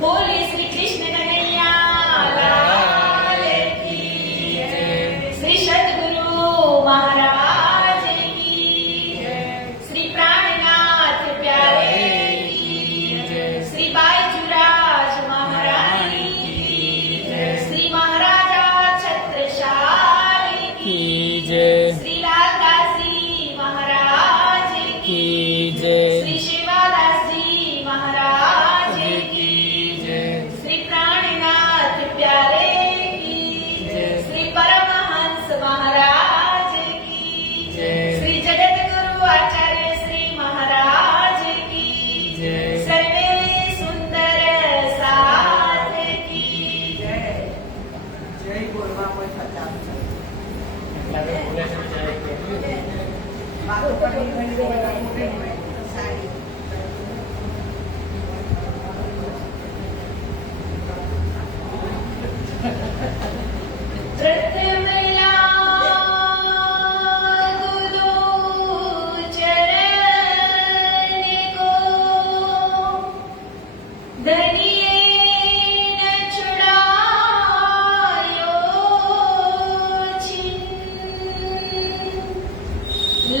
बोले श्री कृष्ण कन्हैया लाल की जय। श्री सद्गुरु महाराज की जय। श्री प्राणनाथ प्यारे की जय। श्री बाईजुराज महारानी की जय। श्री महाराजा छत्रसाल की जय। श्री लालदास जी महाराज की जय। श्री शिवादास जी महाराज की जय। श्री प्राणनाथ प्यारे की जय। श्री परमहंस महाराज की जय। श्री जगत गुरु आचार्य श्री महाराज की जय। सर्वे सुंदर साथ की जय। જય બોલવા કોઈ થતા નથી. મારું પણ ઘણી વખત મોઢે હોય સારી.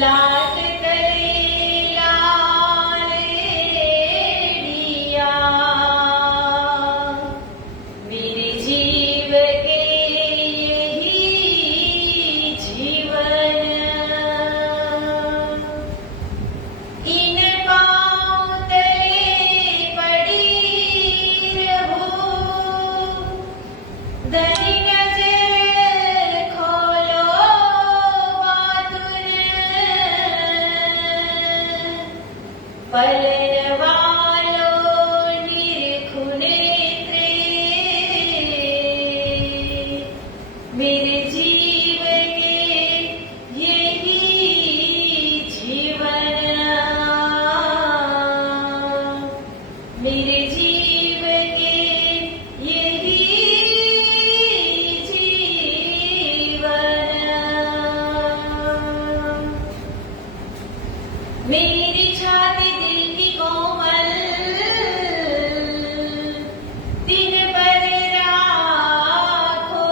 लाल करे लाल दिया मेरे जीव के यही जीवन इन पाँव तले पड़ी रहूं दरी नजर खोलो पलन वालो निरखुन नेत्रे मेरे जीव के यही जीवन मेरे जीव के यही जीवन मेरी छाती दिल की कोमल दिन पर राखो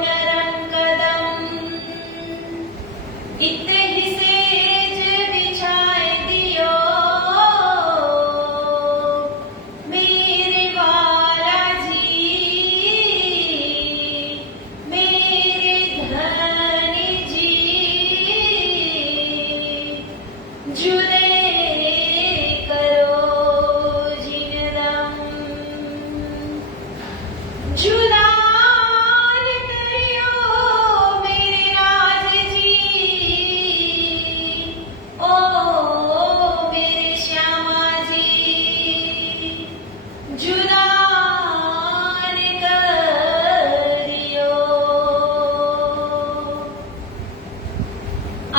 नरम कदम इतने ही सेज बिछाए दियो मेरे वाला जी मेरे धन जी जुले जुलान करियो मेरे राज जी ओ मेरे श्यामा जी जुलान करियो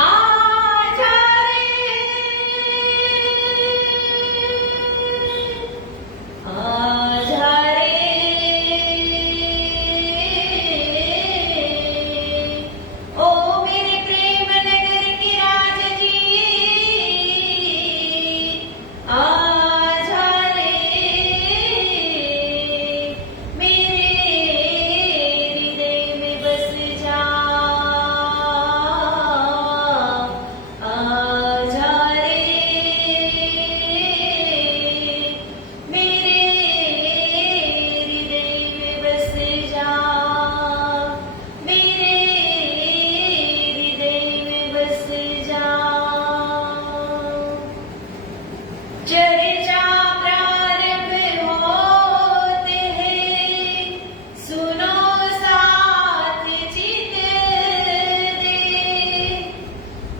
आजा चर्चा प्रारंभ होते हैं सुनो साथ चित दे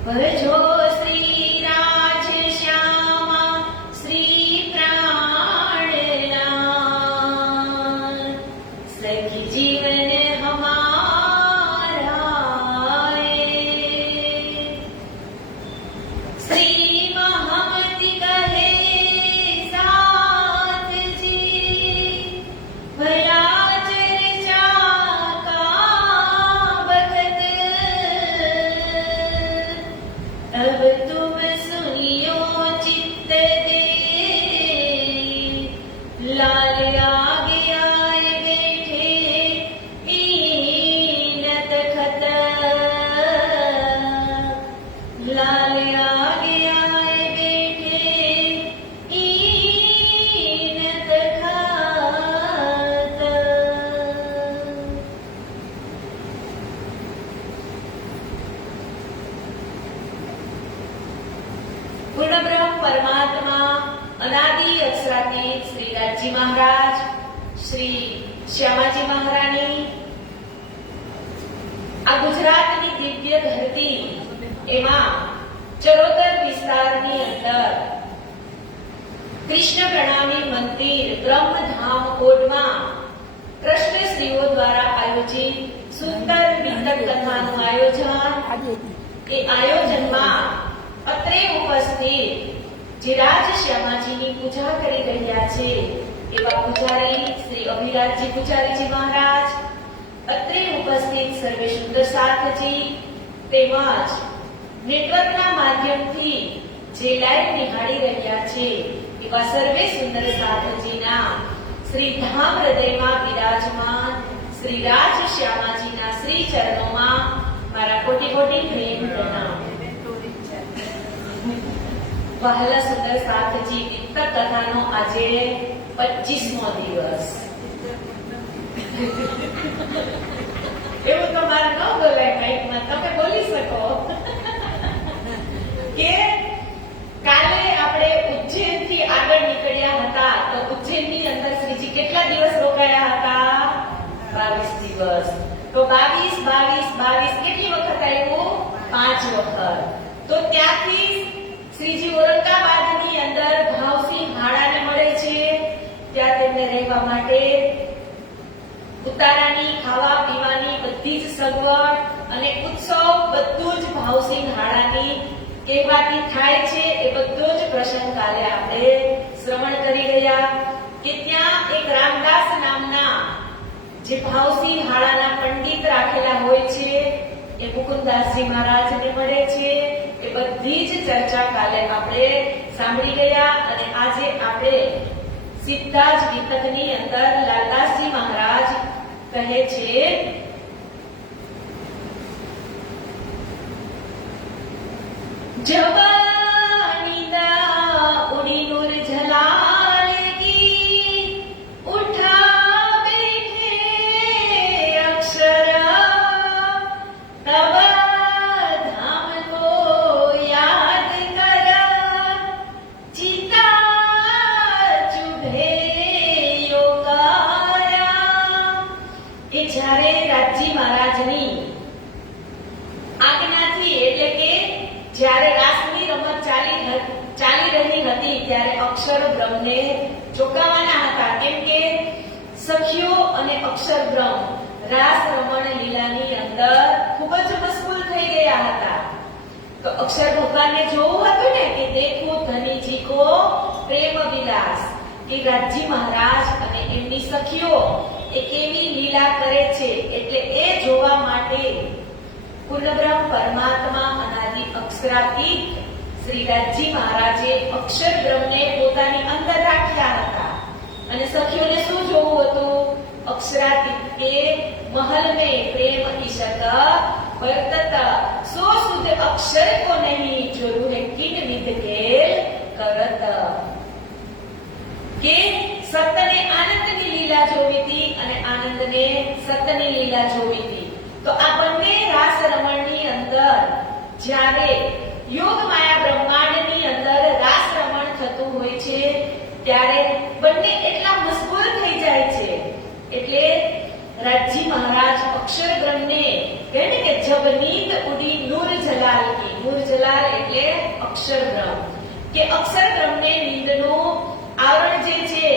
भजो श्री राज श्यामा श्री प्राणनाथ सखी जीवन हमारा श्री महामति कहे साथ जी भला चर्चा का बखत अब तुम सुनियो चित्त दे लाल પરમાત્મા અનાદિ અક્ષરાતીત શ્રી રાજજી મહારાજ, શ્રી શ્યામાજી મહારાણી, આ ગુજરાતની દિવ્ય ધરતી, એમાં ચરોતર વિસ્તારની અંદર કૃષ્ણ પ્રણામી મંદિર બ્રહ્મધામ કોટમાં ટ્રસ્ટશ્રીઓ દ્વારા આયોજિત સુંદર વિતક કથાનું આયોજન, એ આયોજનમાં અત્રે ઉપસ્થિત જે રાજ શ્યામાજીની પૂજા કરી રહ્યા છે એવા પૂજારી શ્રી અભિરાજજી પૂજારીજી મહારાજ, અત્રે ઉપસ્થિત સર્વે સુંદર સાથજી, તેમજ નેટવર્કના માધ્યમથી જે લાઈવ નિહાળી રહ્યા છે એવા સર્વે સુંદર સાથજીના શ્રી ધામ હૃદયમાં બિરાજમાન શ્રી રાજ શ્યામાજીના શ્રી ચરણોમાં મારા કોટી કોટી પ્રેમ પ્રણામ. વહાલા સુંદર સાથજી, વિતક કથાનો આજે 25મો દિવસ. એવું તો મારે ન બોલાય માઇકમાં, તમે બોલી શકો કે કાલે આપણે ઉજ્જૈનથી આગળ નીકળ્યા હતા, તો ઉજ્જૈનની અંદર શ્રીજી કેટલા દિવસ રોકાયા હતા? 22 દિવસ. તો 22 કેટલી વખત આવ્યું? 5 વખત. તો ત્યાંથી શ્રીજી ઔરંગાબાદની અંદર ભાવસિંહ હાડાને મળે છે. ત્યાં તેમને રહેવા માટે ઉતારાની, ખાવા પીવાની બધી જ સગવડ અને ઉત્સવ બધું જ ભાવસિંહ હાડાની કહેવાથી થાય છે. એ બધો જ પ્રસંગ કાલે આપણે શ્રવણ કરી રહ્યા કે ત્યાં એક રામદાસ નામના જે ભાવસિંહ હાડાના પંડિત રાખેલા હોય છે એ મુકુંદાસજી મહારાજને મળે છે. એ બધી જ ચર્ચા કાલે આપણે સાંભળી ગયા અને આજે આપણે સીધા જ વિતકની અંદર લાલદાસજી મહારાજ કહે છે, જવાનીદા ઉડી નૂર ઝલાલગી ઉઠા બેઠે અક્ષર તબ ધામ કો યાદ કર ચિતા ચુભે યોગાયા. કે જ્યારે રાજજી મહારાજની આજ્ઞાથી, એટલે કે જ્યારે રાસની રમત ચાલી રહી હતી ત્યારે અક્ષર બ્રહ્મને ચોંકાવવાના હતા, કેમ કે સખીઓ અને અક્ષર બ્રહ્મ રાસ રમણ લીલાની અંદર ખૂબ જ મશગુલ થઈ ગયા હતા. તો અક્ષર ભગવાનને જોવું હતું ને કે દેખો ધનીજી કો પ્રેમ વિલાસ, કે રાજજી મહારાજ અને એમની સખીઓ એ કેવી લીલા કરે છે, એટલે એ જોવા માટે પૂર્ણબ્રહ્મ પરમાત્મા અનાદિ અક્ષરાતીત શ્રી રાજજી મહારાજે અક્ષર બ્રહ્મને પોતાની અંદર રાખ્યા હતા. અને સખીઓને શું જોવું હતું? અક્ષરાતીત કે મહલ મે પ્રેમ ઈશત વર્તત સો સુધ અક્ષર કો નહીં જો રૂહે કિન વિદ ખેલ કરત. કે સતને આનંદની લીલા જોવી હતી અને આનંદને સતની લીલા જોવી હતી. તો આ બંને રાસ રમણની અંદર જ્યારે યોગ માયા બ્રહ્માંડની અંદર રાસ રમણ થતું હોય છે ત્યારે બંને એટલા મશગુલ થઈ જાય છે. એટલે રાજજી મહારાજ અક્ષર બ્રહ્મને કહે ને કે જબ નીંદ ઉડી નૂર જલાલ કી, નૂર જલાલ એટલે અક્ષર બ્રહ્મ, કે અક્ષર બ્રહ્મને નીંદનું આવરણ જે છે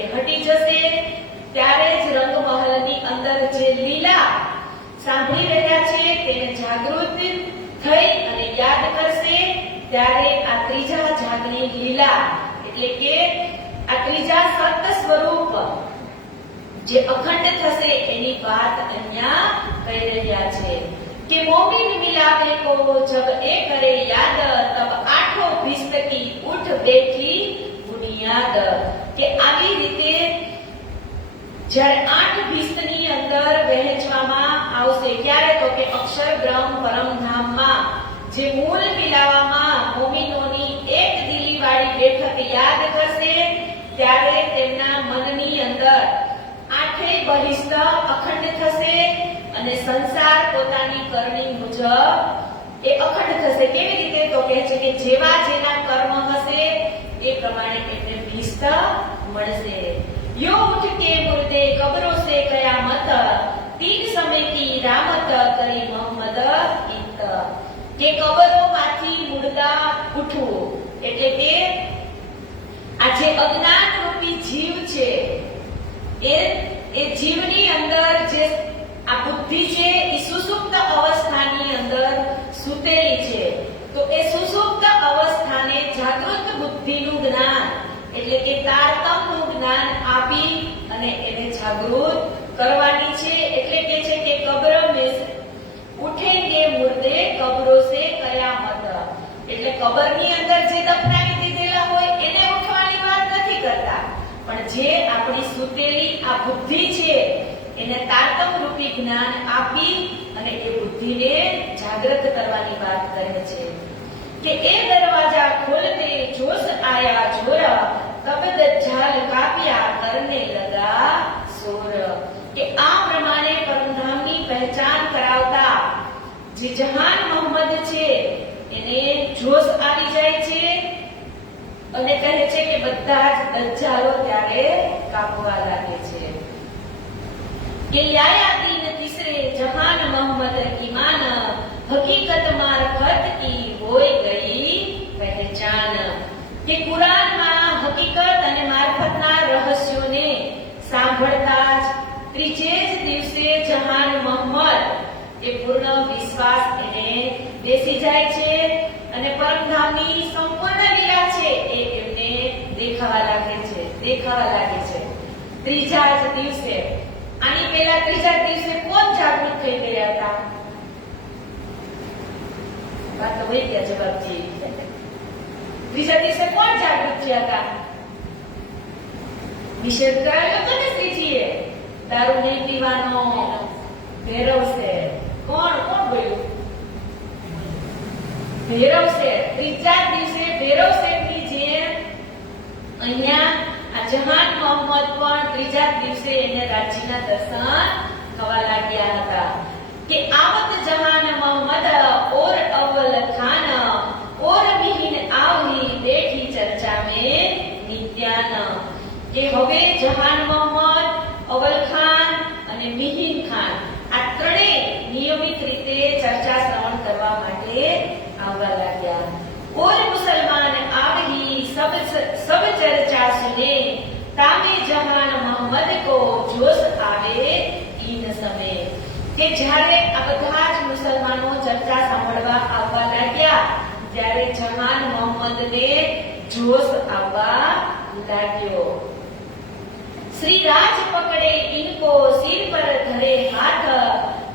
એ હટી જશે ત્યારે જ રંગમહલની અંદર જે લીલા સાંભળી રહ્યા છે તેને જાગૃત થઈ અને યાદ કરશે ત્યારે આ ત્રીજા જાગની લીલા, એટલે કે આ ત્રીજા સત સ્વરૂપ જે અખંડ થશે એની વાત અહીંયા કહી રહ્યા છે કે મોમીન મિલાવે કો જબ એ કરે યાદ તબ આઠો ભિસ્તકી ઉઠ બેઠી બુનિયાદ. કે આવી રીતે જ્યારે 8 ભિસ્તની અંદર વહેંચવામાં આવશે, ક્યારે? તો કે અક્ષર બ્રહ્મ પરમધામમાં જે મૂળ મિલાવામાં મોમીનોની એક દિલી વાળી બેઠક યાદ કરશે ત્યારે તેમના મનની અંદર 8 બહિસ્ત અખંડ થશે અને સંસાર પોતાની કરણી મુજબ એ અખંડ થશે. કેવી રીતે? તો કહે છે કે જેવા જેના કર્મ હશે શિસ્ત મળશે. યો ઉઠ કે મુર્દે કબરો સે કયામત, તીન સમય કી રામત કરી મોહમ્મદ ઈત. કે કબરોમાંથી મુર્દા ઉઠવું એટલે કે આ જે અજ્ઞાન રૂપી જીવ છે એ જીવની અંદર જે આ બુદ્ધિ છે એ સુષુપ્ત અવસ્થાની અંદર સૂતેલી છે. તો એ સુષુપ્ત અવસ્થાને જાગૃત બુદ્ધિનું જ્ઞાન એટલે કે તારતમ્યનું જ્ઞાન આપી અને એને જાગૃત કરવાની છે. એટલે કે છે કે કબ્ર મેં ઉઠેંગે મુર્દે કબરો સે કયામત, એટલે કબરની અંદર જે દફનાવી દીધેલા હોય એને ઉઠવાની વાત નથી કરતા, પણ જે આપણી સૂતેલી આ બુદ્ધિ છે એને તારતમ રૂપી જ્ઞાન આપી અને એ બુદ્ધિને જાગૃત કરવાની વાત કરે છે. કે એ દરવાજા ખોલતે જોશ આયા જોર, તબ દજ્જાલ કાપ્યા કરને લગા સોર. કે આ પ્રમાણે પરમધામની પહેચાન કરાવતા જે જહાન મોહમ્મદ છે એને જોશ આવી જાય છે અને કહે છે કે બધા જ દજ્જાલો ત્યારે કાપવા લાગે છે. કે યાયા દીન તીસરે જહાન મોહમ્મદ ઈમાન, હકીકત મારફત કી હોય ગઈ પહેચાન. કે કુરાનમાં હકીકત અને મારફતના રહસ્યોને સાંભળતા જ ત્રીજે જ દિવસે જહાન મોહમ્મદ એ પૂર્ણ વિશ્વાસ એને બેસી જાય છે અને પરમધામની સંપૂર્ણ લીલા છે એ એમને દેખાવા લાગે છે. ત્રીજા જ દિવસે, આની પહેલા ત્રીજા દિવસે કોણ જાગૃત થઈ ગયા હતા? વાત તો વહી ગયા જવાબજી. ત્રીજા દિવસે કોણ જાગૃત થયા હતા? નિષેધ કરાયો હતો ને શ્રીજીએ, દારૂ નહીં પીવાનો. ભૈરવ છે. કોણ બોલ્યું? ભૈરવ છે. ત્રીજા દિવસે ભૈરવ શેઠની જેમ અહીંયા આ જહાન મોહમ્મદ પણ ત્રીજા દિવસે એને રાજીના દર્શન થવા લાગ્યા હતા. કે આવત જહાન મોહમ્મદ ઓર અવ્વલ ખાન, ઓર મિહિન આવહી બેઠી ચર્ચા में નિત્યાન. કે હવે જહાન મોહમ્મદ, અવ્વલ ખાન અને મિહિન ખાન આ ત્રણેય નિયમિત રીતે ચર્ચા શ્રવણ કરવા માટે આવવા લાગ્યા. ઓર મુસલમાન આવહી સબ ચર્ચા સુને, તામે જહાન મોહમ્મદ કો જોશ આવે ઈન સમય. કે જ્યારે આ બધા જ મુસલમાનો ચર્ચા સાંભળવા આવવા લાગ્યા ત્યારે જહાન મોહમ્મદને જોશ આવવા લાગ્યો. श्री राज पकड़े इनको सिर पर धरे हाथ,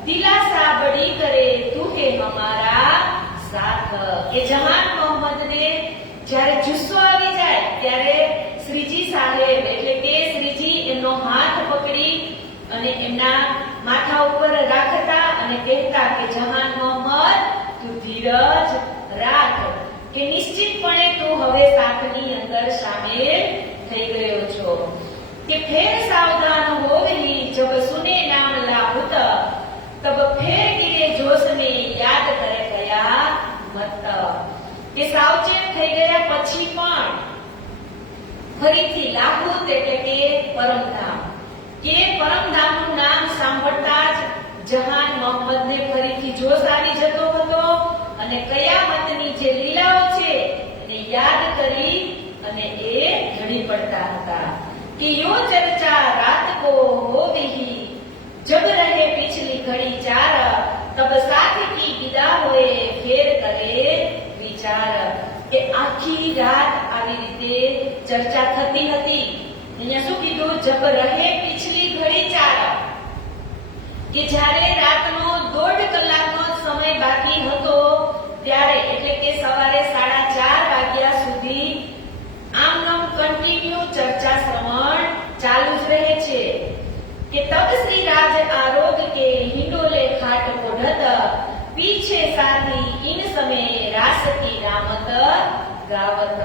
दिलासा बड़ी करे तू है हमारा साथ. એ જહાન મોહમ્મદને જ્યારે જુસ્સો આવી જાય ત્યારે શ્રીજી સાહેબ એટલે કે શ્રીજી એમનો હાથ પકડી અને એમના માથા ઉપર રાખતા અને કહેતા કે જહાન મોહમ્મદ તું ધીરજ રાખ, કે નિશ્ચિતપણે તું હવે સાથની અંદર સામેલ થઈ ગયો છો. कि फिर सावधान हो गई जब सुने नाम लाहुत, तब फिर गिरे जोश में याद करे गया मत. કે સાવચેત થઈ ગયા પછી પણ ફરીથી લાહુત એટલે કે પરમધામ, કે પરમધામનું નામ સાંભળતા જ જહાન મોહમ્મદને ફરીથી જોશ આવી જતો હતો અને કયામતની જે લીલાઓ છે એને યાદ કરી અને એ ઘડી પડતા હતા. कि यो चर्चा रात को हो गई जब रहे पिछली घड़ी चार, तब साथ की विदा हुए फिर करे विचार. કે આખી રાત આવી રીતે ચર્ચા થતી હતી. અહીંયા શું કીધું? જબ રહે પિછલી ઘડી ચાર, કે જ્યારે રાતનો 1.5 કલાકનો સમય બાકી હતો ત્યારે એટલે કે સવારે 4:30 વાગ્યા સુધી આમ કન્ટિન્યુ ચર્ચા શ્રવણ ચાલુ જ રહે છે. કે તબ શ્રી રાજ આરોગ કે હિંડોલે ખાટ ઓઢત, પીછે સાથી ઇન સમય રાસ કી રામત ગાવત.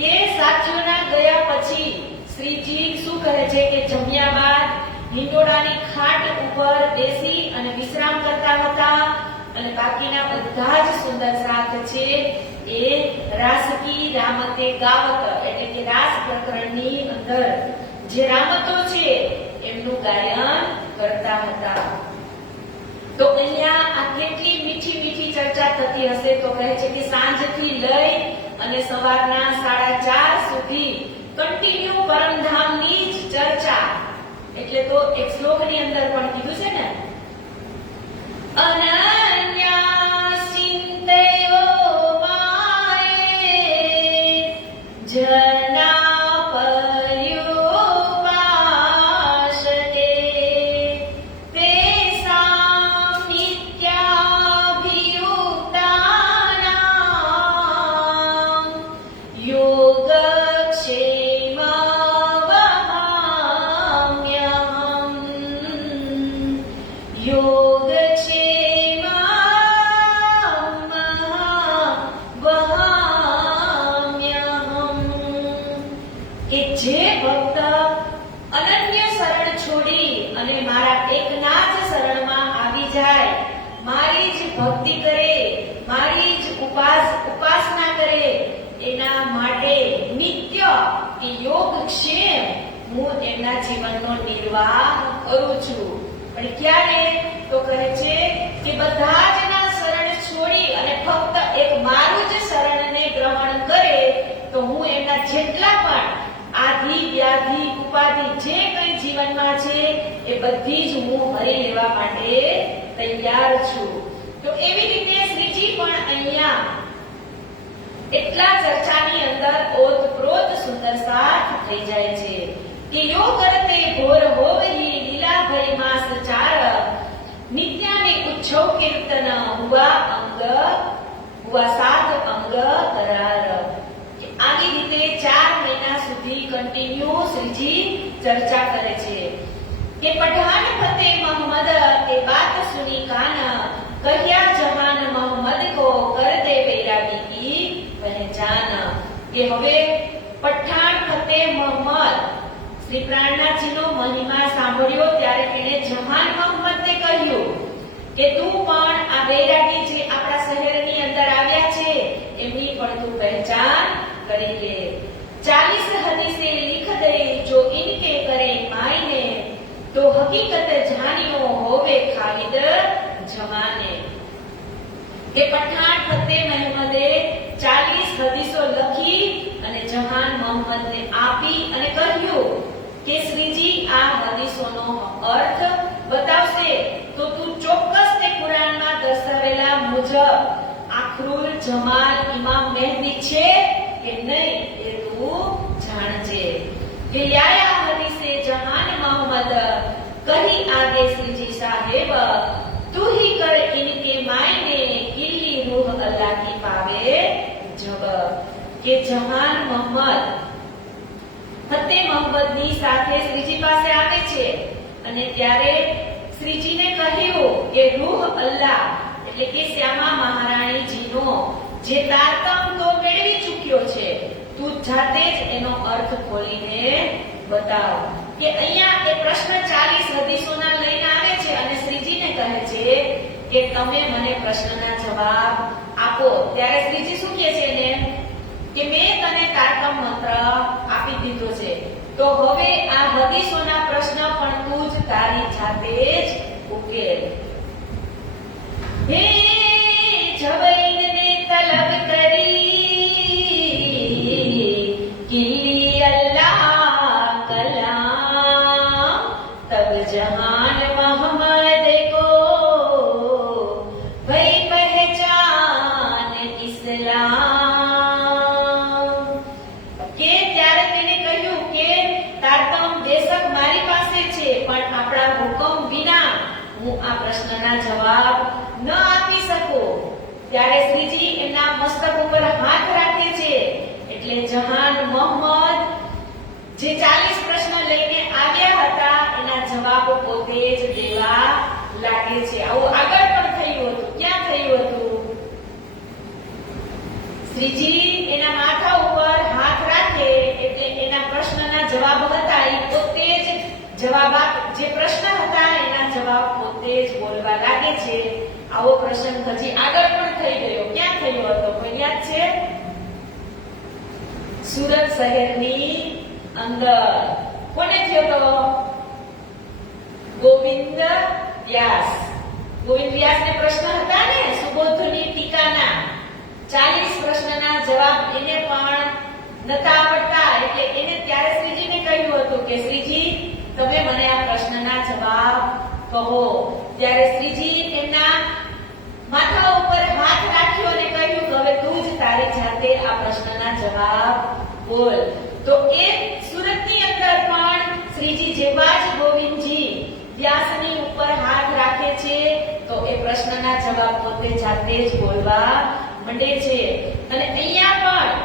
કે સાથીઓના ગયા પછી શ્રીજી શું કહે છે કે જમ્યા બાદ હિંડોળાની ખાટ ઉપર બેસી અને વિશ્રામ કરતા હતા અને બાકીના બધા જ સુંદર સાથ છે એ રાસ કી રામતે ગાવત એટલે કે રાસ પ્રકરણની અંદર જે રામતો છે એમનું ગાયન કરતા હતા. તો અહીંયા આ કેટલી મીઠી મીઠી ચર્ચા થતી હશે. તો કહે છે કે સાંજથી લઈ અને સવારના 4:30 સુધી કન્ટિન્યુ પરમધામની જ ચર્ચા. એટલે તો એક શ્લોકની અંદર પણ કીધું છે ને, અનન્યા ચિંતયો માયે જના પર્યુપાસતે તેસાં નિત્યાભિયુક્તાનાં યોગક્ષેમ વહામ્યહં કે જે ભક્ત અનન્ય શરણ છોડી અને મારા એકના જ શરણમાં આવી જાય, મારી જ ભક્તિ કરે, મારી જ ઉપાસના કરે, એના માટે નિત્ય કે યોગક્ષેમ હું એમના જીવનનો નિર્વાહ કરું છું. પણ ક્યારે? તો કહે છે કે બધા જ ના શરણ છોડી અને ફક્ત એક મારું જ શરણને ગ્રહણ કરે તો હું એમના જેટલા પણ આધિ વ્યાધિ ઉપાધિ જે કંઈ જીવનમાં છે એ બધી જ હું ભરી લેવા માટે તૈયાર છું. તો એવી રીતે શ્રીજી પણ અહીંયા એટલા ચર્ચાની અંદર ઓતપ્રોત સુંદર સાથ થઈ જાય છે કે યો કરતે ઘોર હોવહી લીલા ભરી માસ ચાર નિત્યાને ઉચ્છવ કીર્તન હુઆ સાત અંગ કરાર. આવી રીતે 4 મહિના સુધી કન્ટિન્યુ શ્રીજી ચર્ચા કરે છે કે પઠાન ફતે મોહમ્મદ એ બાત સુની કાન કહ્યા જહાન મોહમ્મદ કો કર દે વૈરાગી કી પહેચાન. કે હવે પઠાણ ફતે મોહમ્મદ શ્રી પ્રાણનાથજીનો મહિમા સાંભળ્યો ત્યારે એણે જહાન મોહમ્મદને કહ્યું કે તું પણ આ વૈરાગી જે આપણા શહેરની અંદર આવ્યા છે એમની પણ તું પહેચાન કરી લે. 40 હદીસે લિખ દે જો ઇનકે કરે માયને તો હકીકત જાણ્યો હોવે ખાલિદ જમાને. કે પઠાણ ફતે મોહમ્મદે 40 હદીસો લખી અને જહાન મોહમ્મદને આપી અને કહ્યું કે શ્રીજી આ હદીસોનો અર્થ બતાવશે તો તું ચોક્કસ તે કુરાનમાં દર્શાવેલા મુજબ આખરુલ જમાલ ઇમામ મહેદી છે કે નહીં એ તું જાણજે. કે યાયા હદીસે જહાન મોહમ્મદ કહી આગે શ્રીજી સાહેબ તું હી કર ઇનકે માયને કિલ્લી રૂહ અલ્લાહ કી પાવે જબ. કે જહાન મોહમ્મદ ફતે મોહમ્મદની સાથે શ્રીજી પાસે આવે છે અને ત્યારે શ્રીજીને કહ્યું કે રૂહ અલ્લાહ એટલે કે શ્યામા મહારાણીજીનો જે તારતમ તો મેળવી ચૂક્યો છે, તું જાતે જ એનો અર્થ ખોલીને બતાવ. કે અહીંયા એ પ્રશ્ન 40 હદીસોના લઈને આવે છે અને શ્રીજીને કહે છે કે તમે મને પ્રશ્નના જવાબ આપો. ત્યારે શ્રીજી શું કહે છે એને કે મેં તને તારતમ મંત્ર આપી દીધો છે, તો હવે આ હદીસોના પ્રશ્ન પણ તું જ તારી જાતે જ ઉકેલ. હે જબૈનને તલબ કરી કિલ્લી અલ્લાહ કલામ તબ જહાન મોહમ્મદ કો ભઈ પહેચાન ઇસ્લામ. કે ત્યારે તેને કહ્યું કે તારતમ બેશક મારી પાસે છે પણ આપણા હુકમ વિના હું આ પ્રશ્નના જવાબ ન આપી શકું. ત્યારે શ્રીજી એના મસ્તક ઉપર હાથ રાખે છે એટલે જહાન મોહમ્મદ જે 40 પ્રશ્ન લઈને આવ્યા હતા એના જવાબ પોતે જ દેવા લાગે છે. આવું આગળ પણ થયું હતું. ક્યાં થયું હતું? શ્રીજી એના માથા ઉપર હાથ રાખે એટલે એના પ્રશ્નના જવાબ હતા એ પોતે જ જવાબ જે પ્રશ્ન હતા એના જવાબ પોતે જ બોલવા લાગે છે. આવો પ્રસંગ હજી આગળ પણ થઈ ગયો. ક્યાં થયો હતો કોઈ યાદ છે? સુરત શહેરની અંદર. કોને થયો તો? ગોવિંદ વ્યાસ. ગોવિંદ વ્યાસને પ્રશ્ન હતા ને સુબોધની ટીકાના 40 પ્રશ્નના જવાબ એને પણ નતા આવડતા, એટલે એને ત્યારે શ્રીજીને કહ્યું હતું કે શ્રીજી તમે મને આ પ્રશ્નના જવાબ કહો. ત્યારે શ્રીજી એમના માથા ઉપર હાથ રાખ્યો અને કહ્યું કે હવે તું જ તારી જાતે આ પ્રશ્નના જવાબ બોલ. તો એ સુરતની અંદર પણ શ્રીજી જેવા જ ગોવિંદજી વ્યાસની ઉપર હાથ રાખે છે તો એ પ્રશ્નના જવાબ પોતે જાતે જ બોલવા માંડે છે. અને અહીંયા પણ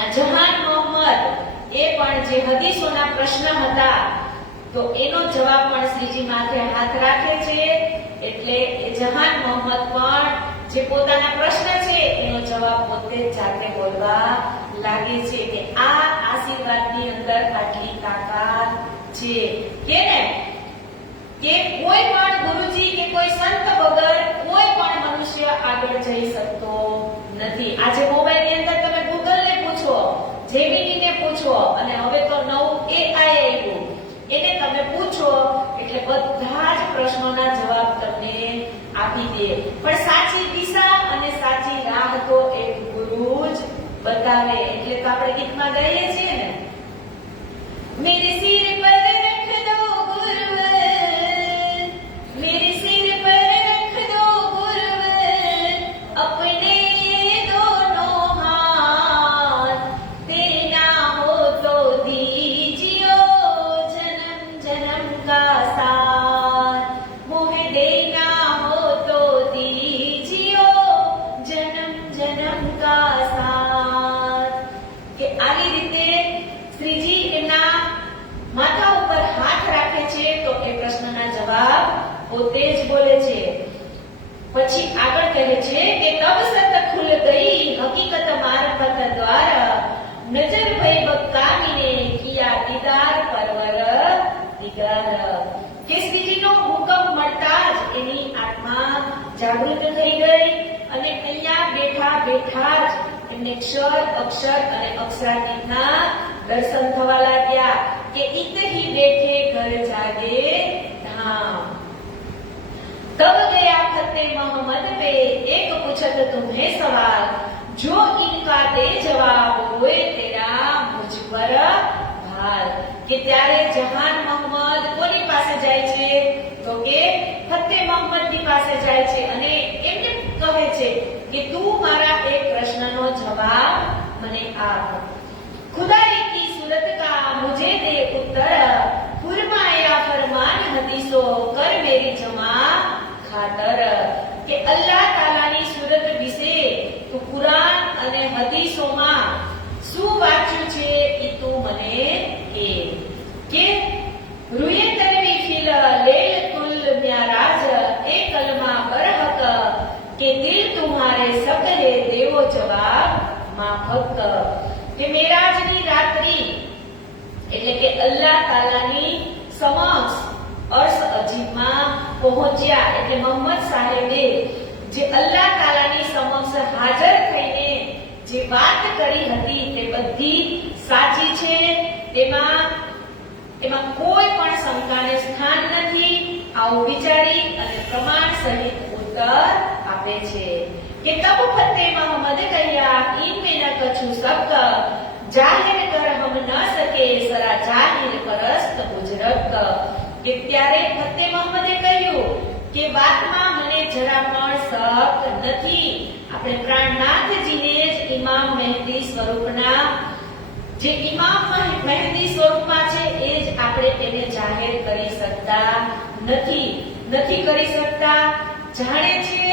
આ જહાન મોહમ્મદ એ પણ જે હદીસોના પ્રશ્ન હતા તો એનો જવાબ પણ શ્રીજી માથે હાથ રાખે છે, એટલે એ જહાન મોહમ્મદ પણ જે પોતાના પ્રશ્ન છે એનો જવાબ પોતે જાતે બોલવા લાગે છે કે આ આશીર્વાદની અંદર આટલી તાકાત છે કે ને કે કોઈ પણ ગુરુજી કે કોઈ સંત વગર કોઈ પણ મનુષ્ય આગળ જઈ શકતો નથી. આજે મોબાઈલની અંદર તમે ગૂગલને પૂછો, જેમિનીને પૂછો, અને હવે તો નવું એઆઈ આવ્યું, એને તમે પૂછો એટલે બધા જ પ્રશ્નોના જવાબ તમને આપી દે. પણ સાચી દિશા અને સાચી રાહ તો એક ગુરુ જ બતાવે. એટલે તો આપણે ગીતમાં ગાઈએ છીએ ને, મેરે સિર પર રખ દો ગુરુવર, मेरे सिर पर रख दो गुरुवर, अपने ये दोनों हाथ, तेरे ना हो तो दीजियो जन्म जन्म का साथ, मोहे देना हो तो दीजियो जन्म जन्म का साथ. કે આવી રીતે શ્રીજી એના માથા ઉપર હાથ રાખે છે તો એ પ્રશ્નના જવાબ પોતે જ બોલે છે. પછી આગળ કહે છે કે તબ સત ખુલ ગઈ હકીકત મારફત દ્વાર, નજર ભઈ બકામીને કિયા દીદાર પરવર દિગાર. કે શ્રીજીનો હુકમ મળતા જ એની આત્મા જાગૃત થઈ ગઈ અને અહીંયા બેઠા બેઠા જ એમને ક્ષર અક્ષર અને અક્ષરાતીતના દર્શન થવા લાગ્યા કે इत ही बैठे घर जागे धाम. तब गया फतेह मोहम्मद पे एक पूछत तुम्हें सवाल, जो इनका दे जवाब होए तेरा मुझ पर भार. કે ત્યારે જહાન મોહમ્મદ કોની પાસે જાય છે તો કે ફતેહ મોહમ્મદની પાસે જાય છે અને એમને કહે છે કે તું મારા એક પ્રશ્નનો જવાબ મને આપ. खुदाई की सूरत का मुझे दे उत्तर, फरमाया फरमान हदीसो कर मेरी जमा खातर. કે અલ્લાહ તાલાની સુરત વિશે તું કુરાન અને હદીસોમાં શું વાંચ્યું છે એ તું મને કે રૂએ તનવી ફિલ લૈલતુલ મિરાજ એ કલમા બરહક કે દિલ તુમ્હારે સકલે દેવો જવાબ માફક. કે મેરાજની રાત્રિ એટલે કે અલ્લાહ તાલાની સમક્ષ અર્શ અજીમમાં પહોંચ્યા એટલે મોહમ્મદ સાહેબે જે અલ્લાહ તાલાની સમક્ષ હાજર થઈને જે વાત કરી હતી તે બધી સાચી છે, એમાં કોઈ પણ શંકાને સ્થાન નથી. આવું વિચારી અને પ્રમાણ સહિત ઉત્તર આપે છે કે તબ ફતેહ મોહમ્મદ કહ્યા ઇનમે ન કછુ શક, જાહેર કર હમ ન સકે સરા જાહિર પરસ્ત ગુજરત. કે ત્યારે ફતેહ મોહમ્મદે કહ્યું કે વાતમાં મને જરા પણ શક નથી. આપણે પ્રાણનાથજીને જ ઇમામ મહેદી સ્વરૂપના જે ઇમામ મહેદી સ્વરૂપમાં છે એ જ આપણે તેને જાહેર કરી શકતા નથી કરી શકતા. જાણે છે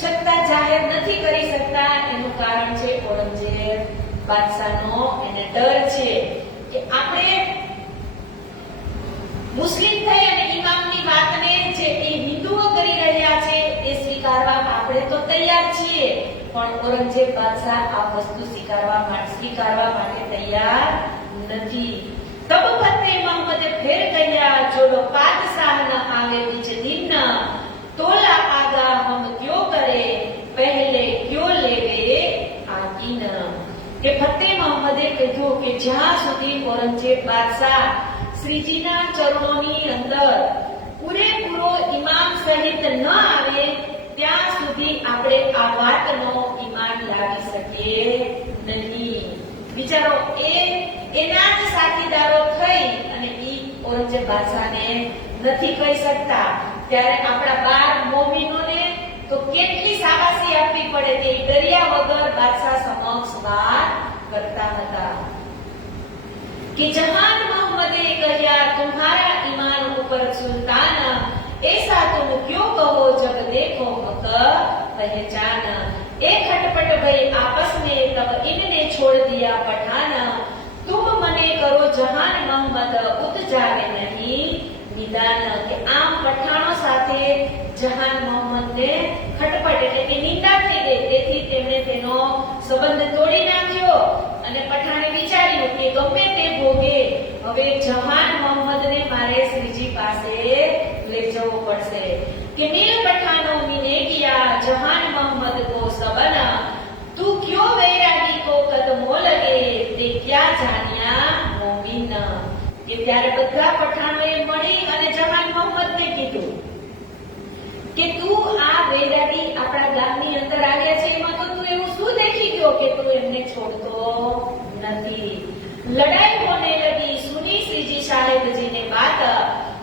છતાં જાહેર નથી કરી શકતા. એનું કારણ છે ઔરંગઝેબ બાદશાહનો એને ડર છે કે આપણે મુસ્લિમ થઈ અને ઇમામની વાતને જે એ હિન્દુઓ કરી રહ્યા છે એ સ્વીકારવા આપણે તો તૈયાર છીએ, પણ ઔરંગઝેબ બાદશાહ આ વસ્તુ સ્વીકારવા માટે તૈયાર નથી. તબ ફતેહ મોહમ્મદ ફેર કહ્યા જો પાદશાહ ન આવે બીજ દિન, તોલા આગા હમ ક્યો કરે પહેલે ક્યો લેવે આકીન. કે ફતેહ મોહમ્મદે ઔરંગઝેબ બાદશાહ શ્રીજીના ચરણોની અંદર પૂરેપૂરો ઈમાન સહિત ન આવે ત્યાં સુધી આપણે આ વાતનો ઈમાન લાવી શકીએ નહીં. વિચારો, એના જ સાથીદારો થઈ અને ઈ ઔરંગઝેબ બાદશાહને નથી કહી શકતા, ત્યારે આપણા 12 મોમીનોને તો કેટલી શાબાશી આપવી પડે તે ડર્યા વગર બાદશાહ સમક્ષ વાત કરતા હતા કે જહાન મોહમ્મદે કહ્યા, तुम्हारा ईमान ऊपर सुल्तान, ऐसा तुम क्यों कहो जब देखो हक पहचान. एक खटपट भई आपस में तब इनने छोड़ दिया पठान, तुम मने करो जहान मोहम्मद उत जावे नहीं निदान. કે આમ પઠાણો સાથે જહાન મોહમ્મદને ખટપટ એટલે કે નિંદા થઈ ગઈ, તેથી તેમણે તેનો સંબંધ તોડી નાખ્યો અને પઠાણે વિચાર્યું કે ગમે તે ભોગે હવે જહાન મોહમ્મદને મારે શ્રીજી પાસે લઈ જવો પડશે. કે નીલ પઠાનો મીને કિયા જહાન મોહમ્મદ કો સબના, તું ક્યો વૈરાગી કો કદમો લગે તે ક્યા જાન્યા મોમીન. કે ત્યારે બધા પઠાણોએ મળી અને જહાન મોહમ્મદને કીધું કે તું આ વૈરાગી આપણા ગામની અંદર આવ્યા છે, એમાં તો તું એવું શું દેખી ગયો કે તું એમને છોડતો નથી. લડાઈ હોને લગી સુની શ્રીજી સાહેબ जी ने बात,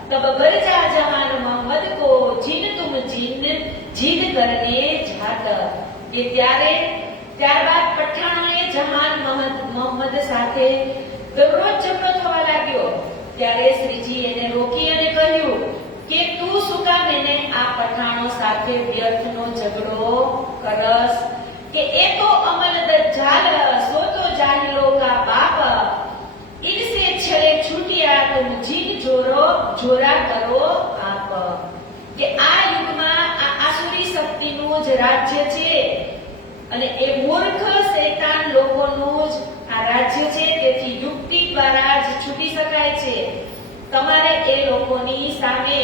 तब गरजा जहान मोहम्मद को जिन तुम जिन करने जात. કે ત્યારબાદ પઠાણોએ જહાન મોહમ્મદ સાથે દરરોજ ઝઘડો થવા લાગ્યો. ત્યારે શ્રીજી એને રોકી અને કહ્યું કે તું શું કામ એને આ પઠાણો સાથે વ્યર્થનો ઝઘડો કરસ. કે એ તો અમલ દજ્જાલ, સો તો જાહિલો કા બાપ, इनसे छले छूटिया तुम जिन जोरा કરો આપ. કે આ યુગમાં આ આસુરી શક્તિનું જ રાજ્ય છે અને એ મૂર્ખ શૈતાન લોકોનું જ આ રાજ્ય છે, તેથી યુક્તિ દ્વારા જ છૂટી શકાય છે. તમારે એ લોકોની સામે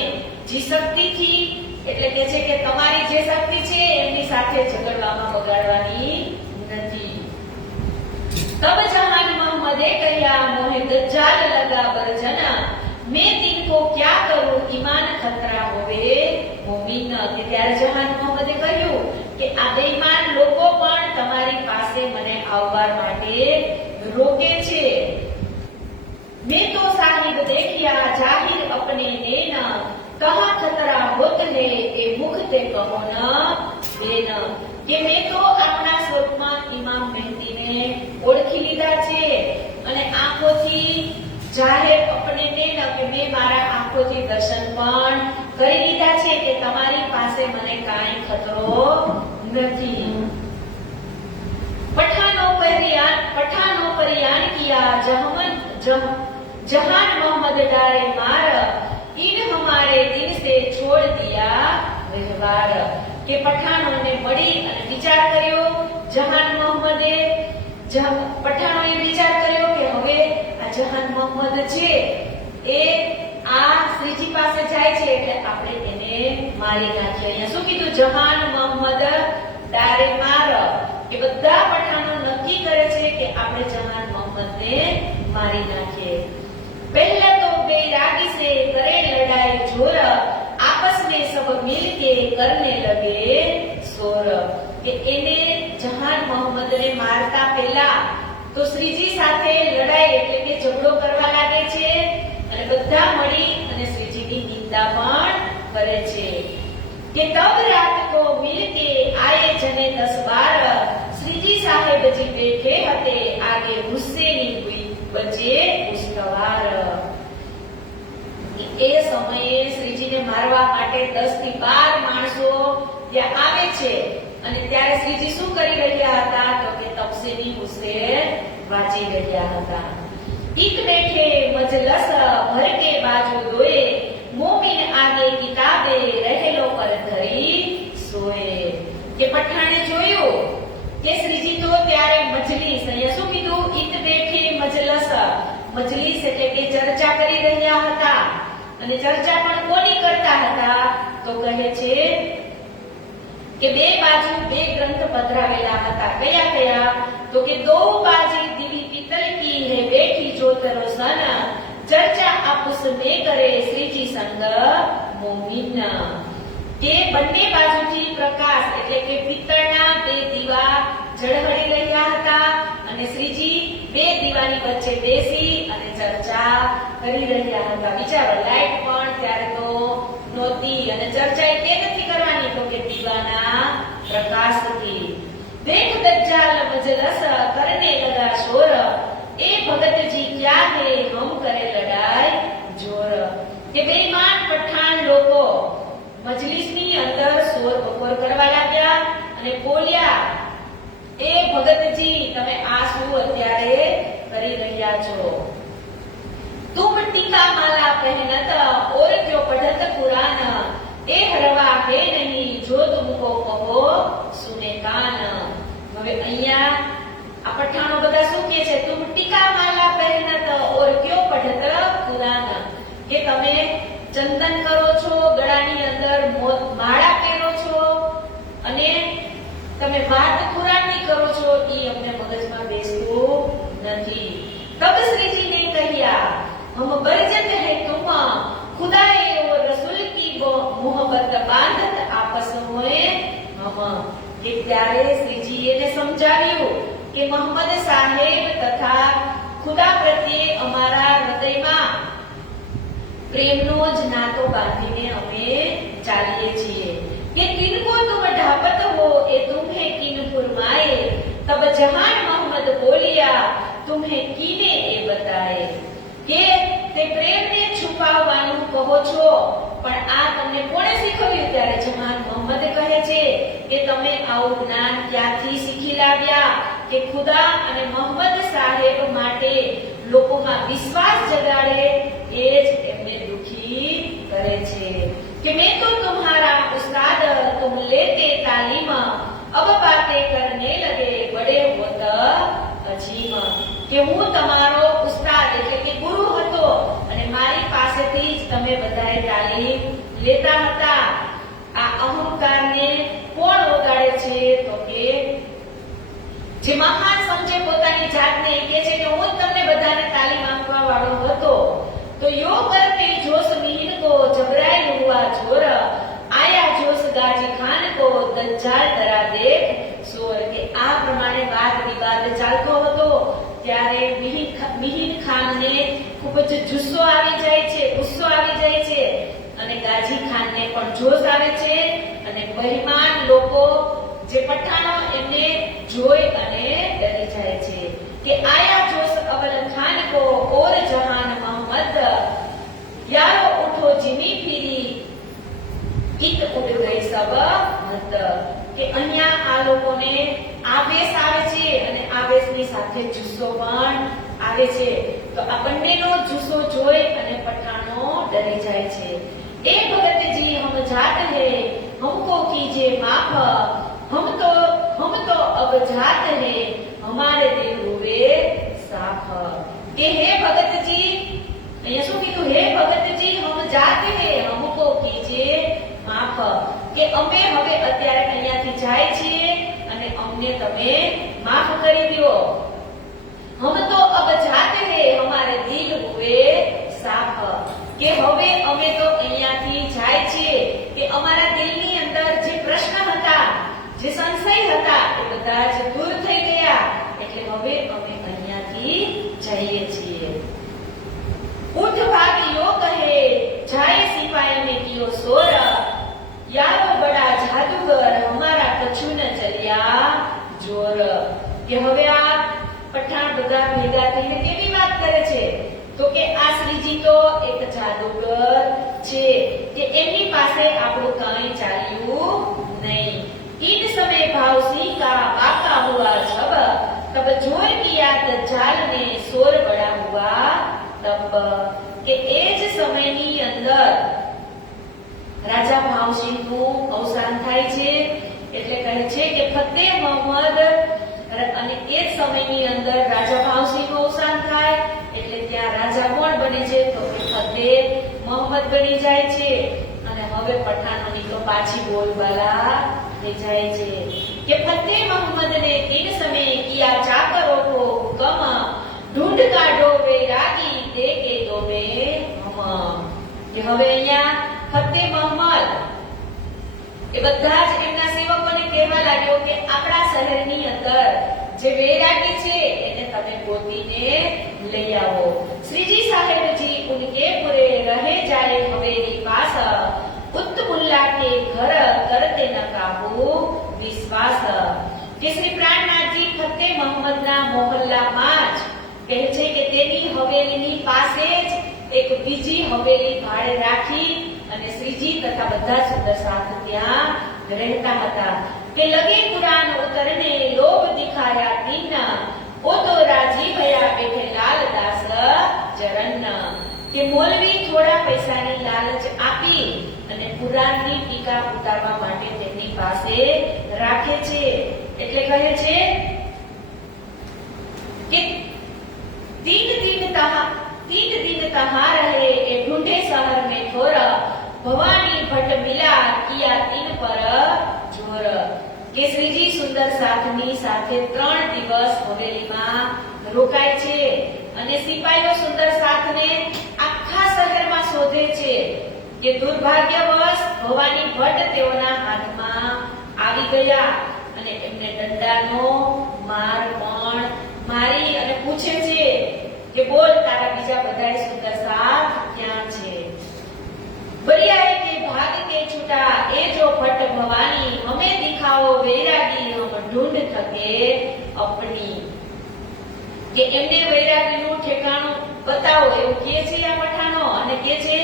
જે શક્તિથી એટલે કે છે કે તમારી જે શક્તિ છે એમની સાથે ઝઘડવામાં બગાડવાની નથી. तब जहान मोहम्मदे कहा मोहे दज्जाल लगा बरजना, मैं तिनको क्या करूं ईमान खतरा होवे मोमीन. કે ત્યારે જહાન મોહમ્મદે કહ્યું કે આ બેઈમાન લોકો પણ તમારી પાસે મને આવવા માટે રોકે છે. मैं तो साहिब देखिया जाहिर अपने नेना, कहा खतरा होत है ए मुख ते कहो न देन. કે મેં તો આપણા સ્વરૂપમાં ઇમામ મહેદીને ઓળખી લીધા છે અને આંખોથી જાહેર અપને ને કે મેં મારા આંખોથી દર્શન પણ કરી લીધા છે કે તમારી પાસે મને કાંઈ ખતરો નથી. પઠાનો પરિયાન કિયા जहान मोहम्मद डारे मार, इन हमारे दिन से छोड़ दिया व्यवहार. કે પઠાણોને મળી અને વિચાર કર્યો, જહાન મોહમ્મદે પઠાણોએ વિચાર કર્યો કે હવે આ જહાન મોહમ્મદ છે એ આ શ્રીજી પાસે જાય છે એટલે આપણે એને મારી નાખીએ. અહીંયા શું કીધું? જહાન મોહમ્મદ ડારે માર. કે બધા પઠાણો નક્કી કરે છે કે આપણે જહાન મોહમ્મદને મારી નાખીએ. પહેલા તો બેરાગી से करे लड़ाई जोर, आपस में सब मिलके करने लगे शोर. કે એને જહાન મોહમ્મદને મારતા પહેલા તો શ્રીજી સાથે લડાઈ એટલે કે ઝઘડો કરવા લાગે છે અને બધા મળી અને શ્રીજીની નિંદા પણ કરે છે. કે તબ રાત કો મિલકે આए જને 10-12, શ્રીજી સાહેબ જી બેઠે હતે આગે ગુસ્સેની હુઈ બચે ઉસ્તવાર. એ સમયે શ્રીજીને મારવા માટે 10 થી 12 માણસો ત્યાં આવે છે અને ત્યારે શ્રીજી શું કરી રહ્યા હતા તો કે તપસ્વીની ગુસ્સે વાંચી રહ્યા હતા. એક બેઠે મજલસ ભર કે બાજુ દોએ, મોમીન આગે કિતાબે રહેલો પર ધરી સોએ. કે પઠાણે જોયું કે શ્રીજી તો ત્યારે મજલિસ, અહીંયા શું કીધું? એક બેઠે મજલસ, મજલિસ એટલે કે ચર્ચા કરી રહ્યા હતા અને ચર્ચા પણ કોની કરતા હતા તો કહે છે કે બે બાજુ બે ગ્રંથ પધરાવેલા હતા. કયા કયા? તો કે દો બાજી દિલી પિત્તલ કી હે બેઠી જો जोतरो सन चर्चा आपस में करे श्रीजी संग मोमिन કે બંને બાજુથી પ્રકાશ એટલે કે પિત્તળના બે દીવા ઝળહળી રહ્યા હતા અને શ્રીજી બે દીવાની વચ્ચે બેસી અને ચર્ચા કરી રહ્યા હતા. વિચારો, લાઈટ પણ ત્યારે તો નહોતી અને ચર્ચા એ નથી કરવાની તો કે દીવાના પ્રકાશથી. દેખ દજ્જાલ મજલસ કરને લગા શોર એ ભગતજી ક્યા હે હમ કરે લડાઈ જોર. કે બેઈમાન પઠાણ લોકો મજલિસની અંદર શોર બકોર કરવા લાગ્યા અને બોલ્યા, એ ભગતજી તમે આ શું અત્યારે કરી રહ્યા છો? तुम टीका माला पहनत और क्यों पढ़त कुरान ए हरवा है नहीं जो तुमको कहो सुने कान. હવે અહીંયા આ પઠાણો બધા શું કહે છે? तुम टीका माला पहनत और क्यों पढ़त कुरान, કે તમે ચંદન કરો છો, ગળાની અંદર માળા પહેરો છો અને તમે વાત કુરાનની કરો છો, ઈ અમને મગજમાં બેસતું નથી. તબ શ્રીજીને કહ્યા, हम बरजत है तुम खुदाए और रसूल की मोहब्बत बांधत आपस में हम. કે ત્યારે શ્રીજીએ એને સમજાવ્યું કે મોહમ્મદ સાહેબ તથા ખુદા પ્રત્યે અમારા હૃદયમાં પ્રેમનો જ નાતો બાંધીને અમે ચાલીએ છીએ. કે કિनको तुम ढापत हो ए तुम्हें किन फुरमाए तब जहान मोहम्मद बोलिया तुम्हें कीने ए बताए. કે તે પ્રેમને છુપાવવાનું કહો છો પણ આ તમને કોણે શીખવ્યું? ત્યારે જહાન મોહમ્મદ કહે છે કે તમે આવું જ્ઞાન ક્યાંથી શીખી લાવ્યા? કે ખુદા અને મોહમ્મદ સાહેબ માટે લોકોમાં વિશ્વાસ જગાડે એ જ એમને દુખી કરે છે. કે મેં તો तुम्हारा उस्ताद तुम लेते तालीम अब बातें करने लगे बड़े होत अजीम. કે હું તમારો ઉસ્તાદ એટલે કે ગુરુ હતો અને મારી પાસેથી જ તમે બધાએ તાલીમ લેતા હતા. આ અહંકારને કોણ ઓગાળે છે? તો કે જે મહાન સમજે પોતાની જાતને કહે છે કે હું જ તમને બધાને તાલીમ આપવા વાળો હતો. તો યો કરતે જોશ મિહિન કો જબરાઈ હુઆ જોર આયા જોશ ગાજી ખાન કો દજ્જાલ ડરા દેખ સોર. કે આ પ્રમાણે વાદ વિવાદ ચાલતો હતો ત્યારે મિહિન ખાનને ખૂબ જ જુસ્સો આવી જાય છે, ગુસ્સો આવી જાય છે અને ગાજી ખાનને પણ જોશ આવે છે અને બહેમાન લોકો જે પઠાણો એમને જોઈ અને ડરી જાય છે. કે આયા જોશ અવલ ખાન કો ઓર જહાન મોહમ્મદ યારો ઉઠો જીમી ફીરી ઈત ઉડ ગઈ સબ મત. કે અહીંયા આ લોકોને આવેશ આવે છે અને આવેશની સાથે જુસ્સો પણ આવે છે. તો આ બંનેનો જુસ્સો જોઈ અને પઠાણો ડરી જાય છે. એ ભગતજી હમ જાત હે हमको कीजिए माफ हम तो अब जात है हमारे दिल हुए साफ. કે હે ભગતજી, અહીંયા શું કીધું? હે ભગતજી હમ જાત હે हमको कीजिए माफ. કે અમે હવે અત્યારે અહીંયાથી જાય છીએ અને અમને તમે માફ કરી દો. हम तो अब जाते हैं हमारे दिल हुए साफ. કે હવે અમે તો અહીંયાથી જાય છીએ કે અમારા દિલની અંદર જે પ્રશ્ન હતા, જે સંશય હતા એ બધા જ દૂર થઈ ગયા એટલે હવે અમે અહીંયાથી જઈએ છીએ. ઉઠ ભાગ્યો કહે જાય સિપાઈ में कियो सोर यारो बड़ा जादूगर हमारा कछु न चलिया जोर. કે હવે આ પઠાણ બધા ભેગા થઈને કેવી વાત કરે છે? તો કે આ શ્રીજી તો એક જાદુગર છે કે એમની પાસે આપણું કંઈ ચાલ્યું નહીં. इन समय भाव सिंह का बाका हुआ जब तब जोर किया दज्जाल ने शोर बड़ा हुआ तब. કે એ જ સમયની અંદર રાજા ભાવસિંહનું અવસાન થાય છે એટલે કહે છે કે ફતેહ મોહમ્મદ અને એ જ સમયની અંદર રાજા ભાવસિંહનું અવસાન થાય એટલે ત્યાં રાજા કોણ બને છે? તો કે ફતેહ મોહમ્મદ બની જાય છે અને હવે પઠાણોની તો પાછી બોલબાલા થઈ જાય છે. કે ફતેહ મોહમ્મદ ને इन समय किया चाकरों को हुक्म ढूंढ काढो वे राज કે હવે અહીંયા ફતેહ મહમદ એ બધા જ એમના સેવકોને કહેવા લાગ્યો કે આપણા શહેરની અંદર જે વૈરાગી છે એને તમે ગોતીને લઈ આવો। શ્રીજી સાહેબજી ઉનકે પૂરે રહે જાય હવેલી પાસ, ઉત્તમુલ્લા કે ઘર કરતે ન કાબુ વિશ્વાસ। કે શ્રી પ્રાણનાથજી ફતેહ મહમદના મોહલ્લામાં જ કહે છે કે તેની હવેલીની પાસે જ એક બીજી હવેલી ભાડે રાખી અને શ્રીજી તથા બધા સુંદર સાથ ત્યાં રહેતા હતા। કે લગે પુરાણ ઉતરને લોભ દિખાયા તીન, ઓ તો રાજી ભયા બેઠે લાલદાસ ચરણ। કે મોલવી થોડા પૈસાની લાલચ આપી અને પુરાણની ટીકા ઉતારવા માટે તેમની પાસે રાખે છે। એટલે કહે છે કે तीन दिन तहाँ रहे ए ढूंढे शहर में थोर, भवानी भट्ट मिला किया तीन पर जोर। કે શ્રીજી સુંદર સાથની સાથે 3 દિવસ હવેલીમાં રોકાય છે અને સિપાહીઓ સુંદર સાથને આખા શહેરમાં શોધે છે કે દુર્ભાગ્યવશ ભવાની ભટ્ટ તેઓના હાથમાં આવી ગયા અને એમને દંડાનો માર પણ મારી અને પૂછે છે કે બોલ તારા બીજા બધા સુંદર સાથ ક્યાં છે। बरियाए के भाग के छुटा ए जो भट्ट भवानी, हमें दिखाओ वैरागी हम ढूंढ थके अपनी। કે એમને વૈરાગીનું ઠેકાણું બતાવો એવું કહે છે આ પઠાણો અને કહે છે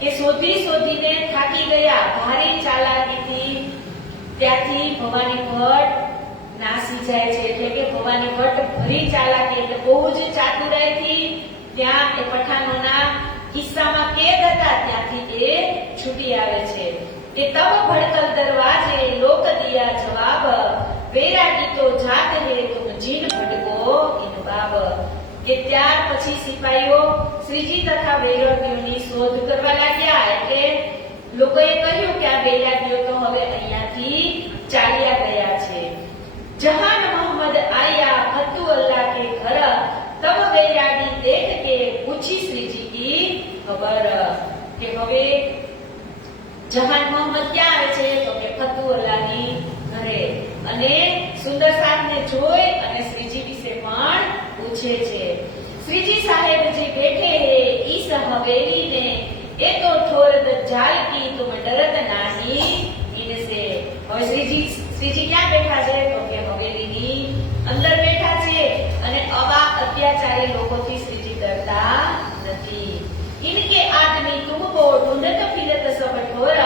કે શોધીને થાકી ગયા ભારી ચાલાકીથી ત્યાંથી ભવાની ભટ્ટ નાસી જાય છે। એટલે કે ભવાની ભટ્ટ ભરી ચાલાકી એટલે બહુ જ ચાતુરાઈથી ત્યાં એ પઠાણોના કિસ્સામાં કેદ હતા ત્યાંથી એ છૂટી આવે છે। કે તબ ભડકલ દરવાજે લોક દિયા જવાબ, વૈરાગી તો જાત હે તુમ જીન ભડકો ઇન બાબ। કે ત્યાર પછી સિપાહીઓ શ્રીજી તથા વૈરાગીઓની શોધ કરવા લાગ્યા। એટલે લોકોએ કહ્યું કે આ વૈરાગીઓ તો હવે અહીંયાથી ચાલ્યા ગયા છે। જહાન મોહમ્મદ આયા ફતુ અલ્લાહ કે ઘર, તબ વૈરાગી દેખ કે પૂછી શ્રીજી કી ખબર। કે હવે જહાન મોહમ્મદ ક્યાં આવે છે તો કે ફતુ અલ્લાહની ઘરે અને સુંદર સાથને જોઈ અને શ્રીજી વિશે પણ પૂછે છે। શ્રીજી સાહેબજી બેઠે હે ઈસ હવેલી ને, એ તો ઠોર દજ્જાલ કી તુમ ડરત નહીં ઇનસે। હવે શ્રીજી ક્યાં બેઠા છે તો કે હવેલીની અંદર બેઠા છે અને આવા અત્યાચારી લોકોથી શ્રીજી ડરતા નથી। इनके आदमी तुमको ढूंढत फिरत सब ठोर,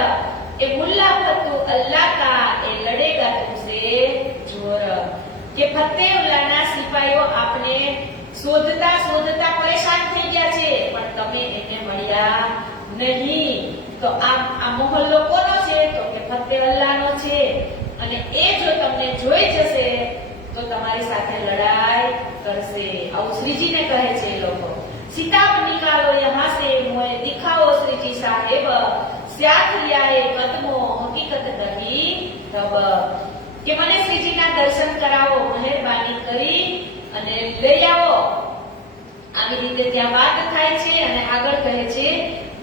ए मुल्ला फतू अल्लाह का ए लड़ेगा तुमसे जोर। કે ફતેહુલ્લાહના સિપાહીઓ આપને શોધતા પરેશાન થઈ ગયા છે પણ તમે એને મળ્યા નહીં। તો આ મોહલ્લો કોનો છે તો કે ફતેહુલ્લાહનો છે અને એ જો તમને જોઈ જશે તો તમારી સાથે લડાઈ કરશે। આવું શ્રીજીને કહે છે એ લોકો। सिताब निकालो यहाँ से मोए दिखाओ श्रीजी साहेब, स्याथ लियाए कदमो हकीकत कही तब। કે મને શ્રીજીના દર્શન કરાવો મહેરબાની કરી અને લઈ આવો। આવી રીતે ત્યાં વાત થાય છે અને આગળ કહે છે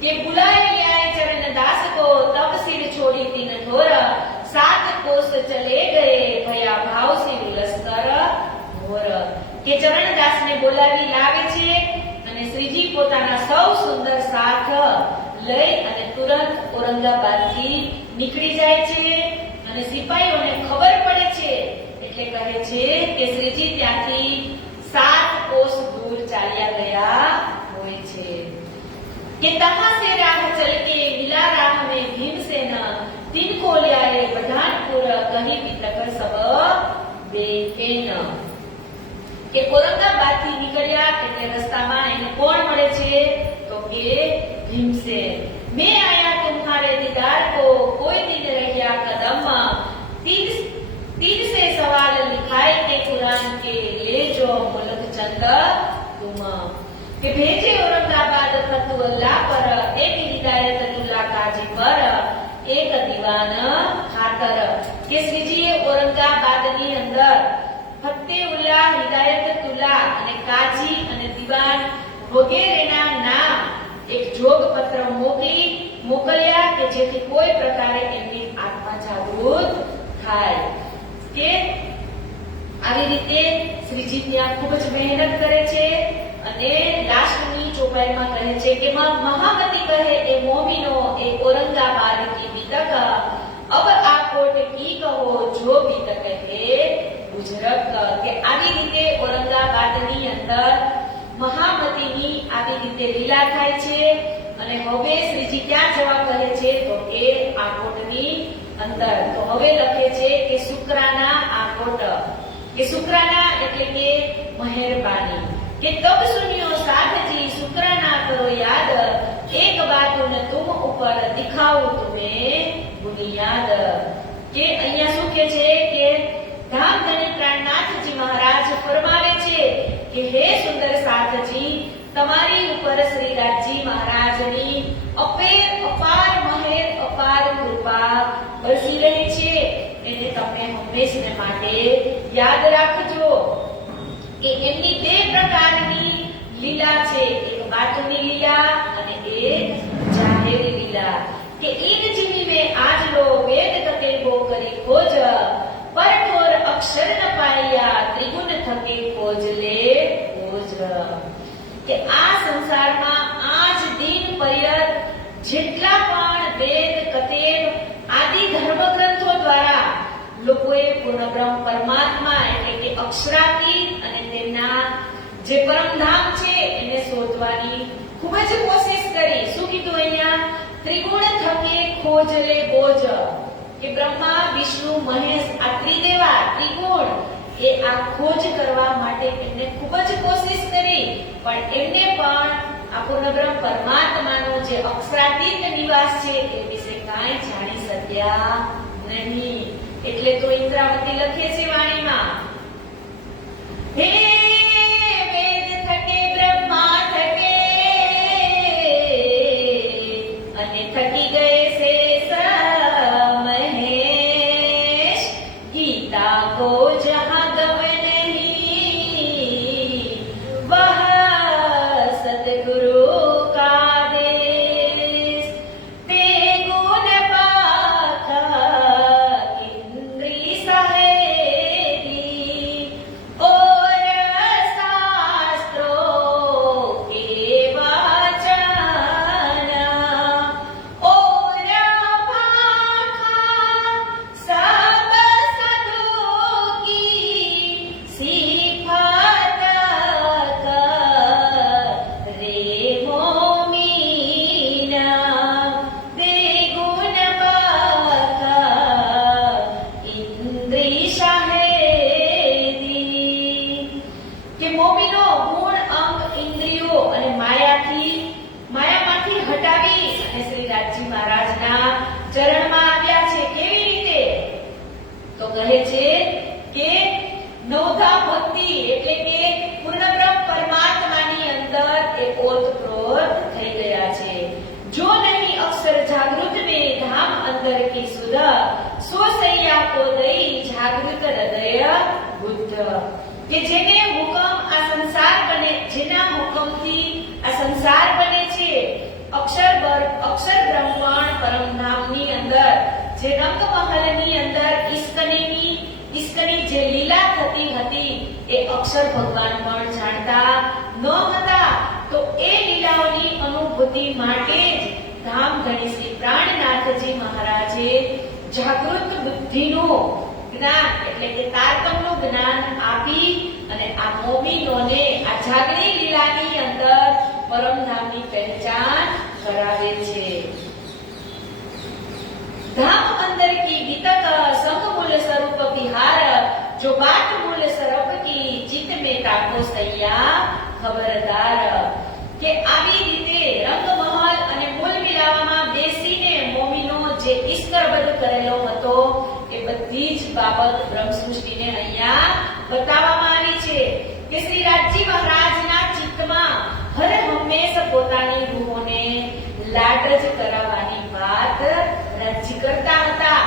કે બુલાए लियाए चरण दास को, तब सिर छोड़ी तीन ठोर, 7 कोस चले गए भया भाव से लश्कर घोर। કે ચરણદાસને બોલાવી લાવે છે અને શ્રીજી પોતાના સૌ સુંદર સાથ લઈ અને તુરંત ઔરંગાબાદથી નીકળી જાય છે અને સિપાહીઓને ખબર પડે છે એટલે કહે છે કે શ્રીજી ત્યાંથી 7 કોસ દૂર ચાલ્યા ગયા હોય છે। કે તહાં સે રાહ ચલકે મિલા રાહ में भीमसेन, तिनको ल्याए बढ़ानपुर कहीं भी तकर सब बेपेन। કે ઔરંગાબાદથી નીકળ્યા એટલે રસ્તામાં એને કોણ મળે છે તો કે ભીમસેન। मैं आया तुम्हारे दीदार को, कोई दिन रहिया कदम, तीर से सवाल लिखाए के कुरान के, ले जो मुल्क चंद तुम। કે ભેજે ઔરંગાબાદ ફતુલ્લાહ પર, એક હિદાયતુલ્લાહ કાજી પર, એક દીવાન ખાતર। કે શ્રીજીએ ઔરંગાબાદની અંદર ફતેહુલ્લાહ, હિદાયતુલ્લાહ અને કાજી અને દીવાન વગેરેના નામ એક જોગ પત્ર મોકલ્યા કે જેથી કોઈ પ્રકારે એમની આત્મા જાગૃત થાય. કે આવી રીતે શ્રીજી ત્યાં ખૂબ જ મહેનત કરે છે અને લાસ્ટની ચોપાઈમાં કહે છે કે મહામતી કહે એ મોમીનો એ ઔરંગાબાદ કી બીતક અબ આપ કોટ કી કહો જો બીતક હે ગુજરક. કે આવી રીતે ઔરંગાબાદની અંદર મહામતીની આવી રીતે લીલા થાય છે અને હવે શ્રીજી ક્યાં જવા કહે છે તો કે આકોટની અંદર. તો હવે લખે છે કે શુક્રાના આકોટ, કે શુક્રાના એટલે કે મહેરબાની. કે તબ સુનિયો સાધજી શુક્રાના કરો યાદ એક બાતો ન તુમ ઉપર દિખાવું તુમે બુનિયાદ. કે અહીંયા શું કહે છે કે ધામધણી પ્રાણનાથજી મહારાજ ફરમાવે છે કે હે સુંદર સાથજી, તમારી ઉપર શ્રીરાજજી મહારાજની અપાર મહેર અપાર કૃપા વરસી રહી છે. એને તમે હંમેશને માટે યાદ રાખજો કે એમની બે પ્રકારની લીલા છે, એક બાતની લીલા અને એક જાહેર લીલા. કે ઈન જીવી મે આજ લો વેદ કતે ગો કરી ખોજ પર ઠોર અક્ષર ન પાયા ત્રિગુણ થકે ખોજ લે ખોજ. કે આ સંસારમાં આજ દિન પર્યંત જેટલા પણ વેદ કતેબ આદિ ધર્મ ગ્રંથો દ્વારા લોકોએ પૂર્ણ બ્રહ્મ પરમાત્મા એટલે કે અક્ષરાતીત અને તેમના જે પરમધામ છે એને શોધવાની ખૂબ જ કોશિશ કરી. શું કીધું અહીંયા? ત્રિગુણ થકે ખોજ લે બોજ. કે બ્રહ્મા વિષ્ણુ મહેશ આ ત્રિદેવા ત્રિગુણ એ આ ખોજ કરવા માટે એમને ખૂબ જ કોશિશ કરી, પણ એમને પણ આ પૂર્ણ બ્રહ્મ પરમાત્માનો જે અક્ષરાતીત નિવાસ છે એ વિશે કાંઈ જાણી શક્યા નહીં. એટલે તો ઇન્દ્રાવતી લખે છે વાણીમાં, હે વેદ થકે બ્રહ્મા થકે અને થકી ગયે સે મહેશ ગીતા કો જહાં ગમ નહીં વહ સતગુરુ કા દેશ તે ગુણ પાખા ઇન્દ્રી સહેરી और शास्त्रो के वाचना और भाखा सब साधु की सिफत रे मोमीना दे गुण पाखा इंद्री શાહેરી. કે મોમીનો ગુણ અંગ ઇન્દ્રિયો અને માયામાંથી હટાવી અને શ્રી રાજજી મહારાજના ચરણમાં આવ્યા છે. કેવી રીતે? તો કહે છે કે નવધા ભક્તિ એટલે કે પૂર્ણ બ્રહ્મ પરમાત્માની અંદર એ ઓતપ્રોત થઈ ગયા છે. જો નહીં અક્ષર જાગૃત में धाम अंदर की सुधा सो सैया को दई जागृत हृदय बुद्ध. કે જેને હુકમ આ સંસાર બને, જેના હુકમથી આ સંસાર બને છે, અક્ષર બ્રહ્માંડ પરમધામની અંદર જે રંગમહલની અંદર ઈશ્કની જે લીલા થતી હતી એ અક્ષર ભગવાન પણ જાણતા ન હતા. તો એ લીલાઓની અનુભૂતિ માટે જ ધામ ધણી શ્રી પ્રાણનાથજી મહારાજે જાગૃત બુદ્ધિનું જ્ઞાન એટલે કે તારતમ્યનું જ્ઞાન આપી અને આ મોમીનોને આ જાગરી લીલાની અંદર પરમધામની પહેચાન કરાવે છે. धाम अंदर की बीतक संग मूल स्वरूप विहार जो बात मूल स्वरूप की चित में ताको सैया खबरदार. કે આવી રીતે રંગમહલ અને મૂલ વિલાવામાં બેસીને મોમીનો જે ઈશ્વરબદ્ધ કરેલો હતો એ બધી જ બાબત બ્રહ્મ સૃષ્ટિને અહીંયા બતાવવામાં આવી છે. કે શ્રી રાજજી મહારાજના ચિત્તમાં હર હંમેશ પોતાની રૂહોને લાડ જ કરાવવાની વાત રાજજી કરતા હતા.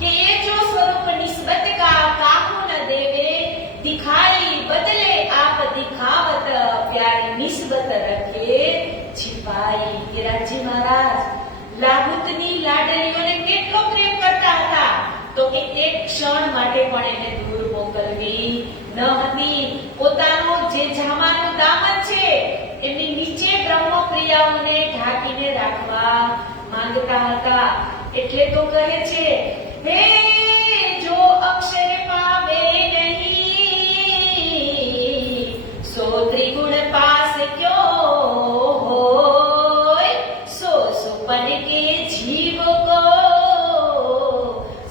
કે એ જો સ્વરૂપ નિસ્બત કા કાહુ ન દેવે દિખાઈ બદલે આપ દિખાવત પ્યારી નિસ્બત નિસ્બત રખે छिपाई કે રાજી મહારાજ લાહુતની લાડલીઓને કેટલો પ્રેમ કરતા હતા તો કે એક ક્ષણ માટે પણ એને દૂર મોકલવી ન હતી. પોતાનું જે જામાનું દામન છે એમની નીચે બ્રહ્મપ્રિયાઓને ઢાંકીને રાખવા માંગતા હતા. એટલે તો કહે છે હે જો અક્ષર પાવે નહીં સો ત્રિગુણ પાસ ક્યો હોય સો સુપન કે જીવ को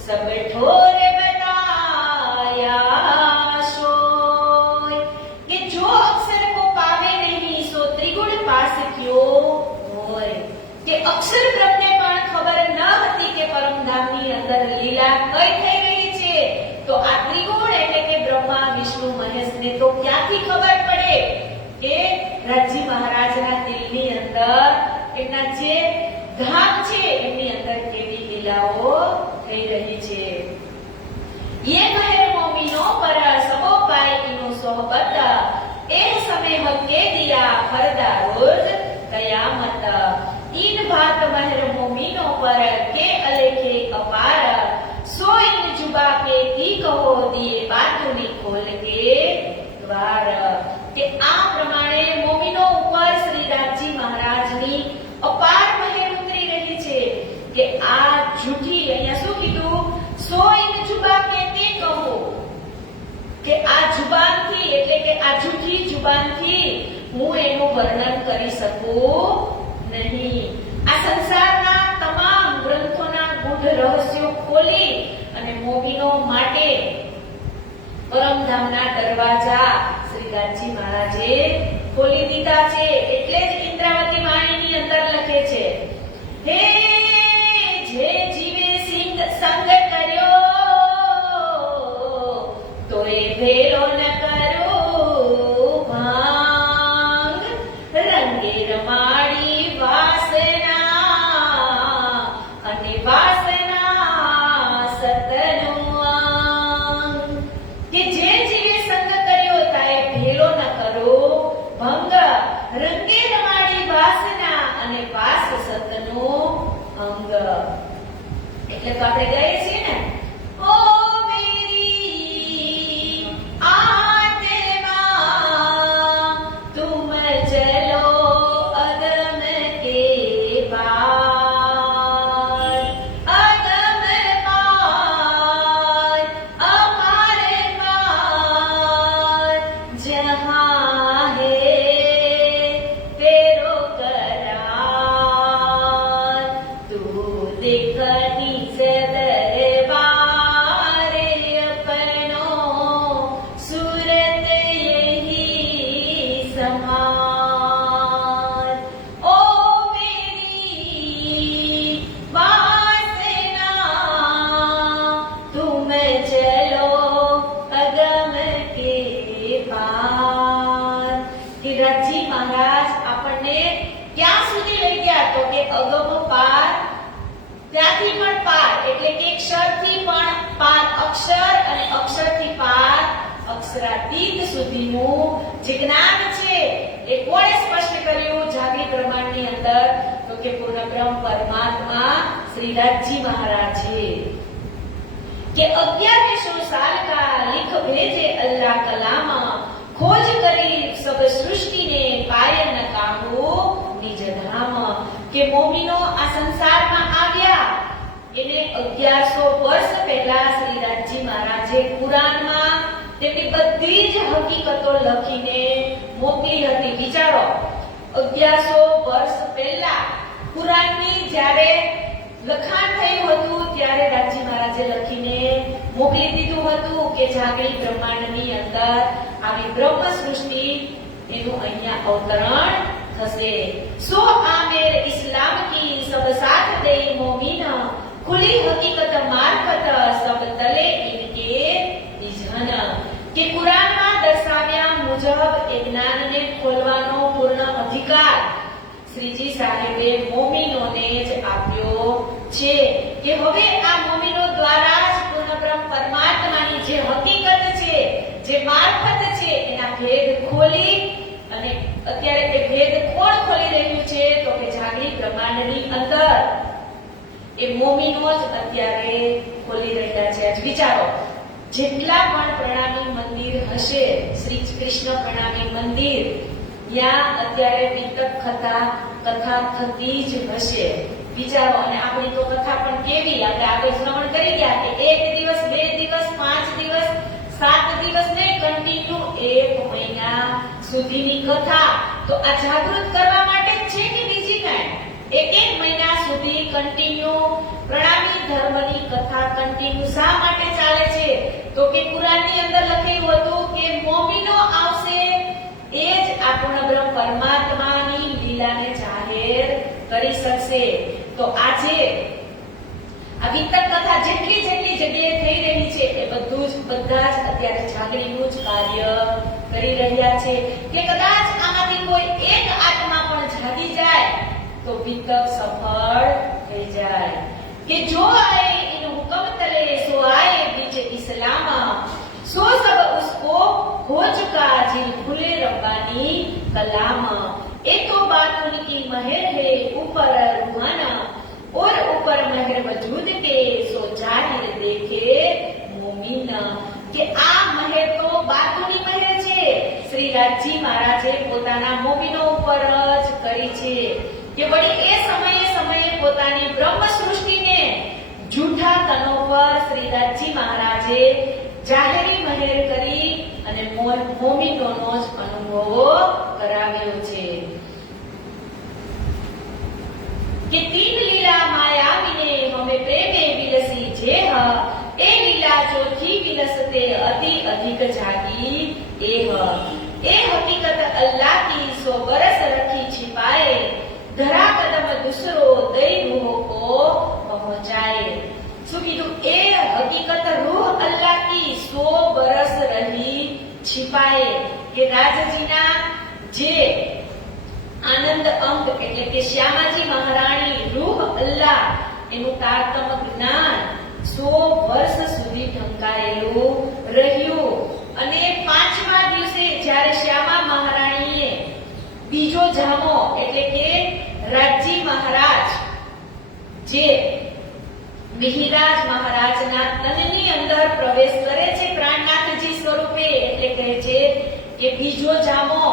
सब ठोर बताया सोय कि जो अक्षर को पावे नहीं सो त्रिगुण पास क्यों होय કે અક્ષર બ્રહ્મને પણ ખબર ન હતી કે પરમધામની અંદર લીલા કઈ થઈ રહી છે. તો આ ત્રિગુણ એટલે કે બ્રહ્મા વિષ્ણુ મહેશને તો ક્યાંથી ખબર પડે કે રાજી મહારાજના દિલની અંદર એમના જે ધામ છે એમની અંદર કેવી લીલાઓ થઈ રહી છે. ये महर मोमिनों पर सबो पाए इनो सोहबत एह समय हके दिया फरदा रोज कयामत इन बात महर मोमिनों पर के अलेखे अपार सो इन जुबा के ती कहो दिए बातुनी खोल के द्वार કે આ પ્રમાણે મોમિનો ઉપર શ્રી રાજી મહારાજની અપાર મહેર ઉતરી રહી છે કે આ જૂઠી અહીંયા શું કીધું સો ઇન જુબા કે તે કહો કે આ જુબાનથી એટલે કે આ જૂઠી જુબાનથી હું એનું વર્ણન કરી શકું નહીં. આ સંસારના તમામ ગ્રંથોના ગૂઢ રહસ્યો ખોલી અને મોમિનો માટે પરમધામના દરવાજા શ્રી રાજી મહારાજે ખોલી દીધા છે. એટલે જ ઇન્દ્રાવતી વાણીની અંદર લખે છે હે જે જીવે સંગ કર્યો તો એ ભેરો ન કરો ભાંગ રંગે રમાડી વાસના અને વાસના સતનું અંગ કે જે જીવે સંગ કર્યો તાએ ભેરો ન કરો ભંગ રંગે રમાડી વાસના અને વાસ સતનું અંગ. એટલે તો આપણે ગઈએ છીએ ને ઓ મેરી આત્મા તુમ ચલો અગમ કે પાર અગમ પાર અપાર પાર જહાં હે તેરો કરાર તું દેખની दरबारे अपनो सूरत यही समान ओ मेरी वासना तुम चलो अगम के पार. कि राजी महाराज આપણને ક્યાં સુધી લઈ ગયા તો કે અગમ પાર ત્યાંથી પણ પાર એટલે કે ક્ષરથી પણ પાર અક્ષર અને અક્ષરથી પાર અક્ષરાતીત સુધીનું જે જ્ઞાન છે એ કોણે સ્પષ્ટ કર્યું જાગૃત બ્રહ્માંડની અંદર તો કે પૂર્ણ બ્રહ્મ પરમાત્મા શ્રી રાજી મહારાજે કે 1100 साल का लिख भेजे अल्लाह कलाम खोज करी सब सृष्टि ने पाय न काहू निज धाम કે મોમિનો આ સંસારમાં આવ્યા એને 1100 વર્ષ પહેલા શ્રી રાજી મહારાજે કુરાનમાં તેમની બધી જ હકીકતો લખીને મોકલી હતી. વિચારો 1100 વર્ષ પહેલા કુરાનની જ્યારે લખાણ થયું હતું ત્યારે રાજી મહારાજે લખીને મોકલી દીધું હતું કે જાગૃત બ્રહ્માંડની અંદર આવી બ્રહ્મ સૃષ્ટિ એનું અહીંયા અવતરણ થશે. सो आमेर इस्लाम की सब साथ दे मोमिन खुली हकीकत मार्फत सब तले इनके इजहन કે કુરાનમાં દર્શાવ્યા મુજબ એ જ્ઞાનને ખોલવાનો પૂર્ણ અધિકાર શ્રીજી સાહેબે મોમિનોને જ આપ્યો છે કે હવે આ મોમિનો દ્વારા જ પૂર્ણ બ્રહ્મ પરમાત્માની જે હકીકત છે જે મારફત છે એના ભેદ ખોલી અને અત્યારે તે બ્રહ્માંડની અંદર એ મોમીનો જ અત્યારે ખોલી રહ્યા છે. આજ વિચારો, જેટલા પણ પ્રણામી મંદિર હશે, શ્રી કૃષ્ણ પ્રણામી મંદિર, ત્યાં અત્યારે વિતક કથા થતી જ હશે. વિચારો, અને આપણી તો કથા પણ કેવી, આપણે આગળ શ્રવણ કરી ગયા કે 1 દિવસ 2 દિવસ 5 દિવસ 7 દિવસ ને કન્ટિન્યુ 1 મહિના સુધીની કથા. તો આ જાગૃત કરવા માટે જ છે કે બીજી કાંઈ? 1 મહિના સુધી કન્ટિન્યુ પ્રણામી ધર્મની કથા કન્ટિન્યુ શા માટે ચાલે છે? તો કે કુરાનની અંદર લખેલું હતું કે મોમીનો આવશે એ જ આ પૂર્ણ બ્રહ્મ પરમાત્માની લીલાને જાહેર કરી શકશે. તો આજે આ વિતક કથા જેટલી જગ્યાએ થઈ રહી છે એ બધા જ અત્યારે જાગણીનું જ કાર્ય કરી રહ્યા છે કે કદાચ આમાંથી કોઈ એક આત્મા પણ જાગી જાય તો વિતક સફળ થઈ જાય. કે જો આए इन हुक्म तले सो आए बीच इस्लाम सो सब उसको हो चुका जिन खुले रब्बानी कलाम. एक तो बात उनकी महर है ऊपर रूहाना और ऊपर महर वजूद के सो जाहिर देखे मोमिन. કે આ મહેર તો બાતુની મહેર છે, શ્રી રાજજી મહારાજે પોતાના મોમીનો ઉપર જ કરી છે કે વળી એ સમયે પોતાની બ્રહ્મ સૃષ્ટિને જૂઠા તનો પર શ્રી રાજજી મહારાજે જાહેરી મહેર કરી અને મોમીનોનો જ અનુભવ કરાવ્યો છે કે તીન લીલા માયાવીને હમે પ્રેમે વિલસી જે એ લીલા ચોથી વિલસતે અતિ અધિક જાગી એ હકીકત અલ્લાહ की 100 बरस रखी छिपाए धरा कदम दूसरो दई रूह को पहुंचाए. શું કીધું? એ હકીકત રૂહ અલ્લાહ की 100 बरस રહી छिपाए કે રાજજીના જે આનંદ અંગ એટલે કે શ્યામાજી મહારાણી રૂહ અલ્લાહ એનું તારતમ જ્ઞાન 100 વર્ષ સુધી ઢંકાયેલું રહ્યું. અને 5મા દિવસે જ્યારે શ્યામા મહારાણીએ બીજો જામો એટલે કે રાજજી મહારાજ જે મિહિરાજ મહારાજના તનની અંદર પ્રવેશ કરે છે પ્રાણનાથજી સ્વરૂપે, એટલે કહે છે કે બીજો જામો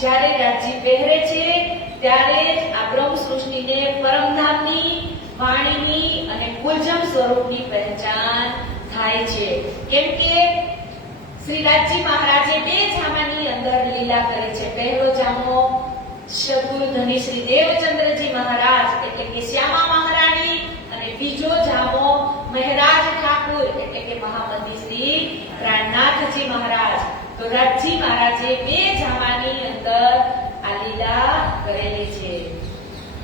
જ્યારે રાજજી પહેરે છે ત્યારે જ આ બ્રહ્મ સૃષ્ટિને પરમધામની વાણીની અને કુલજમ સ્વરૂપની પહેચાન થાય છે. કેમ કે શ્રી રાજજી મહારાજે 2 જામાની અંદર લીલા કરી છે. પહેલો જામો શગુરધની શ્રી દેવચંદ્રજી મહારાજ એટલે કે શ્યામા મહારાણી, અને બીજો જામો મહેરાજ ઠાકુર એટલે કે મહામંદી શ્રી પ્રાણનાથજી મહારાજ. તો રાજજી મહારાજે 2 જામાની અંદર આ લીલા કરેલી છે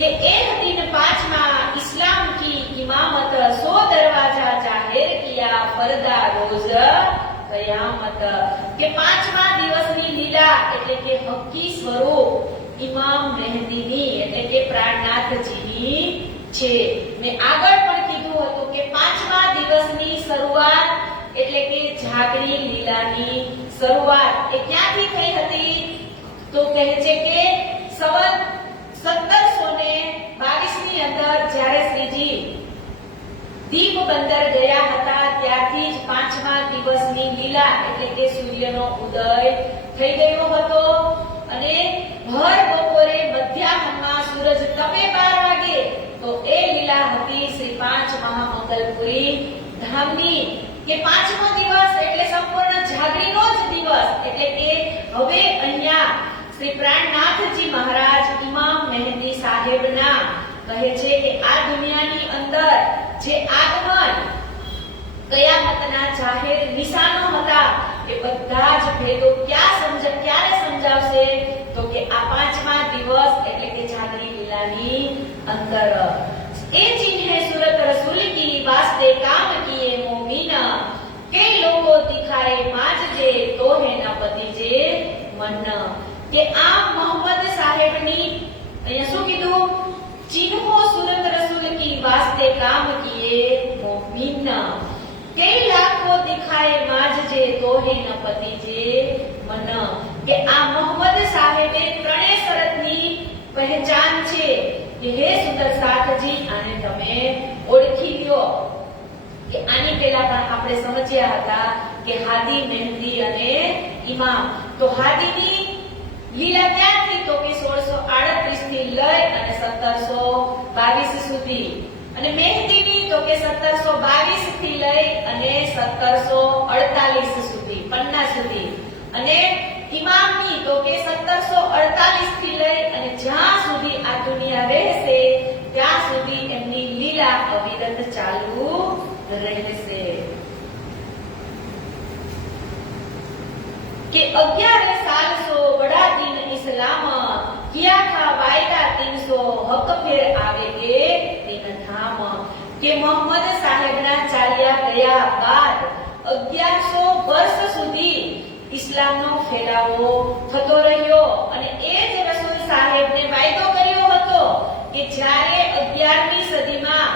કે एक दिन 5वां इस्लाम की इमामत 100 दरवाजा जाहिर किया फरदा रोज कयामत. કે 5મા દિવસની લીલા એટલે કે હકી સ્વરૂપ ઇમામ મહેદીની એટલે કે પ્રાણનાથજીની છે. મેં આગળ પણ કીધું હતું કે 5મા દિવસની શરૂઆત એટલે કે જાગરી લીલાની શરૂઆત એ ક્યાંથી થઈ હતી? તો કહે છે કે સંવત 1722 ની અંદર જ્યારે શ્રીજી દીપ બંદર ગયા હતા ત્યારથી જ 5મા દિવસની લીલા એટલે કે સૂર્યનો ઉદય થઈ ગયો હતો. અને ભર બપોરે મધ્યાહનમાં સૂરજ તપે 12 વાગે તો એ લીલા હતી શ્રી 5 મહામંગલપુરી ધામની કે 5મો દિવસ એટલે સંપૂર્ણ જાગરીનો જ દિવસ. એટલે કે હવે અહીંયા શ્રી પ્રાણનાથજી મહારાજ ઇમામ મહેદી સાહેબના કહે છે કે આ દુનિયાની અંદર જે આગમન કયામતના જાહેર નિશાનો હતા એ બધા જ ભેદો ક્યારે સમજાવશે? તો કે આ 5મા દિવસ એટલે કે જાગરી લીલાની અંદર. એ ચિહ્ન સુરત રસૂલ કી વાસ્તે કામ કિએ મોમીન કે લોકો દિખાએ માજજે તો હે ન પતિજે મન. કે આ મોહમ્મદ સાહેબની અહીંયા શું કીધું? ચિહ્નો સુરત રસૂલ કી વાસ્તે કામ કિએ મોમીન કે લાખો દિખાએ માજજે તો હે ન પતિજે મન. કે આ મોહમ્મદ સાહેબે ત્રણેય શરતની પહેચાન છે કે હે સુંદર સાથજી, આને તમે ઓળખી લ્યો. કે આની પહેલા પણ આપણે સમજ્યા હતા કે હાદી, મહેંદી અને ઇમામ. તો હાદીની લીલા ક્યાંથી? તો કે 1638 થી લઈ અને 1722 સુધી, અને મહેંદીની તો કે 1722 થી લઈ અને 1748 સુધી, 50 સુધી, અને ઇમામની તો કે 1748 થી લઈ અને જ્યાં સુધી આ દુનિયા રહેશે ત્યાં સુધી એમની લીલા અવિરત ચાલુ રહેશે. કે 11 साल सो बड़ा दिन इस्लाम, किया था वायदा 300, हक फिर आवेगे दिन धाम. કે મોહમ્મદ સાહેબના ચાલ્યા ગયા બાદ 1100 વર્ષ સુધી ઇસ્લામનો ફેલાવો થતો રહ્યો, અને એ જ રસૂલ સાહેબને વાયદો કર્યો હતો કે જ્યારે 11મી સદીમાં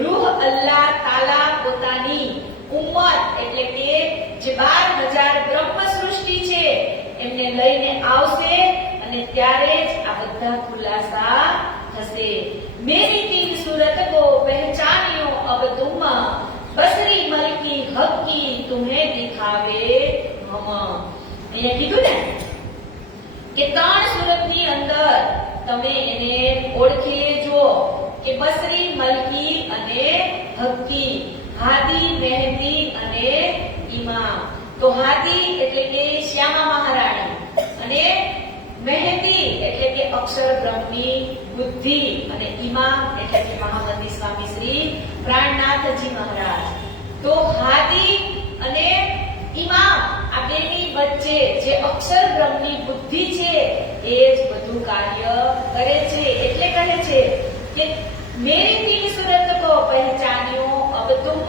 રૂહ અલ્લાહ તાલા પોતાની ઉમ્મત એટલે કે જે 12,000 બ્રહ્મ સૃષ્ટિ છે એમને લઈને આવશે, અને ત્યારે જ આ બધા ખુલાસા થશે. મેરી તીન सूरत को पहचानियो अब तुम, बसरी मलकी हक की तुम्हें दिखावे हम. અહીંયા કીધું ને કે 3 સુરતની અંદર તમે એને ઓળખી લેજો કે બસરી, મલકી અને હક્કી, હાદી, મહેંદી અને ઇમામ. તો હાદી એટલે કે શ્યામા મહારાણી, અને મહેંદી એટલે કે અક્ષર બ્રહ્મની બુદ્ધિ, અને ઇમામ એટલે કે મહામતી સ્વામી શ્રી પ્રાણનાથજી મહારાજ. તો હાદી અને ઇમામ આ બેની વચ્ચે જે અક્ષર બ્રહ્મની બુદ્ધિ છે એ જ બધું કાર્ય કરે છે. એટલે કહે છે કે મેરી તીન सूरत को पहचानियो अब तुम,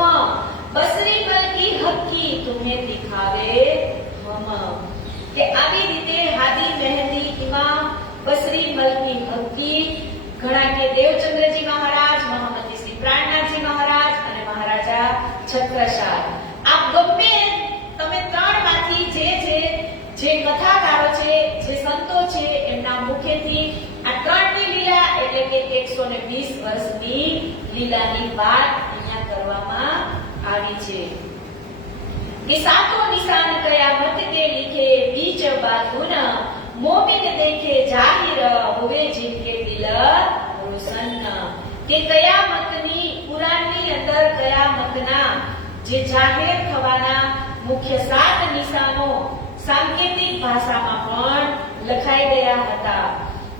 बसरी मलकी हक्की तुम्हें दिखावे हम. કે આવી રીતે હાદી, મહેંદી, ઇમામ, બસરી, મલકી, હક્કી, ઘણા કે દેવચંદ્રજી મહારાજ, મહામતી શ્રી પ્રાણનાથજી મહારાજ અને મહારાજા છત્રસાલ. આ ગમે તમે 3 માંથી જે કથાકારો છે, જે સંતો છે, એમના મુખેથી આ 3ની લીલા એટલે કે 120 વર્ષની લીલાની વાત અહીંયા કરવામાં આવી છે. કે સાતો નિશાન કયામત કે લીખે બીચ બાજુન, મોમિન દેખે જાહિર હોવે જીનકે દિલ રોશન. કે કયામતની કુરાનની અંદર કયામતના જે જાહેર થવાના મુખ્ય 7 નિશાનો સાંકેતિક ભાષામાં પણ લખાઈ ગયા હતા.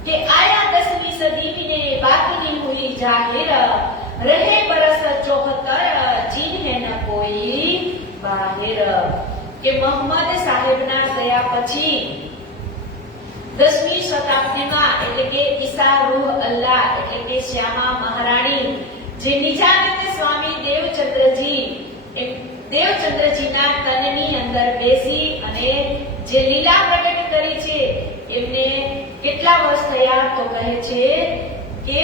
કે આયા 10મી સદી ને બાકી હુઈ જાહિર, રહે બરસ 74 જીન્હે ન કોઈ બાહિર. કે મોહમ્મદ સાહેબના ગયા પછી 10મી શતાબ્દીમાં એટલે કે ઈસા રૂહ અલ્લાહ એટલે કે શ્યામા મહારાણી, જે નિજાનંદ સ્વામી દેવચંદ્રજીના તનની અંદર બેસી અને જે લીલા પ્રગટ કરી છે એમને કેટલા વર્ષ થયા? તો કહે છે કે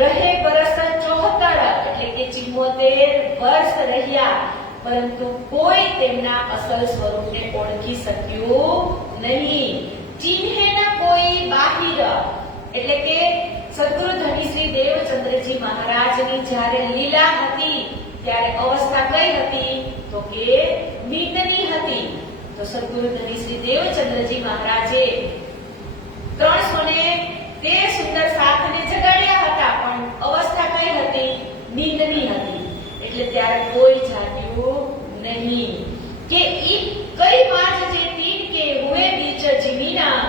રહે બરસ 74 એટલે કે 74 વર્ષ રહ્યા, પરંતુ કોઈ તેમના અસલ સ્વરૂપને ઓળખી શક્યું નહીં. ચિહ્ને ન કોઈ બાહિર એટલે કે સદગુરુ ધણી શ્રી દેવચંદ્રજી મહારાજની જ્યારે લીલા હતી ત્યારે અવસ્થા કઈ હતી? તો કે નિંદની હતી. તો સદગુરુ ધણી શ્રી દેવચંદ્રજી મહારાજે 313 સુંદર સાથને જગાડ્યા હતા, પણ અવસ્થા કઈ હતી? નિંદની હતી. એટલે ત્યારે કોઈ જાગ્યું નહીં. કે ઈ કઈ માજ જે તીન કે હુએ બીચ જીમીના,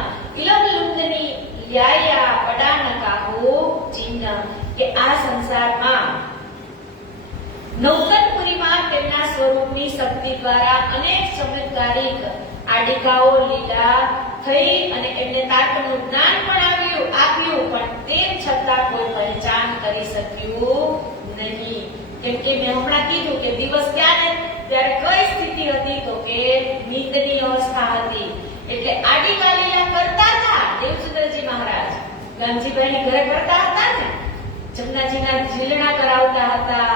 ઇલમ લુંદની લ્યાયા પડા ન કાહો ચિન્ન. કે આ સંસારમાં નૌતનપુરીમાં તેમના સ્વરૂપની શક્તિ દ્વારા અનેક ચમત્કારિક આડિકાઓ લીલા થઈ અને એમને તાર્કનું જ્ઞાન પણ આપ્યું, પણ તેમ છતાં કોઈ પહેચાન કરી શક્યું નહીં. કેમ કે મેં હમણાં કીધું કે દિવસ ત્યારે કઈ સ્થિતિ હતી? તો કે નિંદની અવસ્થા હતી. એટલે આડિકા લીલા કરતા હતા દેવચંદ્રજી મહારાજ, ગાંધીભાઈની ઘરે કરતા હતા ને, જમનાજીના ઝીલણા કરાવતા હતા,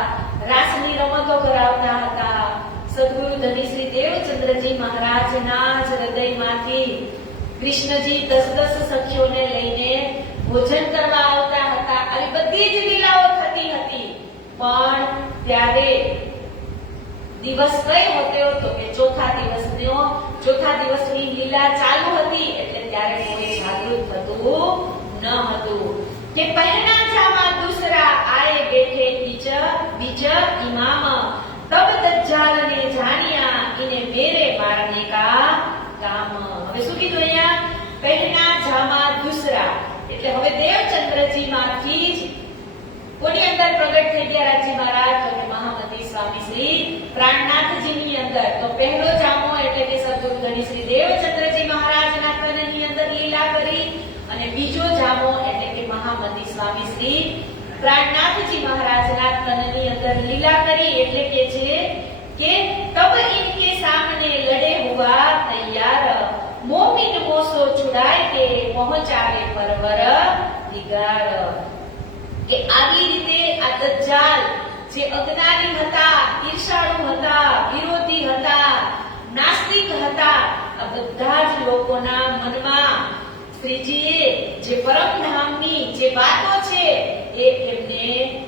રાસની રમતો કરાવતા હતા. સદગુરુ ધની શ્રી દેવચંદ્રજી મહારાજના જ હૃદયમાંથી કૃષ્ણજી 10 સખીઓને લઈને ભોજન કરવા આવતા હતા. આવી દિવસ કયો હતો તો કે ચોથા દિવસની લીલા ચાલુ હતી, એટલે ત્યારે કોઈ જાગૃત થતું ન હતું કે પહેલા જામા દૂસરા આए बैठे बीज इमाम तब दज्जाल ने जानिया इन्हें मेरे मारने का काम। હવે શું કીધું અહીંયા? પહેલા જામા દૂસરા એટલે હવે દેવચંદ્રજી માંથી જ કોની અંદર પ્રગટ થઈ ગયા રાજી મહારાજ? તો કે મહામતી સ્વામી શ્રી પ્રાણનાથજીની અંદર. તો પહેલો જામો એટલે કે સદગુરુ શ્રી દેવચંદ્રજી મહારાજના તનની અંદર લીલા કરી, અને બીજો જામો એટલે કે મહામતી સ્વામી શ્રી પ્રાણનાથજી મહારાજના તનની અંદર લીલા કરી. એટલે કે છે કે તબ ઇનકે સામને લડે હુઆ તૈયાર, મોમિન મોસો છુડાય કે પહોંચાવે પરવર દિગાર. કે આવી રીતે આ દજ્જાલ જે અજ્ઞાની હતા, ઈર્ષાળુ હતા, વિરોધી હતા, નાસ્તિક હતા, આ બધા જ લોકોના મનમાં શ્રીજીએ જે પરમધામની જે વાતો છે એ એમને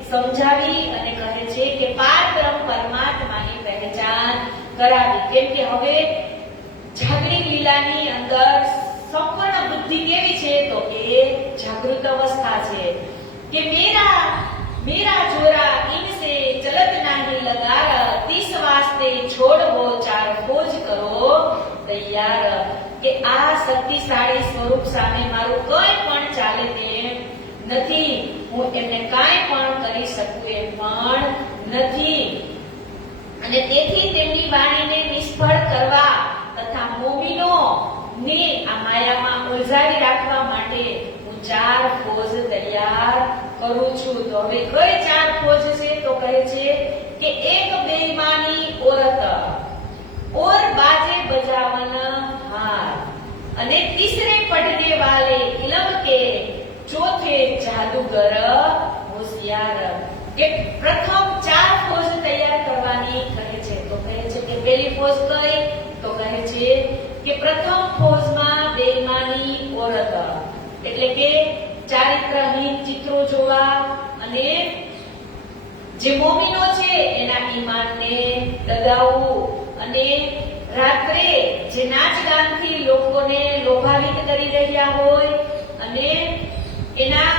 સમજાવી અને કહે છે કે પારબ્રહ્મ પરમાત્માની પહેચાન કરાવી. કેમ કે હવે જાગૃત લીલાની અંદર સંપૂર્ણ બુદ્ધિ કેવી છે? તો એ જાગૃત અવસ્થા છે કે मेरा जोरा इनसे चलत नहीं लगार, 30 वास्ते छोड़ो चार खोज करो तैयार. કે આ શક્તિશાળી સ્વરૂપ સામે મારું કંઈ પણ ચાલે તેમ નથી, હું એમને કાંઈ પણ કરી શકું એમ પણ નથી. અને તેથી તેમની વાણીને નિષ્ફળ કરવા તથા મોમીનો ને આ માયામાં ઉલઝાવી રાખવા માટે હું 4 ફોજ તૈયાર કરું છું. તો હવે કઈ 4 ફોજ છે? તો કહે છે કે એક બેઈમાની औरत और बाजे बजावन हार, અને तीसरे पढ़ने वाले इल्म के, चौथे जादूगर होशियार. કે પ્રથમ 4 ફોજ તૈયાર કરવાની કહે છે. તો કહે છે કે પહેલી ફોજ કઈ? તો કહે છે કે પ્રથમ ફોજમાં બેઈમાની औरत એટલે કે ચારિત્રહીન ચિત્રો જોવા અને જે મોમીનો છે એના ઈમાનને દગાવવું, અને રાત્રે જે નાચગાનથી લોકોને લોભાવિત કરી રહ્યા હોય અને એના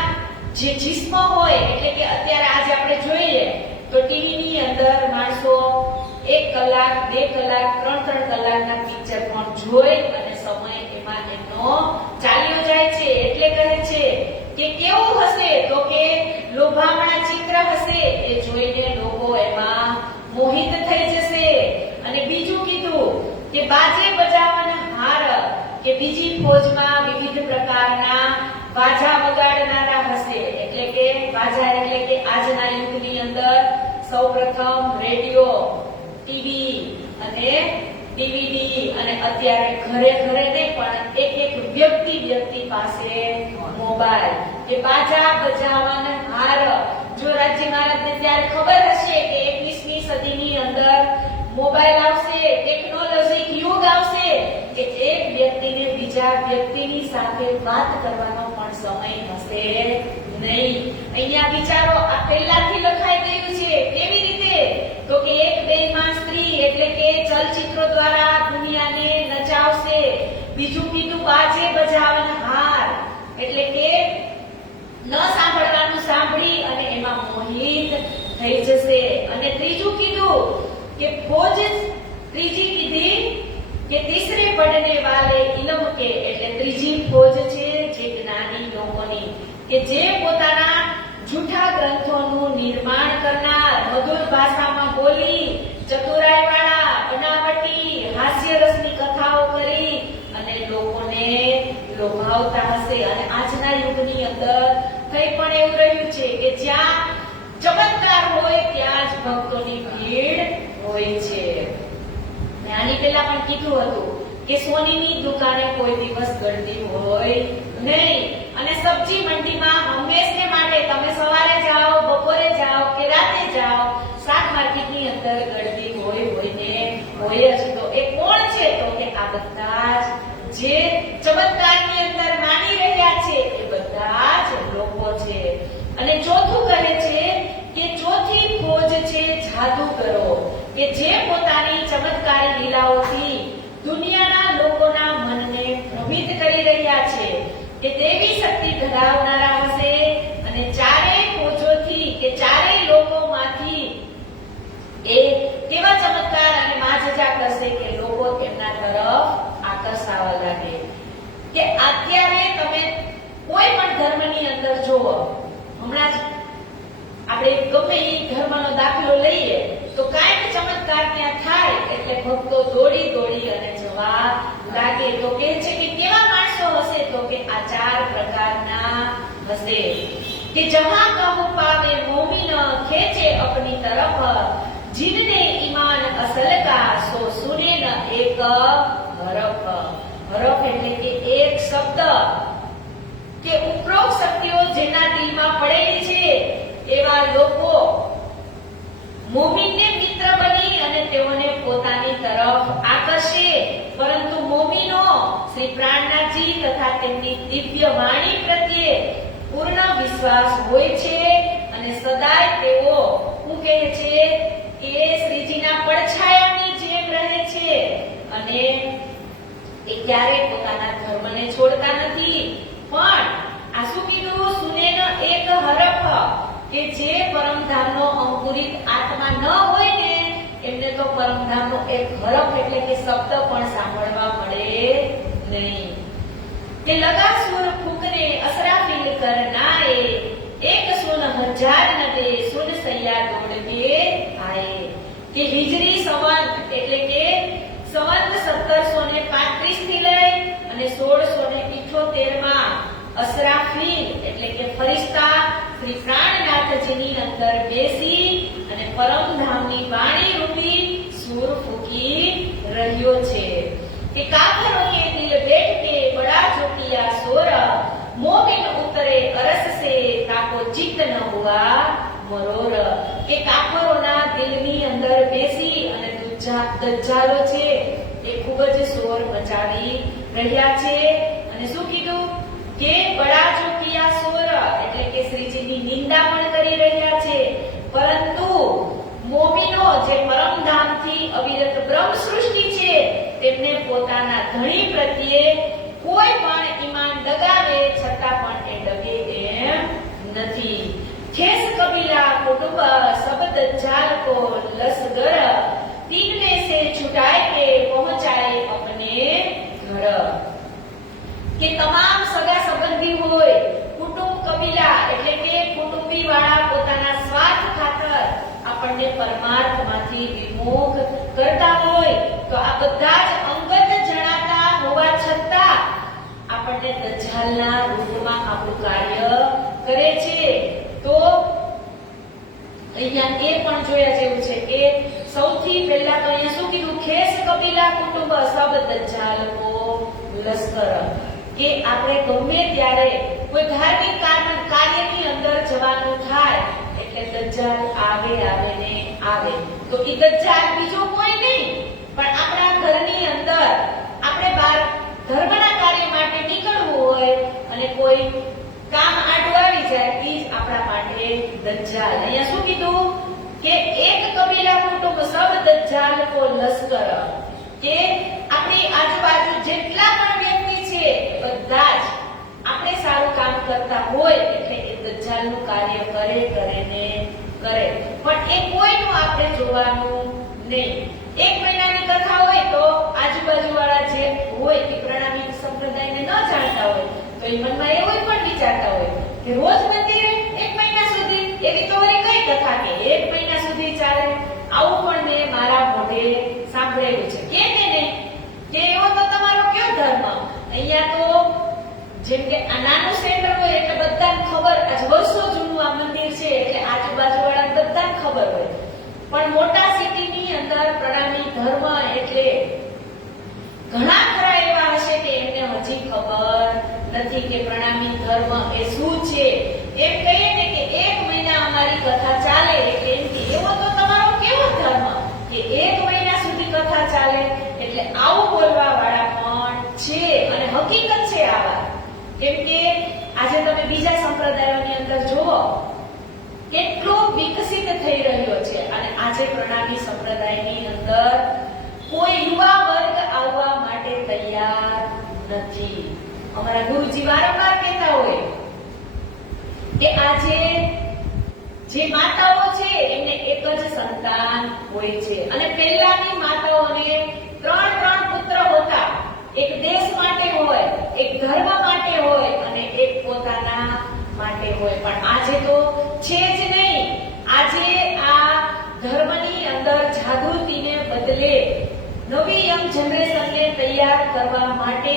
જે જિસ્મ હોય, એટલે કે અત્યારે આજે આપણે જોઈએ તો ટીવી ની અંદર માણસો 1 કલાક 2 કલાક 3 કલાકના પિક્ચર પણ જોઈ અને સમય એમાં એમનો ચાલ્યો જાય છે. એટલે કહે છે કે કેવું હશે? તો કે લોભામણા ચિત્ર હશે, એ જોઈને લોકો એમાં મોહિત થઈ જશે. અને બીજું કીધું કે બાજે બજાવવાના હાર, કે બીજી ફોજમાં વિવિધ પ્રકારના બાજા વગાડનારા હશે. એટલે કે બાજા એટલે કે આજના યુગની અંદર સૌપ્રથમ રેડિયો, ટીવી અને ડીવીડી, અને અત્યારે ઘરે ઘરે નહીં પણ એક વ્યક્તિ પાસે મોબાઈલ. એ બાજા બજાવવાના હાર. જો રાજ્ય મહારાજને ત્યારે ખબર હશે કે 21મી સદીની અંદર મોબાઈલ આવશે, ટેકનોલોજીક યુગ આવશે, કે એક વ્યક્તિને બીજા વ્યક્તિની સાથે વાત કરવાનો પણ સમય હશે નહીં. અહીંયા વિચારો આ પહેલાથી લખાઈ ગયું છે. કેવી રીતે? તો કે એક બેઈમાન સ્ત્રી એટલે કે ચલચિત્રો દ્વારા દુનિયાને નચાવશે. બીજું કીધું બાજે બજાવવાના હાર એટલે કે ન સાંભળવાનું સાંભળી અને એમાં મોહિત થઈ જશે. અને ત્રીજું કીધું કે ફોજ, ત્રીજી કીધી કે તીસરે પડને વાલે ઇલ્મ કે, એટલે ત્રીજી ફોજ છે જે જ્ઞાની લોકોની, કે જે પોતાના જૂઠા ગ્રંથોનું નિર્માણ કરનાર, મધુર ભાષામાં બોલી, ચતુરાઈવાળા, બનાવટી, હાસ્યરસની કથાઓ કરી અને લોકોને લોભાવતા હશે. અને આજના યુગની અંદર કંઈ પણ એવું રહ્યું છે કે જ્યાં ચમત્કાર હોય ત્યાં જ ભક્તોની ભીડ હોય છે. આની પહેલા પણ કીધું હતું કે સોનીની દુકાને કોઈ દિવસ ગળદી હોય નહીં, અને સબ્જી મંડીમાં હંમેશને માટે તમે સવારે જાઓ, બપોરે જાઓ કે રાતે જાઓ, શાક માર્કેટની અંદર ગળદી હોય જ. તો એ કોણ છે? તો કે આ બધા જ જે ચમત્કારની અંદર માની રહ્યા છે એ બધા જ લોકો છે. અને ચોથું કહે છે કે ચોથી ફોજ છે જાદુગરો. કે જે પોતાની ચમત્કારી લીલાઓથી દુનિયાના લોકોના મનને ભ્રમિત કરી રહ્યા છે, કે દેવી શક્તિ ધરાવનારા હશે અને ચારેય કોજોથી કે ચારેય લોકોમાંથી એ કેવા ચમત્કાર અને માજજા કરશે કે લોકો તેમના તરફ આકર્ષાવા લાગે. કે અત્યારે તમે કોઈ પણ ધર્મની અંદર જુઓ, હમણાં જ આપણે ગમે એ ધર્મનો દાખલો લઈએ તો કાંઈક ચમત્કાર ત્યાં થાય એટલે ભક્તો દોડી દોડી અને જવા લાગે. તો કહે છે કે કેવા માણસો હશે, તો કે આ ચાર પ્રકારના હશે કે જહાં કહું પાવે મોમિન ખેંચે અપની તરફ, जिनने ईमान असल का सो सुने न एक हरफ. हरफ એટલે કે એક શબ્દ, કે ઉપરોક્ત શક્તિઓ જેના દિલમાં પડેલી છે એવા લોકો મોમીનને મિત્ર બની અને તેઓને પોતાની તરફ આકર્ષે. પરંતુ મોમીનો શ્રી પ્રાણનાથજી તથા તેમની દિવ્ય વાણી પ્રત્યે પૂર્ણ વિશ્વાસ હોય છે અને સદાય તેઓ શું કહે છે કે શ્રીજીના પડછાયાની જેમ રહે છે અને એ ક્યારેય પોતાના ધર્મને છોડતા નથી. પણ આ શું કીધું, સુનેન એક હરફ, કે જે પરમધામનો અંકુરિત આત્મા ન હોય ને એમને તો પરમધામનો એક હરફ એટલે કે શબ્દ પણ સાંભળવા મળે નહીં. કે લગા સુર ફૂકને અસરાફીલ કરનાએ, એક સુન હજાર નદે સુન સૈયા દોડવે આએ. કે હિજરી સંવત એટલે કે સંવત 1735 થી લઈ અને 1678 માં અસરાફીલ એટલે કે ફરિશ્તા શ્રી પ્રાણનાથજીની અંદર બેસી અને પરમધામની વાણી રૂપી સુર ફૂકી રહ્યો છે. કે કાફરો કે દિલ બેઠ કે બડા જોતિયા સોર, મોમિન ઉતરે અરસ સે તાકો ચિત્ત ન હુઆ મરોર. કે કાફરોના દિલની અંદર બેસી અને દજ્જાલો છે એ ખૂબ જ શોર મચાવી રહ્યા છે. અને શું કીધું કે બડા જોતિયા સોર એટલે કે શ્રીજીની નિંદા પણ કરી રહ્યા છે. પરંતુ મોમીનો જે પરમધામથી અવિરત બ્રહ્મ સૃષ્ટિ છે તેમને પોતાના ધણી પ્રત્યે કોઈ પણ ઈમાન ડગાવે છતાં પણ એ ડગે એમ નથી. ખેસ કબીલા કુટુંબ સબદ જાલ કો લસગર, तीन में से छुटाए के पहुंचाए अपने घर. કે તમામ સગા સંબંધી હોય, કુટુંબ કબીલા એટલે કે કુટુંબી વાળા પોતાના સ્વાર્થ ખાતર આપણને પરમાર્થમાંથી વિમુખ કરતા હોય તો આ બધા જ અંગત જણાતા હોવા છતાં આપણને દજ્જાલના રૂપમાં આપણું કાર્ય કરે છે. તો અહીંયા એ પણ જોયા જેવું છે કે સૌથી પહેલા તો અહીંયા શું કીધું, ખેસ કબીલા કુટુંબ સબ દજ્જાલ કો લશ્કર. કે આપણે ગમે ત્યારે કોઈ ધાર્મિક કાર્યની અંદર જવાનું થાય એટલે દજ્જાલ આવે ને આવે. તો એ દજ્જાલ બીજો કોઈ નહીં પણ આપણા ઘરની અંદર આપણે બહાર ધર્મના કાર્ય માટે નીકળવું હોય અને કોઈ કામ આડું આવી જાય એ જ આપણા માટે દજ્જાલ. અહીંયા શું કીધું કે એક કબીલા કુટુંબ સબ દજ્જાલ કો લશ્કર. કે આપણી આજુબાજુ જેટલા પણ વ્યક્તિ છે બધા જ આપણે સારું કામ કરતા હોય એટલે એ દજ્જાલનું કાર્ય કરે પણ એ કોઈનું આપણે જોવાનું નહીં. 1 મહિનાની કથા હોય તો આજુબાજુ વાળા જે હોય એ પ્રણામી સંપ્રદાયને ન જાણતા હોય તો એ મનમાં એવું પણ વિચારતા હોય કે રોજ મંદિરે 1 મહિના સુધી, એવી તો વળી કઈ કથા કે 1 મહિના સુધી ચાલે. આવું પણ મેં મારા મોઢે સાંભળેલું છે. કે નહીં કે એવો તો તમારો કયો ધર્મ? અહીંયા તો જેમ કે આ નાનું સેન્ટર હોય એટલે બધાને ખબર, આજ વર્ષો જૂનું આ મંદિર છે એટલે આજુબાજુ વાળા બધાને ખબર હોય. પણ મોટા સિટીની અંદર પ્રણામી ધર્મ એટલે ઘણા ખરા એવા હશે કે એમને હજી ખબર નથી કે પ્રણામી ધર્મ એ શું છે. એમ કહીએ ને કે 1 મહિના અમારી કથા ચાલે એટલે એમ કે એવો તો તમારો કેવો ધર્મ કે 1 મહિના સુધી કથા ચાલે. એટલે આવું બોલવા વાળા પણ છે અને હકીકત છે આ વાત. કેમ કે આજે તમે બીજા સંપ્રદાયોની અંદર જુઓ કેટલો વિકસિત થઈ રહ્યો છે અને આજે આજે પ્રણામી સંપ્રદાયની અંદર કોઈ યુવા વર્ગ આવવા માટે તૈયાર નથી. અમારા ગુરુજી વારંવાર કહેતા હોય કે આજે જે માતાઓ છે એમને એક જ સંતાન હોય છે અને પહેલાની માતાઓને 3 પુત્ર હતા. એક દેશ માટે હોય, એક ધર્મ માટે હોય અને એક પોતાના માટે હોય. પણ આજે તો છે જ નહીં. આજે આ ધર્મની અંદર જાગૃતિને બદલે નવી યંગ જનરેશનને તૈયાર કરવા માટે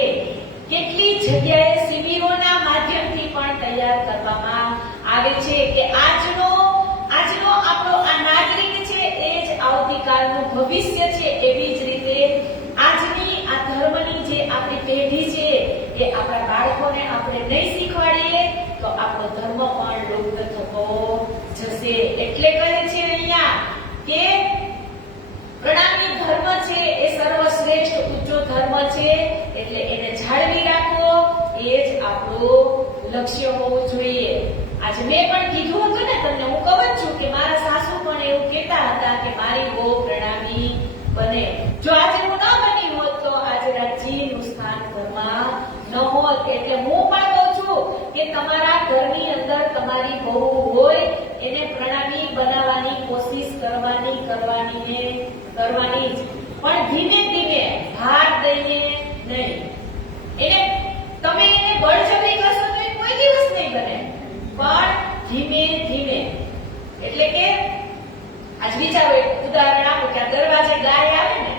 કેટલી જગ્યાએ શિબિરોના માધ્યમથી પણ તૈયાર કરવામાં આવે છે કે આજનો આપણો આ નાગરિક છે એ જ આવતીકાલનું ભવિષ્ય છે. એવી જ રીતે આજની આ ધર્મની જે આપણી પેઢી છે એ આપણા બાળકોને આપણે નહીં શીખવાડીએ તો આપણો ધર્મ પણ લુપ્ત થતો જશે. એટલે કહે છે અહીંયા કે પ્રણામી ધર્મ છે એ સર્વશ્રેષ્ઠ ઊંચો ધર્મ છે, એટલે એને જાળવી રાખવો એ જ આપણું લક્ષ્ય હોવું જોઈએ. આજે મેં પણ કીધું હતું ને તમને, હું કહું જ છું કે મારા સાસુ પણ એવું કહેતા હતા કે મારી બહુ પ્રણામી બને. જો આજે હું ન બની હોત તો આજે રાજ્યનું સ્થાન ઘરમાં ન હોત. એટલે હું પણ કહું છું કે તમારા ઘરની અંદર તમારી બહુ હોય એને પ્રણામી બનાવવાની કોશિશ કરવાની જ. પણ ધીમે ધીમે ભાર દઈને નહીં. તમે એને બળજબરી કરશો તો એ કોઈ દિવસ નહીં બને. પણ ધીમે ધીમે, એટલે કે આજ વિચારો એક ઉદાહરણ આપું કે દરવાજે ગાય આવે ને,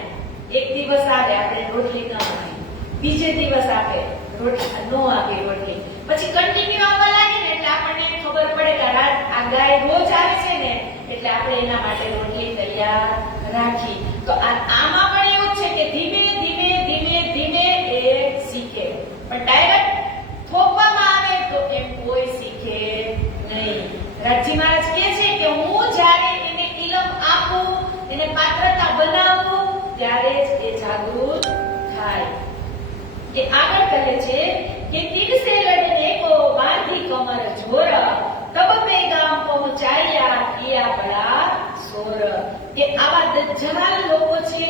એક દિવસ આવે આપણે રોટલી ન આપી, બીજે દિવસ આપે રોટલી નો આપી રોટલી, પછી કન્ટિન્યુ આવવા લાગે ને એટલે આપણને ખબર પડે કે આ ગાય રોજ આવે છે ને એટલે આપણે એના માટે રોટલી તૈયાર રાખી. તો આમાં પણ એવું છે કે ધીમે ધીમે ધીમે ધીમે એ શીખે. પણ ડાયરેક્ટ થોપવામાં આવે તો એમ કોઈ શીખે નહીં. રાજજી મહારાજ કહે છે કે હું જ્યારે એને ઇલમ આપું, એને પાત્રતા બનાવું ત્યારે જ એ જાગૃત થાય. કે આગળ કહે છે કે તીર સે લડને કો બાંધી કમર જોર, તબ પેગામ પહોંચાયા કિયા બડા સોર. કે આવા દજ્જાલ લોકો છે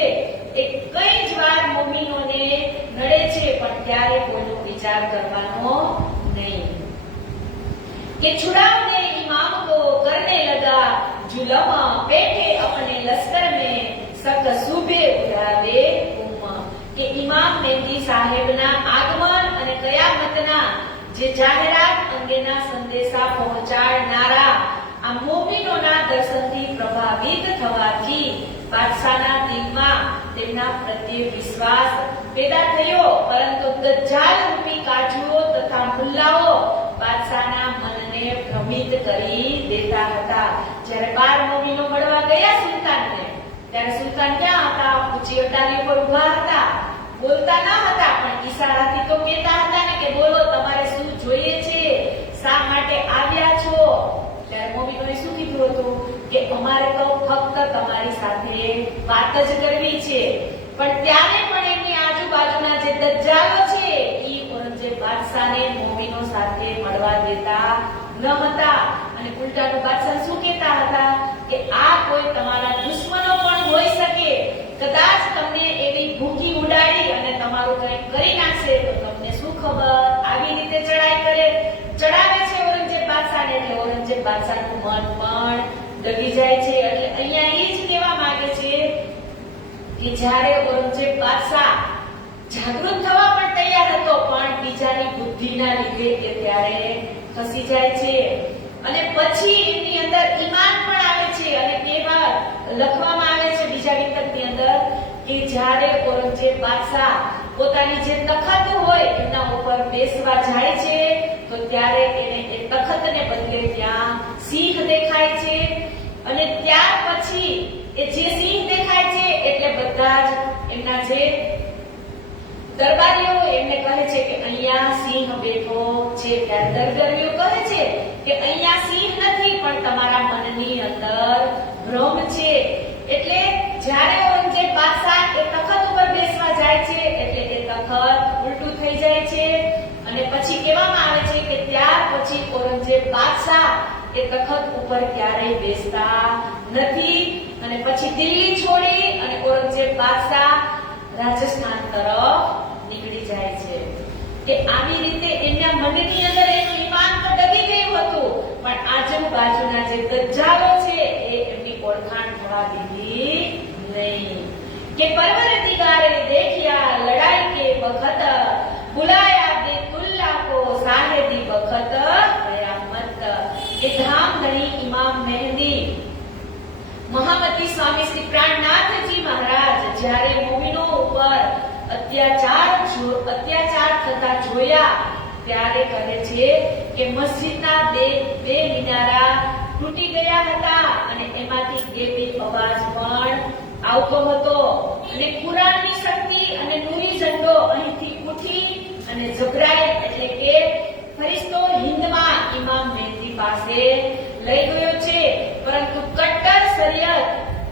એ કઈ જ વાર મુમીનોને નડે છે પણ ત્યારે કોઈનો વિચાર કરવાનો નહીં. કે छुड़ाने इमाम को करने लगा जुलम, बैठे अपने लश्कर में सक सूबे उड़ावे उम्म. કે ઇમામ મહેદી સાહેબના આગમન અને કયામતના જે જાહેરાત અંગેના સંદેશા પહોંચાડનારા આ મોમીનોના દર્શનથી પ્રભાવિત થવાથી બાદશાહના દિલમાં તેમના પ્રત્યે વિશ્વાસ પેદા થયો. પરંતુ દજ્જાલ રૂપી કાજુઓ તથા મુલ્લાઓ બાદશાહના મનને ભ્રમિત કરી દેતા હતા. જ્યારે 12 મોમીનો મળવા ગયા સુલતાનને, ત્યારે સુલતાન ક્યાં હતા? ઊંચી અટારી પર ઉભા હતા, બોલતા ન હતા પણ ઈશારાથી તો કહેતા હતા ને કે બોલો, તમારે શું જોઈએ છે, શા માટે આવ્યા છો? ત્યારે મોમીનોએ શું કીધું હતું કે અમારે તો ફક્ત તમારી સાથે વાત જ કરવી છે. પણ ત્યારે પણ એમની આજુબાજુના જે દજ્જાલો છે એ ઔરંગઝેબ બાદશાહને મોમીનો સાથે મળવા દેતા ન હતા. અને ઉલટાનું બાદશાહ શું કહેતા હતા કે આ કોઈ તમારા દુશ્મનો પણ હોઈ શકે, કદાચ તમને એવી ભૂખી ઉડાડી અને તમારું કંઈક કરી નાખશે તો તમને શું ખબર. આવી રીતે ચડાવે છે ઔરંગઝેબ બાદશાહને. એટલે ઔરંગઝેબ બાદશાહનું મન પણ ડગી જાય છે. એટલે અહીંયા એ જ કહેવા માંગે છે કે જ્યારે ઔરંગઝેબ બાદશાહ જાગૃત થવા પણ તૈયાર હતો પણ બીજાની બુદ્ધિના લીધે તે ત્યારે ખસી જાય છે. અને પછી એમની અંદર ઈમાન પણ આવે છે. અને તેમાં લખવામાં આવે છે બીજા વિકતની અંદર કે જ્યારે ઔરંગઝેબ બાદશાહ પોતાની જે તખત હોય એના ઉપર બેસવા જાય છે તો ત્યારે એને એ તખતને બદલે ત્યાં સિંહ દેખાય છે. અને ત્યાર પછી એ જે સિંહ દેખાય છે એટલે બધા જ એમના જે દરબારીઓ એમને કહે છે કે અહીંયા સિંહ બેઠો છે. ત્યારે દરબારીઓ કહે છે કે અહીંયા સિંહ નથી પણ તમારા મનની અંદર ભ્રમ છે. એટલે જ્યારે ઔરંગઝેબ બાદશાહ એ તખત ઉપર બેસવા જાય છે એટલે એ તખત ઉલટું થઈ જાય છે. અને પછી કહેવામાં આવે છે કે ત્યાર પછી ઔરંગઝેબ બાદશાહ એ તખત ઉપર ક્યારેય બેસતા નથી. અને પછી દિલ્હી છોડી અને ઔરંગઝેબ બાદશાહ રાજસ્થાન તરફ નીકળી જાય છે કે આવી રીતે એમના મનની અંદર એનું ઈમાન તો ડગી ગયું હતું, પણ આજુબાજુના જે દજ્જાલો છે એ એમની ઓળખાણ થવા દીધી નહીં કે પરવરદિગારે દેખ્યા લડાઈ કે વખત બુલાયા બેતુલ્લા કો સાહેબી વખત કયામત કે ધામ ધણી ઇમામ મહેંદી મહામતી સ્વામી શ્રી પ્રાણનાથજી મહારાજ જ્યારે મોમિનો ઉપર અત્યાચાર થતા જોયા ત્યારે કહે છે કે મસ્જિદના બે મિનારા તૂટી ગયા હતા અને એમાંથી ગેબી અવાજ પણ આવતો હતો અને કુરાનની શક્તિ અને નૂરી ઝંડો અહીંથી ઉઠી અને જબરાઈ એટલે કે ફરિશ્તો હિન્દમાં ઇમામ મહેદી પાસે લઈ ગયો છે, પરંતુ કટ્ટર શરિયત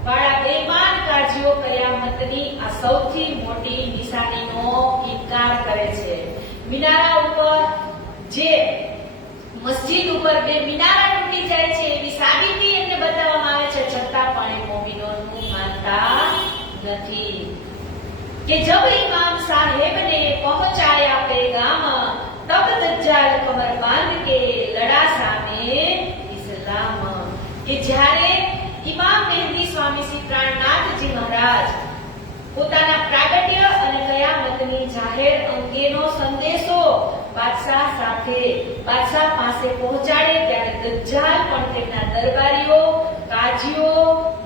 વાળા બેમાન કાજીઓ કયામતની આ સૌથી મોટી નિશાનીનો ઇનકાર કરે છે. મિનારા ઉપર જે મસ્જિદ ઉપર બે મિનારા તૂટી જાય છે એવી સાબિતી એમને બતાવવામાં આવે છે, છતાં પણ એ મોમિનોનું માનતા નથી કે જબ ઇમામ સાહેબ ને પહોંચાયા પેગામ તબ દજ્જાલ કમર બાંધ કે લડા સામે ઇસ્લામ કે જ્યારે ઇમામ મહેદી સ્વામી શ્રી પ્રાણનાથજી મહારાજ પોતાના પ્રાગટ્ય અને કયામતની જાહેર અંગેનો સંદેશો બાદશાહ પાસે પહોંચાડે ત્યારે દજ્જાલ પણ તેમના દરબારીઓ, કાજીઓ,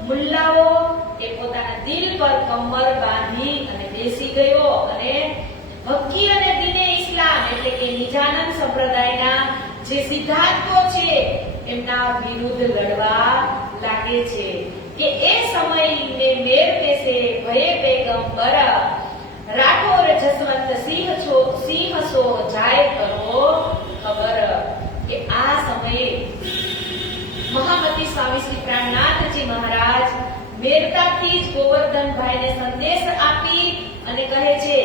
મુલ્લાઓ એ પોતાના દિલ પર કમર બાંધી અને બેસી ગયો અને હક્કી અને દીને ઇસ્લામ એટલે કે નિજાનંદ સંપ્રદાયના જે સિદ્ધાંતો છે એમના વિરુદ્ધ લડવા લાગે છે કે એ સમયને મેર પેસે ભયે પેગંબર રાઠોર જસવંત સિંહ સો જાય કરો ખબર કે આ સમયે મહામતી સ્વામી શ્રી પ્રાણનાથજી મહારાજ મેરતાથી જ ગોવર્ધનભાઈને સંદેશ આપી અને કહે છે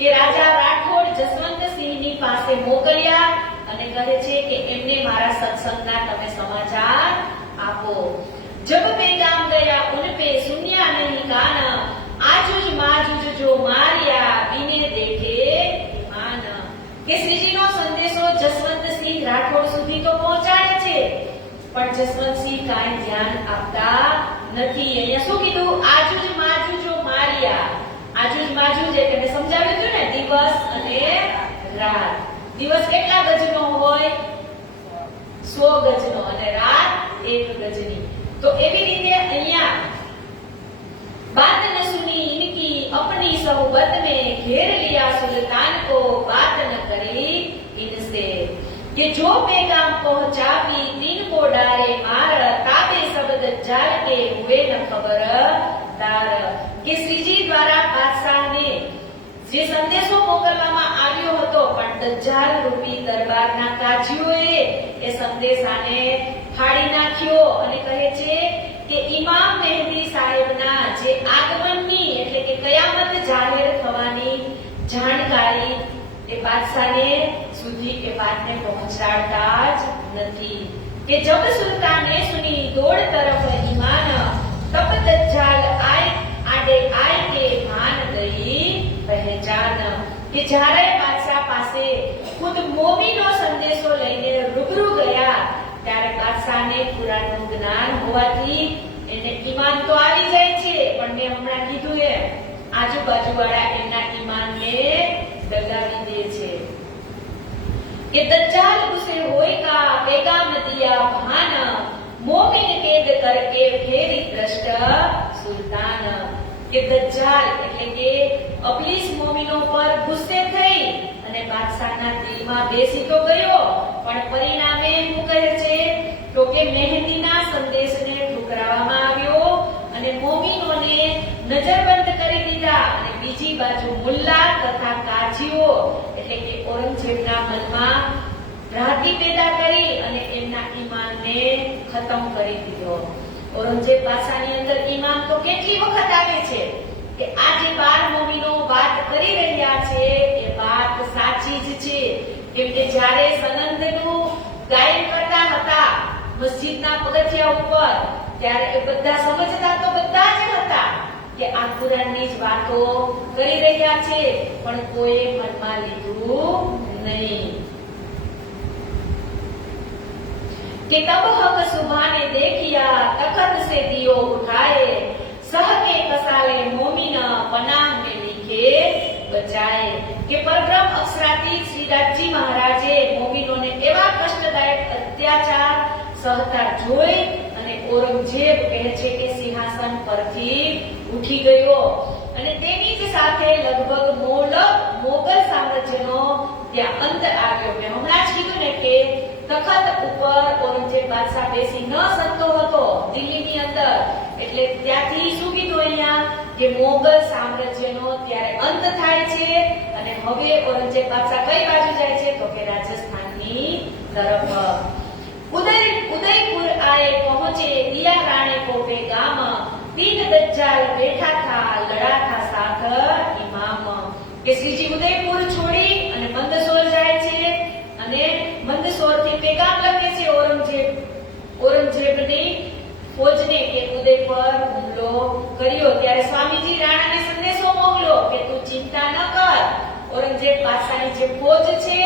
કે રાજા રાઠોડ જસવંતસિંહની પાસે મોકલ્યા અને કહે છે કે એમને મારા સત્સંગના તમે સમાચાર આપો. जब पैगाम गया उन पे सुनिया नहीं कान आजुज माजुज जो मारिया बिने देखे ईमान કે શ્રીજીનો સંદેશો જસવંતસિંહ રાઠોડ સુધી તો પહોંચાડે છે પણ જસવંતસિંહ કાંઈ ધ્યાન આપતા નથી. અહીંયા શું કીધું? આજુજ માજુજો મારિયા. આજુજ માજુજ એટલે મેં સમજાવ્યું હતું ને, દિવસ અને રાત. દિવસ કેટલા ગજનો હોય? 100 ગજનો અને રાત 1 ગજની. तो एवी रीते અહીંયા बात न सुनी इनकी अपनी सोहबत में घेर लिया सुल्तान को बात न करी इनसे कि जो पैगाम पहुंचावी तीन को डारे मार ताबे सब दज्जाल के हुए न खबरदार કે શ્રીજી દ્વારા બાદશાહને જે સંદેશો મોકલવામાં આવ્યો હતો પણ દજ્જાલ રૂપી દરબારના કાજીઓએ એ સંદેશાને ફાડી નાખ્યો અને કહે છે કે ઇમામ મહેદી સાહેબના જે આગમનની એટલે કે કયામત જાહેર થવાની જાણકારી એ બાદશાહને સુધી એ વાતને પહોંચાડતા જ નથી કે જબ સુલતાને સુની દોડ તરફ ઈમાન તબ દજ્જાલ આડે આય કે માન ગઈ પહેચાન કે જ્યારે બાદશાહ પાસે ખુદ મોમીનો સંદેશો લઈને રૂબરૂ ગયા ત્યારે બાદશાહને કુરાનનું જ્ઞાન હોવાથી એને ઈમાન તો આવી જાય છે, પણ મેં હમણાં કીધું એમ આજુબાજુવાળા એમના ઈમાનને દગાવી દે છે કે દજ્જાલ ગુસ્સે હોય કા પેગામ દિયા ભાન મોમિન કેદ કરકે ફેરી દ્રષ્ટ સુલતાન કે દજ્જાલ એટલે કે અબલીસ મોમિનો પર ગુસ્સે થઈ અને બાદશાહના દિલમાં બેસી તો ગયો પણ પરિણામે શું કહે છે તો કે મહેંદીના સંદેશને ઠુકરાવવામાં આવ્યો અને મોમિનોને નજરબંધ કરી દીધા અને બીજી બાજુ મુલ્લા તથા કાજીઓ એટલે કે ઔરંગઝેબના મનમાં ભ્રાંતિ પેદા કરી અને એમના ઈમાનને ખતમ કરી દીધો. ઔરંગઝેબ બાદશાહની અંદર ઈમાન તો કેટલી વખત આવે છે કે આ જે 12 મોમિનો વાત કરી રહ્યા છે એ વાત સાચી જ છે, કેમ કે જ્યારે સનંદનું ગાયન કરતા હતા મસ્જિદના પગથિયા ઉપર ત્યારે એ બધા સમજતા તો કે આ કુરાનની જ વાતો કરી રહ્યા છે, પણ કોઈ મનમાં લીધું નહીં. कि तब हक सुबह ने देखिया तखत से दियो उठाए सहके कसाले मोमिना पनाह में लिखे बचाए. કે પરબ્રહ્મ અક્ષરાતીત શ્રીદાસજી મહારાજે મોમિનોને એવા કષ્ટદાયક અત્યાચાર સહતા જોઈ અને ઔરંગઝેબ કહે છે કે સિંહાસન પરથી ઉઠી ગયો અને તેની જ સાથે લગભગ મોગલ સામ્રાજ્યનો ત્યાં અંત આવ્યો. મેં હમણાં જ કીધું ને કે તખત ઉપર ઔરંગઝેબ બાદશાહ બેસી ન શકતો હતો દિલ્હીની અંદર, એટલે ત્યાંથી શું કીધું અહીંયા કે મોગલ સામ્રાજ્યનો ત્યારે અંત થાય છે અને હવે ઔરંગઝેબ બાદશાહ કઈ બાજુ જાય છે તો કે રાજસ્થાનની તરફ. उदयपुर आए पहुंचे दिया राणे को पैगाम तीन दज्जाल बैठा था लड़ा था साथ इमाम. કે શ્રીજી ઉદયપુર છોડી અને મંદસોર જાય છે અને મંદસોર થી પેગામ લખે છે ઔરંગઝેબની ફોજને કે ઉદય પર હુમલો કર્યો. ત્યારે સ્વામીજી રાણાને સંદેશો મોકલ્યો કે તું ચિંતા ન કર, ઔરંગઝેબ બાદશાહની જે ફોજ છે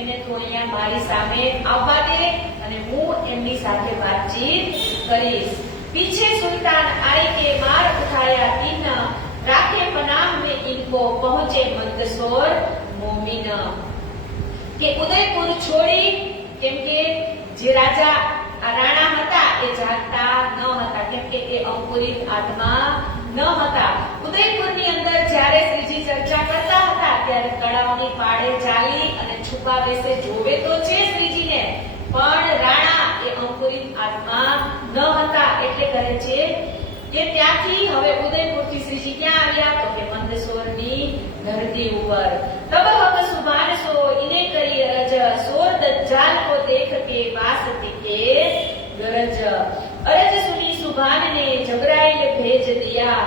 એને તું અહીંયા મારી સામે આવવા દે અને હું એમની સાથે વાતચીત કરીશ. पीछे सुल्तान आए के मार उठाया तीन राखे पनाह में इनको पहुंचे मंदसौर मोमिन. કે ઉદયપુર છોડી કેમ કે જે રાજા રાણા હતા એ જાગતા ન હતા, કેમ કે એ અંકુરિત આત્મા ન હતા. ઉદયપુરની અંદર જ્યારે શ્રીજી ચર્ચા કરતા હતા ત્યારે તળાવની પાળે ચાલી અને છુપા બેસે જોવે તો છે શ્રીજીને, પણ રાણા એ અંકુરિત આત્મા ન હતા. એટલે કહે છે કે ત્યાંથી હવે ઉદયપુરથી શ્રીજી ક્યાં આવ્યા તો કે મંદસોરની ધરતી ઉપર. તબ હક સુભાન સો ઇને કરી અરજ સોર દજ્જાલ કો દેખ કે વાસતી કે ગરજ. અરજ સુની સુભાન ને જબરાઈલ ભેજ દિયા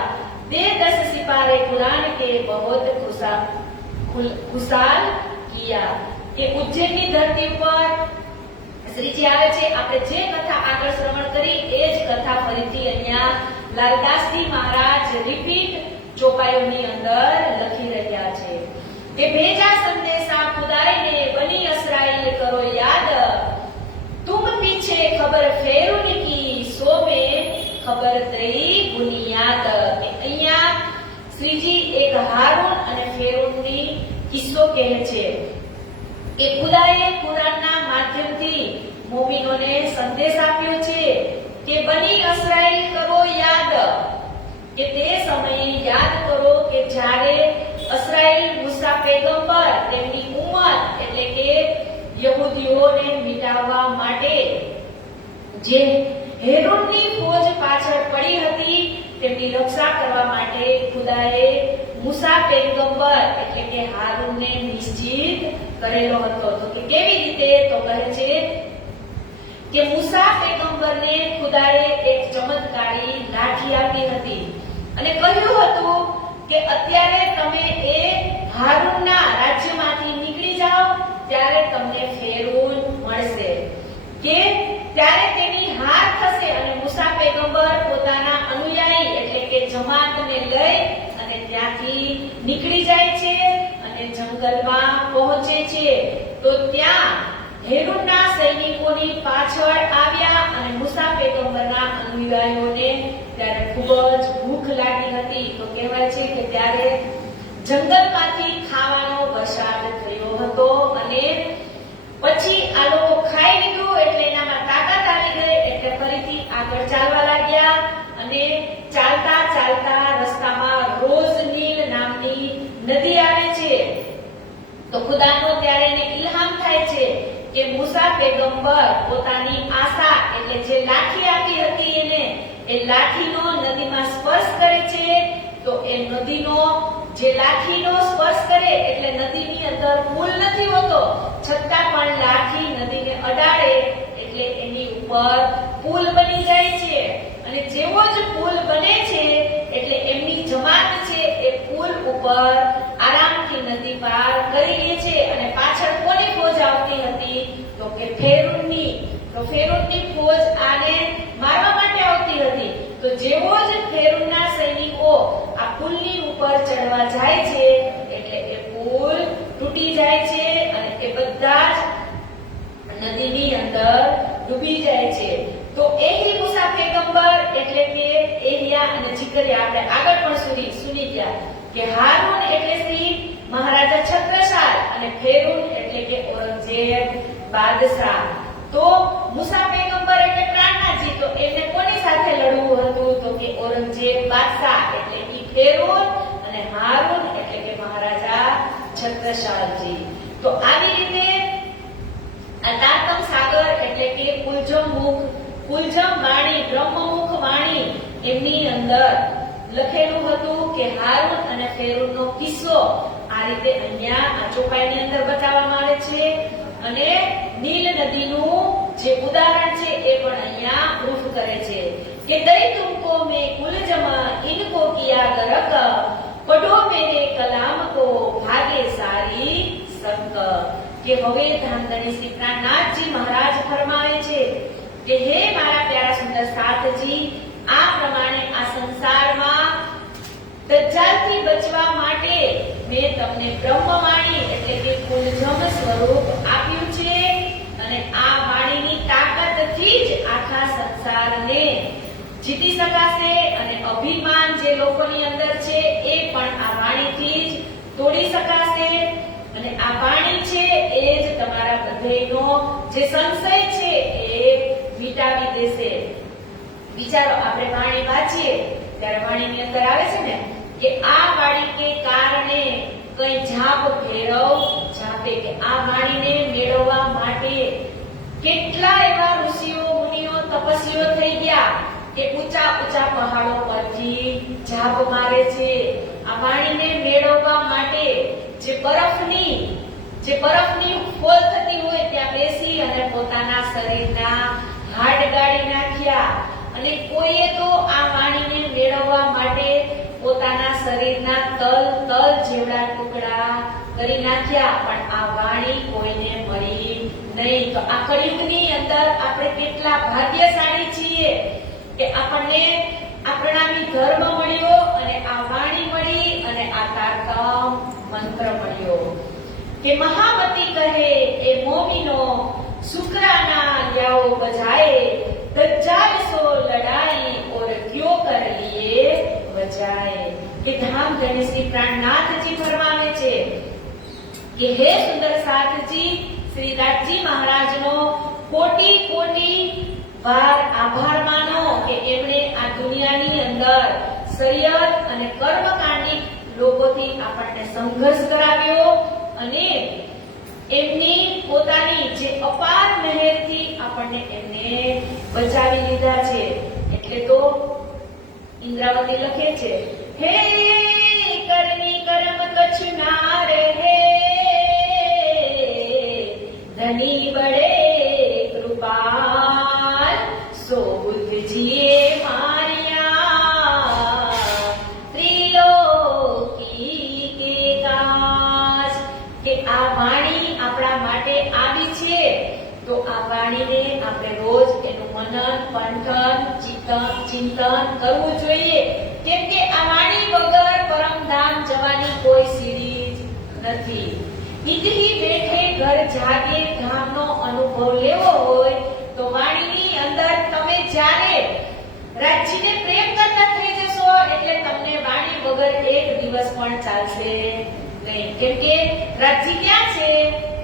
दे 10 सिपारे कुरान के बहुत खुशाल किया. કે ઉજ્જૈનની ધરતી ઉપર શ્રીજી આવે છે. આપણે જે કથા આગળ શ્રવણ કરી એ જ કથા ફરીથી અહીંયા લાલદાસજી મહારાજ રિપીટ ચોપાઈઓની અંદર લખી રહ્યા છે કે ભેજા સંદેશા ખુદાઈ ને બની અસરાઈલ કરો યાદ तुम पीछे खबर फेरून की सो में खबर दई बुनियाद. અહીંયા શ્રીજી એક હારૂન અને ફેરૂનની કિસ્સો કહે છે કે ખુદાએ કુરાનના માધ્યમથી મોમિનોને સંદેશ આપ્યો છે કે બની અસરાઈલ કરો યાદ, કે તે સમયે યાદ કરો કે જ્યારે અસરાઈલ મૂસા પૈગંબર તેમની ઉંમર એટલે કે યહૂદીઓને મિટાવવા માટે જે હેરોદની ફોજ પાછળ પડી હતી તેમની રક્ષા કરવા માટે ખુદાએ મૂસા પૈગંબર એટલે કે હારૂનને નિશ્ચિત કરેલો હતો. તો કે કેવી રીતે તો કહે છે કે મૂસા પૈગંબરને ખુદાએ એક ચમત્કારી લાઠી આપી હતી અને કહ્યું હતું કે અત્યારે તમે એ હારૂનના રાજ્યમાંથી નીકળી જાઓ ત્યારે તમને ફેરૂન મળશે. કે ત્યારે તેની હાર થશે અને મૂસા પૈગંબર પોતાના અનુયાયી એટલે કે જમાતને લઈ અને ત્યાંથી નીકળી જાય છે અને જંગલમાં પહોંચે છે. તો ત્યાં હેરૂનના સૈનિકોની પાછળ આવ્યા અને મૂસા પૈગંબરના અનુયાયીઓને ત્યારે ખૂબ જ ભૂખ લાગી હતી. તો કહેવાય છે કે ત્યારે જંગલમાંથી ખાવાનો વરસાદ થયો હતો અને પછી આ લોકો ખાઈ લીધું એટલે એનામાં તાકાત આવી ગઈ એટલે ફરીથી આગળ ચાલવા લાગ્યા અને ચાલતા ચાલતા રસ્તામાં રોઝ નીલ નામની નદી આવે છે. તો ખુદાનો ત્યારે એને ઇલ્હામ થાય છે કે મૂસા પૈગંબર પોતાની આશા એટલે જે લાઠી આપી હતી એને એ લાઠીનો નદીમાં સ્પર્શ કરે છે. તો એ નદીનો જે લાઠીનો સ્પર્શ કરે એટલે નદીની અંદર પુલ નથી હોતો, છતાં પણ લાઠી નદીને અડાડે એટલે એની ઉપર પુલ બની જાય છે. અને જેવો જ પુલ બને છે એટલે એમની જમાત છે એ પુલ ઉપર આરામથી નદી પાર કરી લે છે. અને પાછળ કોની ફોજ આવતી હતી તો કે ફેરૂનની. તો ફેરૂનની ફોજ આને મારવા માટે આવતી હતી તો જેવો જ ફેરુના સૈનિકો આ પુલની ઉપર ચડવા જાય છે એટલે એ પુલ તૂટી જાય છે અને એ બધા જ નદીની અંદર ડૂબી જાય છે. તો એહી મૂસા પૈગંબર એટલે કે એલિયા અને જીકરિયા આપણે આગળ પણ સુની ગયા કે હારૂન એટલે શ્રી મહારાજા છત્રસાલ અને ફેરુન એટલે કે ઔરંગઝેબ બાદશાહ. તો મૂસા પૈગંબર એટલે પ્રાણનાથજી, તો એને કોની સાથે લડવું હતું તો કે ઔરંગઝેબ બાદશાહ એટલે કે ફેરુન અને હારૂન એટલે કે મહારાજા છત્રસાલજી. તો આવી રીતે આ તારતમ સાગર એટલે કે કુલજમ વાણી બ્રહ્મમુખ વાણી એમની અંદર લખેલું હતું કે હારૂન અને ફેરુનનો કિસ્સો આ રીતે અહીંયા આ ચોપાઈની અંદર બતાવવામાં આવે છે. અને નીલ નદીનું જે ઉદાહરણ છે એ પણ અહીંયા પ્રૂફ કરે છે કે દઈ તુમકો મે કુલજમા ઇनको કિયા ગરક પઢો મેરે કલામ કો ભાગે સારી સંક. કે હવે ધામધણી શ્રી પ્રાણનાથજી મહારાજ ફરમાવે છે કે હે મારા પ્યારા સુંદર સાથજી, આ પ્રમાણે આ સંસારમાં દજ્જાલથી બચવા માટે મેં તમને બ્રહ્મવાણી એટલે કે કુલજમ સ્વરૂપ આપ્યું છે અને આ વાણીની તાકાતથી જ આખા સંસારને જીતી શકાશે અને અભિમાન જે લોકોની અંદર છે એ પણ આ વાણીથી જ તોડી શકાશે. અને આ વાણી છે એ જ તમારા બધેનો જે સંશય છે એ મિટાવી દેશે. વિચારો, આપણે વાણી વાંચીએ ત્યારે વાણીની અંદર આવે છે ને કે આ વાણી કે કારણે કઈ જાપ ભેરવ જાપે, કે આ વાણીને મેળવવા માટે કેટલા એવા ઋષિઓ મુનિઓ તપસ્વીઓ થઈ ગયા કે ઊંચા ઊંચા પહાડો પરથી જાપ મારે છે. આ વાણીને મેળવવા માટે જે બરફની ફોલ થતી હોય ત્યાં બેસી અને પોતાના શરીરના હાડ ગાડી નાખ્યા. અને કોઈએ તો આ વાણીને મેળવવા માટે પોતાના શરીરના તલ જેવડા ટુકડા કરી નાખ્યા, પણ આ વાણી કોઈને મળી નહીં. તો આ કળિયુગની અંદર આપણે કેટલા ભાગ્યશાળી છીએ કે આપણને આ પ્રણામી ધર્મ મળ્યો અને આ વાણી મળી અને આ તારતમ મંત્ર મળ્યો. કે મહામતી કહે એ મોમીનો શુક્રાના લ્યાઓ બજાએ દજ્જાલ સો લડાઈ ઓર ક્યો કર લીએ વજાએ. કે ધામ ધણી શ્રી પ્રાણનાથજી ફરમાવે છે કે હે સુંદર સાથજી, શ્રી દાસજી મહારાજનો કોટી વાર આભાર માનો કે એમણે આ દુનિયાની અંદર શરીયત અને કર્મકાંડિક લોકોથી આપણને સંઘર્ષ કરાવ્યો અને એમની પોતાની જે અપાર મહેરથી આપણને એમને બચાવી લીધા છે. એટલે તો ઇન્દ્રાવતી લખે છે હે કરની કર્મ કછ ના રહે ધની બડે કૃપાલ સો બુદ્ધ જીએ મારિયા ત્રિલોકી કે કાજ. કે આ વાણી આપણા માટે આવી છે તો આ વાણીને આપણે રોજ એનું મનન પંઠન ચિંતન કરવું જોઈએ. કેમ કે આ વાણી વગર પરમધામ જવાની કોઈ સીડી નથી. ઈદહી બેઠે ઘર જાગે ધામનો અનુભવ લેવો હોય તો વાણીની અંદર તમે જ્યારે રાજજીને પ્રેમ કરતા થઈ જશો એટલે તમને વાણી વગર એક દિવસ પણ ચાલશે નહીં. કેમ કે રાજજી ક્યાં છે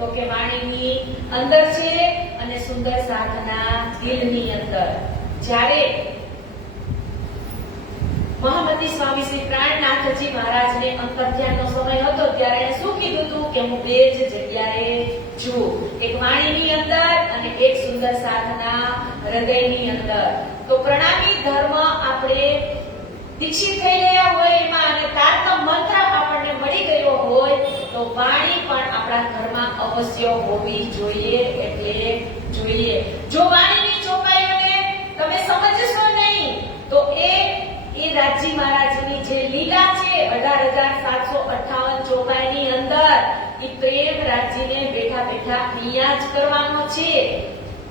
તો કે વાણીની અંદર છે અને સુંદર સાધના દિલની અંદર. જ્યારે મહામતી સ્વામી શ્રી પ્રાણનાથજી મહારાજને અંતર્ધ્યાનનો સમય હતો ત્યારે એને શું કીધું હતું કે હું બે જ જગ્યાએ છું, એક વાણીની અંદર અને એક સુંદર સાધના હૃદયની અંદર. તો પ્રણામી ધર્મ આપણે દીક્ષિત થઈ ગયા હોય એમાં અને તારતમ મંત્ર આપણને મળી ગયો હોય તો વાણી પણ આપણા ઘરમાં અવશ્ય હોવી જોઈએ. એટલે જોઈએ જો વાણીની ચોપાઈઓને તમે સમજશો નહીં તો એ રાજજી મહારાજની જે લીલા છે 18,758 ચોપાઈની અંદર એ પ્રેમ રાજજીને બેઠા અહીંયા જ કરવાનો છે.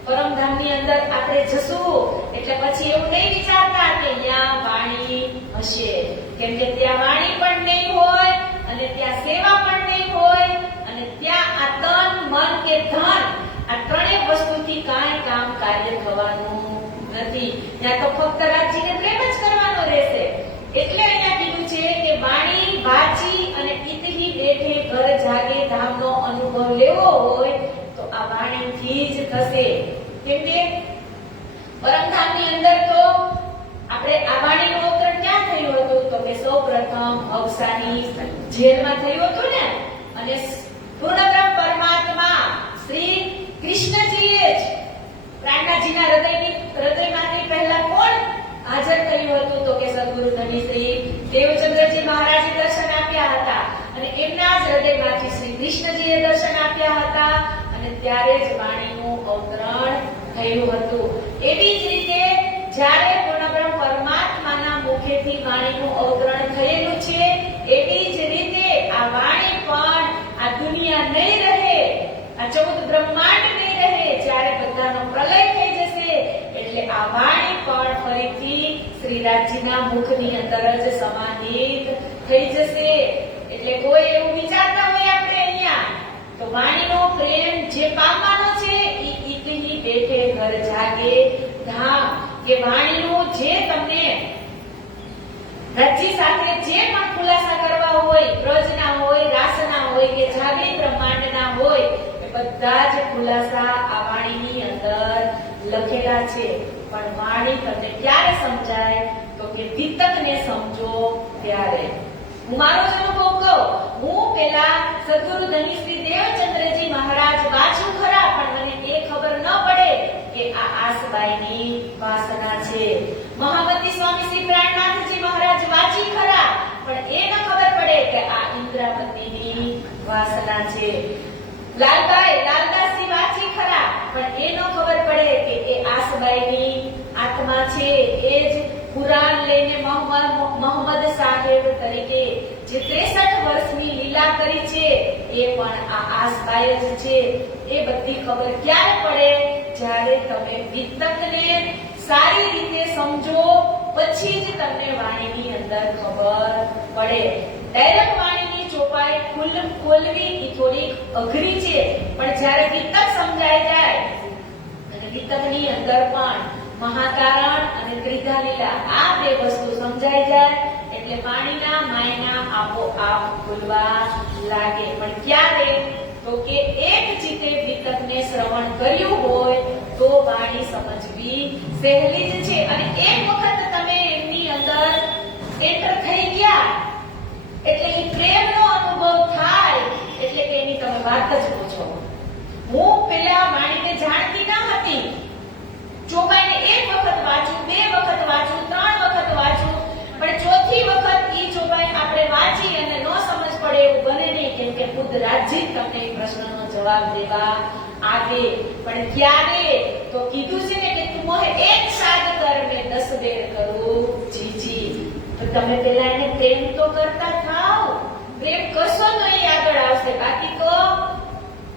પરમધામની અંદર આપણે જશું એટલે પછી એવું નહીં વિચારતા કે ત્યાં વાણી હશે, કેમ કે ત્યાં વાણી પણ નહીં હોય અને ત્યાં સેવા પણ નહીં હોય અને ત્યાં આ તન મન કે ધન આ ત્રણેય વસ્તુથી કાંઈ કામ કાર્ય થવાનું નથી. ત્યાં તો ફક્ત રાજીને પ્રેમ જ કરવાનો રહેશે. એટલે અહીંયા કીધું છે કે વાણી વાચી અને ઇતહી બેઠે ઘર જાગે ધામનો અનુભવ લેવો હોય તો આ વાણીથી જ થશે. કેમ કે પરમધામની અંદર તો આપણે આ વાણીનું અવતરણ ક્યાં થયું હતું? તો કે સૌપ્રથમ અવસાની જેલમાં થયું હતું ને, અને પૂર્ણબ્રહ્મ પરમાત્મા શ્રી કૃષ્ણજીએ જ પ્રાણનાથજીના હૃદયમાંથી પહેલા કોણ હાજર થયું હતું? તો કે સદગુરુ ધની શ્રી દેવચંદ્રજી મહારાજે દર્શન આપ્યા હતા અને એમના જ હૃદયમાંથી શ્રી કૃષ્ણજીએ દર્શન આપ્યા હતા અને ત્યારે જ વાણીનું અવતરણ થયું હતું. એવી જ રીતે જ્યારે પૂર્ણબ્રહ્મ પરમાત્માના મુખેથી વાણીનું અવતરણ થયેલું છે, એવી જ રીતે આ વાણી પણ આ દુનિયા નહીં રહે, આ 14 બ્રહ્માંડ નહીં રહે, જ્યારે બધાનો પ્રલય થઈ જશે એટલે આ વાણી પણ ફરીથી શ્રીરાજજીના મુખની અંદર જ સમાહિત થઈ જશે. એટલે કોઈ એવું વિચારતા હોય આપણે અહીંયા તો વાણીનો પ્રેમ જે પામવાનો છે એ ઇતની બેઠે ઘર જાગે ધામ, કે વાણીનું જે તમને રજી સાથે જે પણ ખુલાસા કરવા હોય, બ્રજના હોય, રાસના હોય કે જાગે બ્રહ્માંડના હોય, એ બધા જ ખુલાસા આ વાણીની અંદર લખેલા છે. પણ વાણી તમને ક્યારે સમજાય? તો કે વિતકને સમજો ત્યારે. હું મારો જ અનુભવ કહું, હું પેલા સદગુરુ ધની શ્રી દેવચંદ્રજી મહારાજ વાંચું ખરા, પણ મને એ ખબર ન પડે કે આ આસબાઈની વાસના છે. મહામતી સ્વામી શ્રી પ્રાણનાથજી મહારાજ વાંચી ખરા, પણ એ ન ખબર પડે કે આ ઇન્દ્રાવતીની વાસના છે. લાલદાસજી વાંચી ખરા, પણ એ ન ખબર પડે કે એ આસબાઈની આત્મા છે. એ જ કુરાન લઈને મોહમ્મદ સાહેબ તરીકે જે 63 વર્ષની લીલા કરી છે એ પણ આ આસબાઈ જ છે. એ બધી ખબર ક્યારે પડે? જ્યારે તમે વિતકને સારી રીતે સમજો, પછી જ તમને વાણીની અંદર ખબર પડે. ડાયરેક્ટ વાણીની ચોપાઈ ખોલવી એ થોડી અઘરી છે, પણ જ્યારે વિતક સમજાય જાય અને વિતકની અંદર પણ મહાકારણ અને ત્રિધા લીલા આ બે વસ્તુ સમજાઈ જાય એટલે વાણીના માયના આપોઆપ ખુલવા લાગે. પણ ક્યારે? તો કે એક ચિત્તે વિતકને શ્રવણ કર્યું હોય તો વાણી સમજવી સહેલી જ છે. અને એક વખત તમે એમની અંદર એન્ટર થઈ ગયા એટલે એ પ્રેમનો અનુભવ થાય એટલે કે એની તમે વાત જ પૂછો. હું પેલા વાણીને જાણતી ન હતી, ચોપાઈને એક વખત વાંચું, 2 વખત વાંચું, 3 વખત વાંચું, પણ ચોથી વખત ઈ ચોપાઈ આપણે વાંચી અને ન સમજ પડે એવું બને નહીં, કેમ કે ખુદ રાજજી તમને એ પ્રશ્નનો જવાબ દેવા આવે. પણ ક્યારે? તો કીધું છે ને કે તું મોહે એક સાદ કર મે 10 બેર કરું જીજી. તો તમે પેલા એને પ્રેમ તો કરતા થાવ, પ્રેમ કરશો તો એ આગળ આવશે. બાકી તો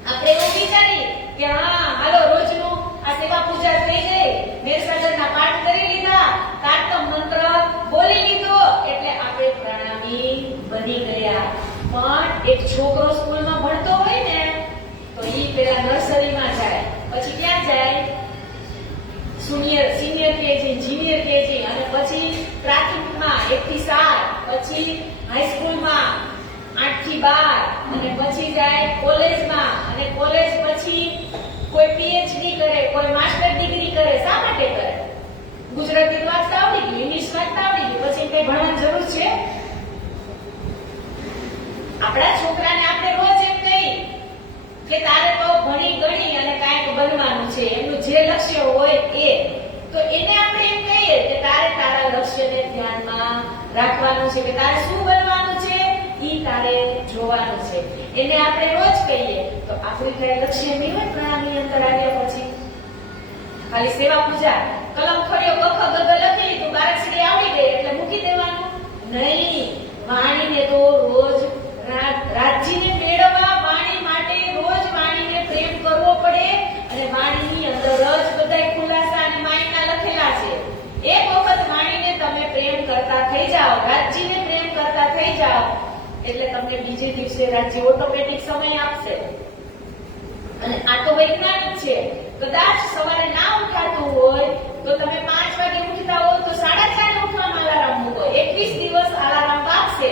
આપણે એવું વિચારી કે હા હાલો રોજનું આ સેવા પૂજા થઈ ગઈ, મેરસાજરના પાઠ કરી લીધા, તારતમ મંત્ર બોલી લીધો એટલે આપણે પ્રણામી બની ગયા. પણ એક છોકરો સ્કૂલમાં ભણતો હોય ને તો ઈ પેલા નર્સરીમાં જાય, પછી ક્યાં જાય? સિનિયર કેજી, જુનિયર કેજી, અને પછી પ્રાથમિકમાં 1 થી 7, પછી હાઈસ્કૂલમાં 8 થી 12, અને પછી જાય કોલેજમાં, અને કોલેજ પછી કોઈ પીએચડી કરે, કોઈ માસ્ટર ડિગ્રી કરે. શા માટે કરે? ગુજરાતી વાંચતા આવડી ગયું, ઇંગ્લિશ વાંચતા આવડી ગયું, પછી કઈ ભણવાની જરૂર છે? આપણા છોકરાને આપણે રોજ એમ કહી કે તારે તો ભણી ગણી અને કાંઈક બનવાનું છે, એનું જે લક્ષ્ય હોય એ, તો એને આપણે એમ કહીએ કે તારે તારા લક્ષ્યને ધ્યાનમાં રાખવાનું છે, કે તારે શું બનવાનું છે ઈ તારે જોવાનું છે. એને આપણે રોજ કહીએ તો આપણું કઈ લક્ષ્ય નહીં હોય. પ્રણામી અંદર આવ્યા પછી ખાલી સેવા પૂજા, કલમ ખોલ્યો, કખ ગગ લખી લીધું, બારકસડી આવડી ગઈ એટલે મૂકી દેવાનું નહીં. વાણીને તો રોજ રાજજીને મેળવવા વાણી માટે રોજ વાણીને પ્રેમ કરવો પડે અને વાણીની અંદર જ એટલે તમને બીજે દિવસે રાજ્ય ઓટોમેટિક સમય આપશે. અને આ તો વૈજ્ઞાનિક છે. કદાચ સવારે ના ઉઠાતું હોય તો તમે 5 વાગે ઉઠતા હો તો 4:30 ઉઠવાનો અલાર્મ મૂકો. 21 દિવસ અલાર્મ વાગશે.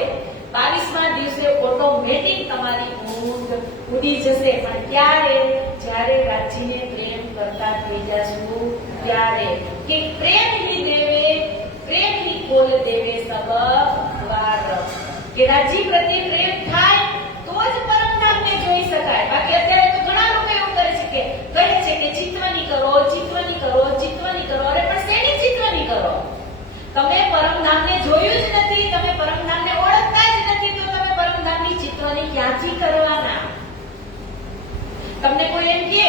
22મા દિવસે ઓટોમેટિક તમારી ઊંઘ ઉડી જશે. પણ ક્યારે? જ્યારે રાજ્યને પ્રેમ કરતા થઈ જશો ત્યારે. કે પ્રેમ ही खोल देवे सब द्वार. કે રાજ્ય પ્રત્યે પ્રેમ થાય તો જ પરમધામને જોઈ શકાય. બાકી અત્યારે તો ઘણા લોકો એવું કરે છે કે ચિત્તવની કરો. અરે પણ શેની ચિત્તવની કરો? તમે પરમધામને જોયું જ નથી, તમે પરમધામને ઓળખતા જ નથી, તો તમે પરમધામની ચિત્તવની ક્યાંથી કરવાના? તમને કોઈ એમ કહે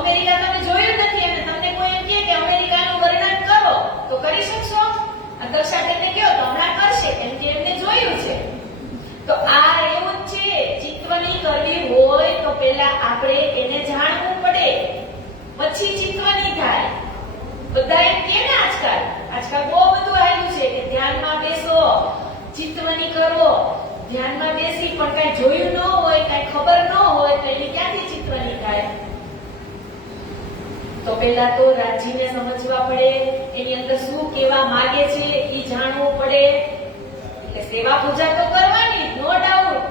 અમેરિકા તમે જોયું નથી અને તમને કોઈ એમ કહે કે અમેરિકાનું વર્ણન કરો તો કરી શકશો? દક્ષાબેનને કહો તો હમણાં કરશે, કેમ કે એમને જોયું છે. તો આ એવું જ છે. ચિત્તવની કરવી હોય તો પહેલા આપણે એને જાણવું પડે, પછી ચિત્તવની થાય. બધા એમ કે ને આજકાલ બહુ બધું આવ્યું છે કે ધ્યાનમાં બેસો, ચિત્તવની કરો. ધ્યાનમાં બેસી પણ કઈ જોયું ન હોય, કઈ ખબર ન હોય તો એની ક્યાંથી ચિત્તવની થાય? તો પહેલા તો રાજ્યને સમજવા પડે, એની અંદર શું કહેવા માંગે છે એ જાણવું પડે. એટલે સેવા પૂજા તો કરવાની, નો ડાઉટ.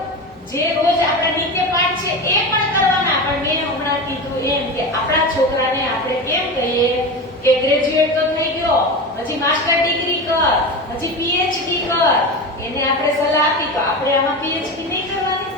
જે રોજ આપણા નિત્ય પાઠ છે એ પણ કરવાના. પણ મેં હમણાં કીધું એમ કે આપણા છોકરાને આપણે કેમ કહીએ કે ગ્રેજ્યુએટ તો થઈ ગયો, હજી માસ્ટર ડિગ્રી કર, હજી પીએચડી કર. એને આપણે સલાહ આપી તો આપણે આમાં પીએચડી નહીં કરવાની.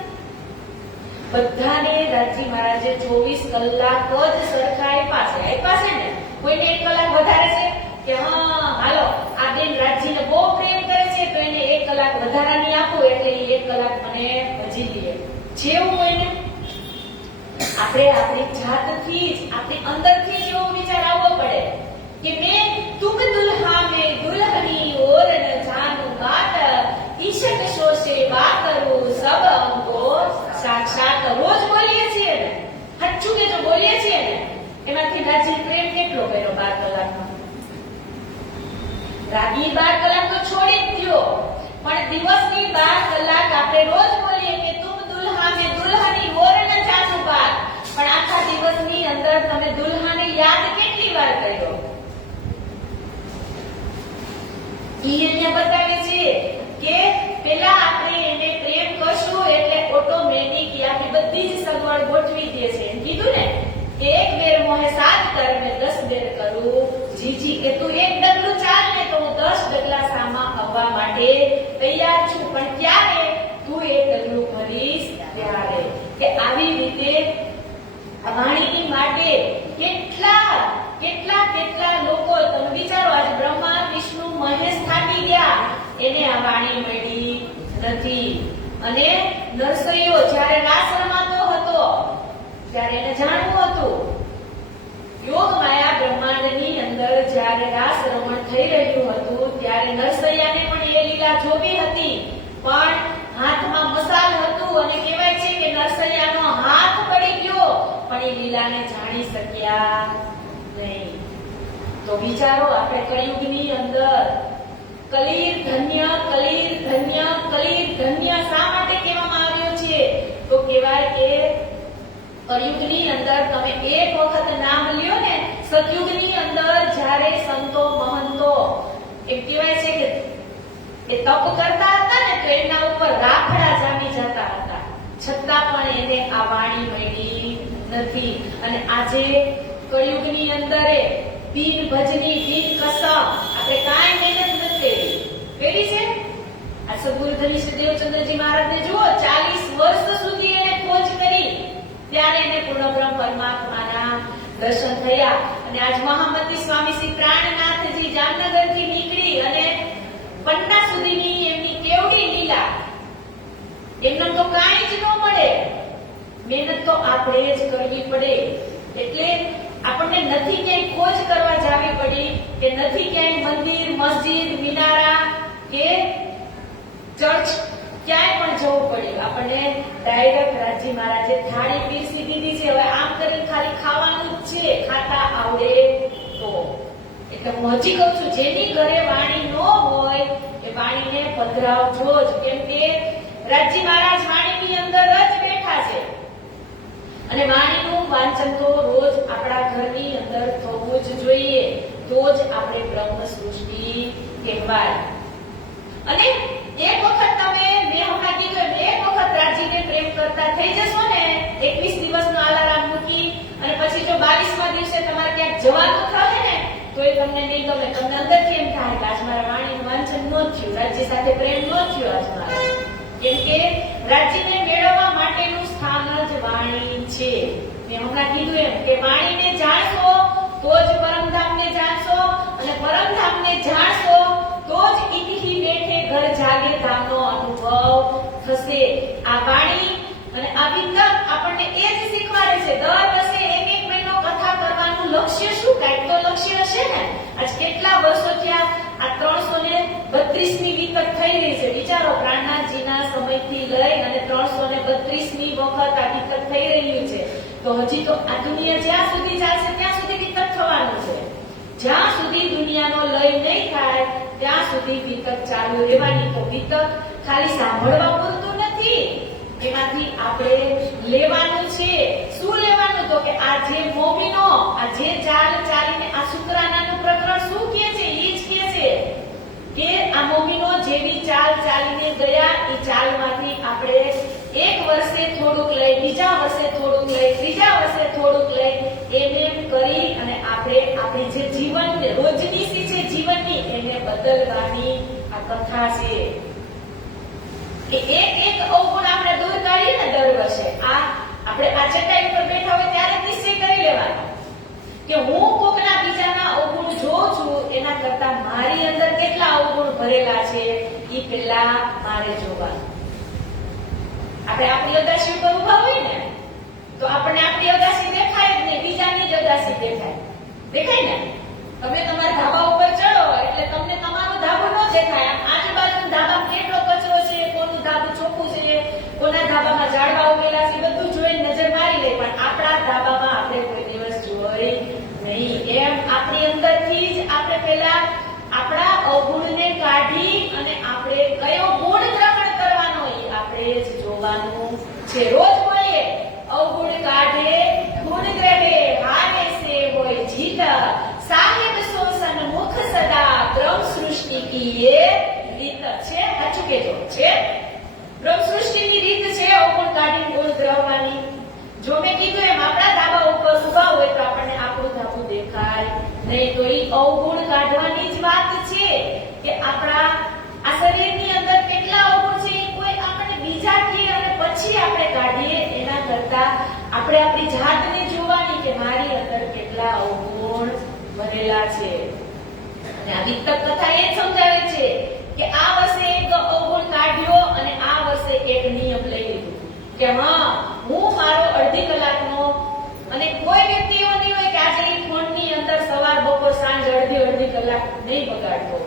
બધાને રાજી મહારાજે 24 કલાક જ સરખા આપ્યા છે ને. કોઈને 1 કલાક વધારે છે કે હા હાલો આ બેન રાજીને બહુ પ્રેમ કરે છે તો એને 1 કલાક વધારાની આપો એટલે એ 1 કલાક મને ભજી લે. જેવું કોઈને આપણે આપણી જાતથી જ, આપણી અંદરથી જ એવો વિચાર આવવો પડે કે મેં તુમ દુલ્હા મેં દુલ્હની ઓર ન જાનું બાત, ઈશક શોષે બાત કરું સબ અંકો સાક્ષાત. રોજ બોલીએ છીએ ને, સાચું કે જો બોલીએ છીએ ને, એમાંથી રાજી પ્રેમ કેટલો કર્યો 12 કલાકમાં? રાગી 12 કલાક તો છોડી જ દ્યો, પણ દિવસની 12 કલાક આપણે રોજ બોલીએ કે તુમ દુલ્હા મેં દુલ્હની ઓર ન જાનું બાત. પણ આખા દિવસની અંદર તમે દુલ્હાને યાદ કેટલી વાર કર્યો? ઈ અહીંયા બતાવે છે કે પેલા આપણે એને પ્રેમ કરશું એટલે ઓટોમેટિક આપણી બધી જ સગવડ ગોઠવી દે છે. એમ કીધું ને કે 1 બેર મોહે 7 કર ને 10 બેર કરું જીજી. કે તું 1 ડગલું ચાલ ને તો હું 10 ડગલા સામા આવવા માટે તૈયાર છું. પણ ક્યારે? તું 1 ડગલું ભરીશ ત્યારે. કે આવી રીતે વાણીની માટે કેટલા લોકો, તમે વિચારો, આજ બ્રહ્મા વિષ્ણુ મહેશ થાકી ગયા, એને આ વાણી મળી નથી. અને નરસૈયો જ્યારે રાસ રમાતો હતો ત્યારે એને જાણવું હતું. યોગ માયા બ્રહ્માંડની અંદર જ્યારે રાસ રમણ થઈ રહ્યું હતું ત્યારે નરસૈયાને પણ એ લીલા જોવી હતી, પણ હાથમાં મસાલ હતું અને કહેવાય છે કે નરસૈયાનો હાથ પડી ગયો પણ એ લીલાને જાણી શક્યા નહીં. તો વિચારો, આપણે કળિયુગની અંદર કલીર ધન્ય શા માટે કહેવામાં આવ્યો છે? તો કહેવાય કે કળિયુગની અંદર તમે એક વખત નામ લ્યો ને, સતયુગની અંદર જ્યારે સંતો મહંતો એમ કહેવાય છે કે એ તપ કરતા હતા ને તો એના ઉપર રાખડા જામી જતા હતા, છતાં પણ એને આ વાણી મળી નથી. અને આજે કળિયુગની અંદર બિન ભજની બિન કસમ આપણે કાંઈ મહેનત નથી કરી છે. આ સદગુરુ ધનિષ્ઠ દેવચંદ્રજી મહારાજને જુઓ, 40 વર્ષ સુધી એને ખોજ કરી, ત્યારે એને પૂર્ણબ્રહ્મ પરમાત્માના દર્શન થયા. અને આજ મહામતી સ્વામી શ્રી પ્રાણનાથજી જામનગરથી નીકળી અને પન્ના સુધીની એમની કેવડી લીલા, એમને તો કાંઈ જ ન મળે. મહેનત તો આપણે જ કરવી પડે. એટલે આપણને નથી ક્યાંય ખોજ કરવા જાવી પડી કે નથી ક્યાંય મંદિર, મસ્જિદ, મિનારા કે ચર્ચ ક્યાંય પણ જવું પડ્યું. આપણને ડાયરેક્ટ રાજી મહારાજે થાળી પીરસી દીધી છે. હવે આમ કરીને ખાલી ખાવાનું જ છે, ખાતા આવડે તો. એટલે હું હજી કહું છું, જેની ઘરે વાણી ન હોય એ વાણીને પધરાવજો જ, કેમ કે રાજજી મહારાજ વાણીની અંદર જ બેઠા છે અને વાણીનું વાંચન તો રોજ આપણા ઘરની અંદર થવું જ જોઈએ, તો જ આપણે બ્રહ્મ સૃષ્ટિ કહેવાય. અને એક વખત તમે મેં હમણાં કીધું એક વખત રાજજીને પ્રેમ કરતા થઈ જશો ને, 21 દિવસનો અલાર્મ મૂકી અને પછી જો 22મા દિવસે તમારે ક્યાંક જવાનું થશે ને તો એ તમને નહીં ગમે. તમને અંદરથી એમ થાય કે આજ મારા વાણીનું વાંચન ન થયું, રાજજી સાથે પ્રેમ ન થયો આજ મારે, કેમ કે રાજજીને મેળવવા માટેનું સ્થાન જ વાણી છે. મેં હમણાં કીધું એમ કે વાણીને જાણશો તો જ પરમધામને જાણશો અને પરમધામને જાણશો તો જ ઈથી બેઠે ઘર જાગે ધામનો અનુભવ થશે. આ વાણી અને આ વિતક આપણને એ જ શીખવાડે છે. દર વર્ષે એક મહિનો કથા કરવાનું લક્ષ્ય શું? કાંઈક તો લક્ષ્ય હશે ને. આજ કેટલા વર્ષો થયા આ 332મી વિતક થઈ રહી છે. વિચારો, પ્રાણનાથજીના સમયથી લઈ અને 332મી વખત આ વિતક થઈ રહ્યું છે. તો હજી તો આ દુનિયા જ્યાં સુધી ચાલશે ત્યાં સુધી વિતક થવાનું છે. જ્યાં સુધી દુનિયાનો લય નહીં થાય ત્યાં સુધી વિતક ચાલુ રહેવાની. તો વિતક ખાલી સાંભળવા પૂરતું નથી, એમાંથી આપણે લેવાનું છે. શું લેવાનું? તો કે આ જે મોમીનો આ જે ચાલ ચાલીને આ શુક્રાનાનું પ્રકરણ શું કહે છે? એ જ કહે છે કે આ મોમીનો જેવી ચાલ ચાલીને ગયા એ ચાલમાંથી આપણે એક વર્ષે થોડુંક લઈ, બીજા વર્ષે થોડુંક લઈ, ત્રીજા વર્ષે થોડુંક લઈ, એમ કરી અને આપણે આપણી જે જીવન રોજની છે જીવનની એને બદલવાની આ કથા છે. એક અવગુણ આપણે દૂર કરીએ ને દર વર્ષે, આપણે આ ચટાઈ ઉપર બેઠા હોય ત્યારે નિશ્ચય કરી લેવાનો કે હું કોકના બીજાના અવગુણ જોઉં છું એના કરતા મારી અંદર કેટલા અવગુણ ભરેલા છે એ પહેલા મારે જોવાનું. આપણે આપણી અદાસી ઉપર ઉભા હોય ને તો આપણને આપણી અદાસી દેખાય જ નહીં, બીજાની જ અદાસી દેખાય ને. તમે તમારા ધાબા ઉપર ચડો એટલે તમને તમારું ધાબું ન દેખાય. આજુબાજુ ધાબામાં કેટલો કચરો છે, કોનું ધાબું ચોખ્ખું છે, કોના ધાબામાં ઝાડવા ઉગેલા છે, બધું જોઈને નજર મારી લે, પણ આપણા ધાબામાં આપણે કોઈ દિવસ જોઈ નહીં. એમ આપણી અંદરથી જ આપણે પહેલા આપણા અવગુણને કાઢી અને આપણે કયો ગુણ ગ્રહણ કરવાનો એ આપણે જ જોવાનું છે. રોજ બોલીએ અવગુણ કાઢે ગુણ ગ્રહે, હારે સે હોય જીત, સાહેબ સોસન મુખ સદા, બ્રહ્મ સૃષ્ટિ કી એ રીત છે. સાચું કેજો છે, બ્રહ્મ સૃષ્ટિની રીત છે અવગુણ કાઢી ગુણ ગ્રહવાની. જો મેં કીધું એમ આપણા ધાબા ઉપર ઉભા હોય તો આપણને આપણું ધાબું દેખાય નહીં, તો એ અવગુણ કાઢવાની જ વાત છે કે આપણા આ શરીરની અંદર કેટલા અવગુણ છે એ કોઈ આપણને બીજાથી અને પછી આપણે કાઢીએ એના કરતા આપણે આપણી જાતને જોવાની કે મારી અંદર કેટલા અવગુણ ભરેલા છે. અને આ વિતક કથા એ સમજાવે છે કે આ વર્ષે એક અવગુણ કાઢ્યો અને આ વર્ષે એક નિયમ લઈ લીધો કે હા હું મારો અડધી કલાકનો, અને કોઈ વ્યક્તિ એવો નહીં હોય કે આજે એ ફોનની અંદર સવાર બપોર સાંજ અડધી કલાક નહીં બગાડતો.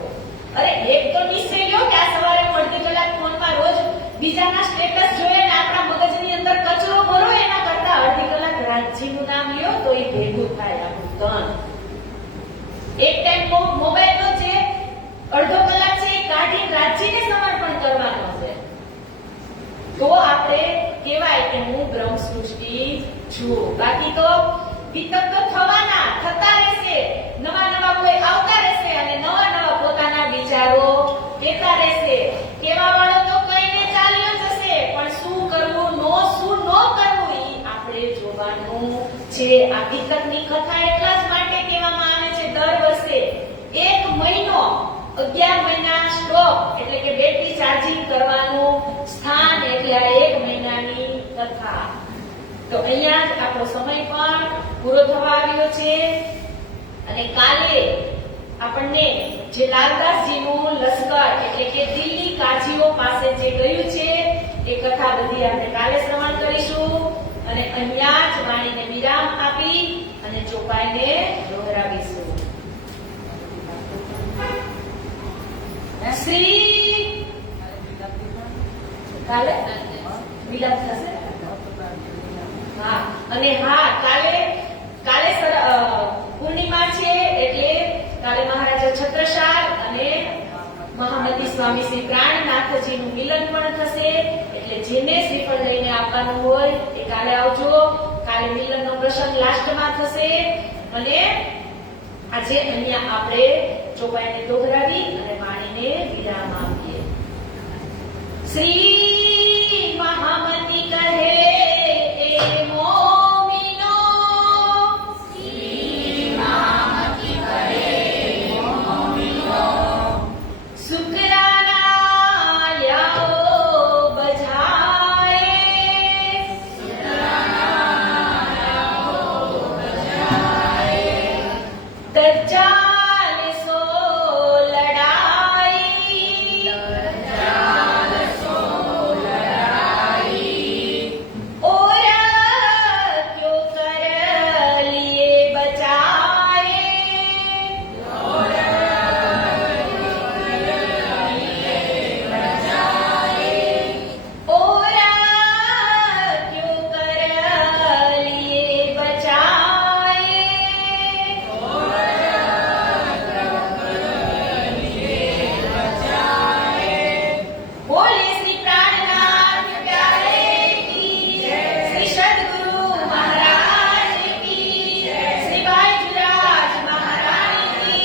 અરે એક તો નિશ્ચય લ્યો કે આ સવારે હું અડધી કલાક ફોનમાં રોજ બીજાના સ્ટેટસ જોઈએ ને આપણા મગજની અંદર કચરો ભરો એના કરતા અડધી કલાક રાજજીનું નામ લ્યો તો એ ભેગું થાય આપણું ધન. એક ટાઈમ મોબાઈલનો જે અડધો કલાક છે એ કાઢી રાજજીને સમર્પણ કરવાનો છે, તો આપણે કહેવાય કે હું બ્રહ્મ સૃષ્ટિ છું. બાકી તો વિતક તો થતા રહેશે, નવા કોઈ આવતા રહેશે અને નવા પોતાના વિચારો કહેતા રહેશે. કહેવા વાળો તો કહીને ચાલ્યો જશે, પણ શું કરવું શું ન કરવું એ આપણે જોવાનું છે. આ વિતકની કથા એટલા જ માટે કહેવામાં આવે છે દર વર્ષે 1 મહિનો 11 મહિના સ્ટોપ એટલે કે બેટરી ચાર્જિંગ કરવાનું સ્થાન એટલે આ 1 મહિનાની કથા. તો અહીંયા જ આપણો સમય પણ પૂરો થવા આવ્યો છે અને કાલે આપણને જે લાલદાસજીનું લશ્કર એટલે કે દિલ્હી કાજીઓ પાસે જે ગયું છે એ કથા બધી આપણે કાલે શ્રવણ કરીશું અને અહીંયા જ વાણીને વિરામ આપી અને ચોપાઈને દોહરાવીશું. શ્રી કાલે વિલાપ થશે. હા, અને હા કાલે પૂર્ણિમા છે એટલે કાલે મહારાજા છત્રસાલ અને મહામતી સ્વામી સ્વામી શ્રી પ્રાણનાથજીનું મિલન પણ થશે. એટલે જેને શ્રીફળ લઈને આપવાનું હોય એ કાલે આવજો. કાલે મિલનનો પ્રસંગ લાસ્ટમાં થશે. અને આજે અહીંયા આપણે ચોપાઈને દોહરાવી અને વાણીને વિરામ આપીએ. શ્રી મહામતી કહે એ મોમીનો, શુક્રાના લ્યાઓ બજાએ, દજ્જાલ સો લડાઈ, और क्यों कर लिए बचाए, और क्यों कर लिए बचाए, बोले श्री प्राणनाथ प्यारे की जय, श्री सद्गुरु महाराज की जय, श्री बाईजुराज महारानी की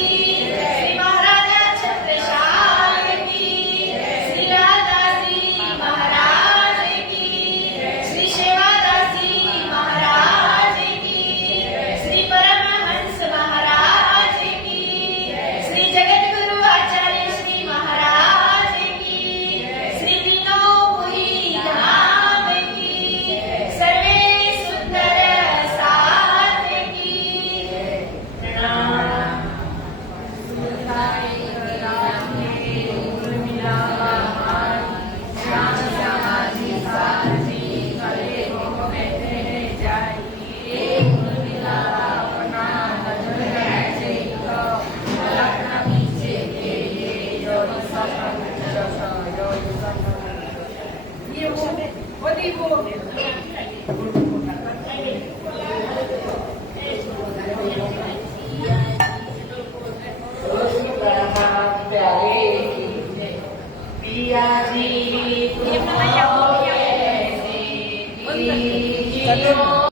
जय, श्री महाराजा छत्रसाल की जय, श्री राधाजी महाराज की जय, श्री सेवादासी महाराज की जय, श्री परमहंस महाराज की जय, श्री जगतगुरु आचार्य श्री महाराज की जय, श्री विनोपुरी धाम की जय, सर्वे सुंदर साथ की जय। प्रणाम। पियाजी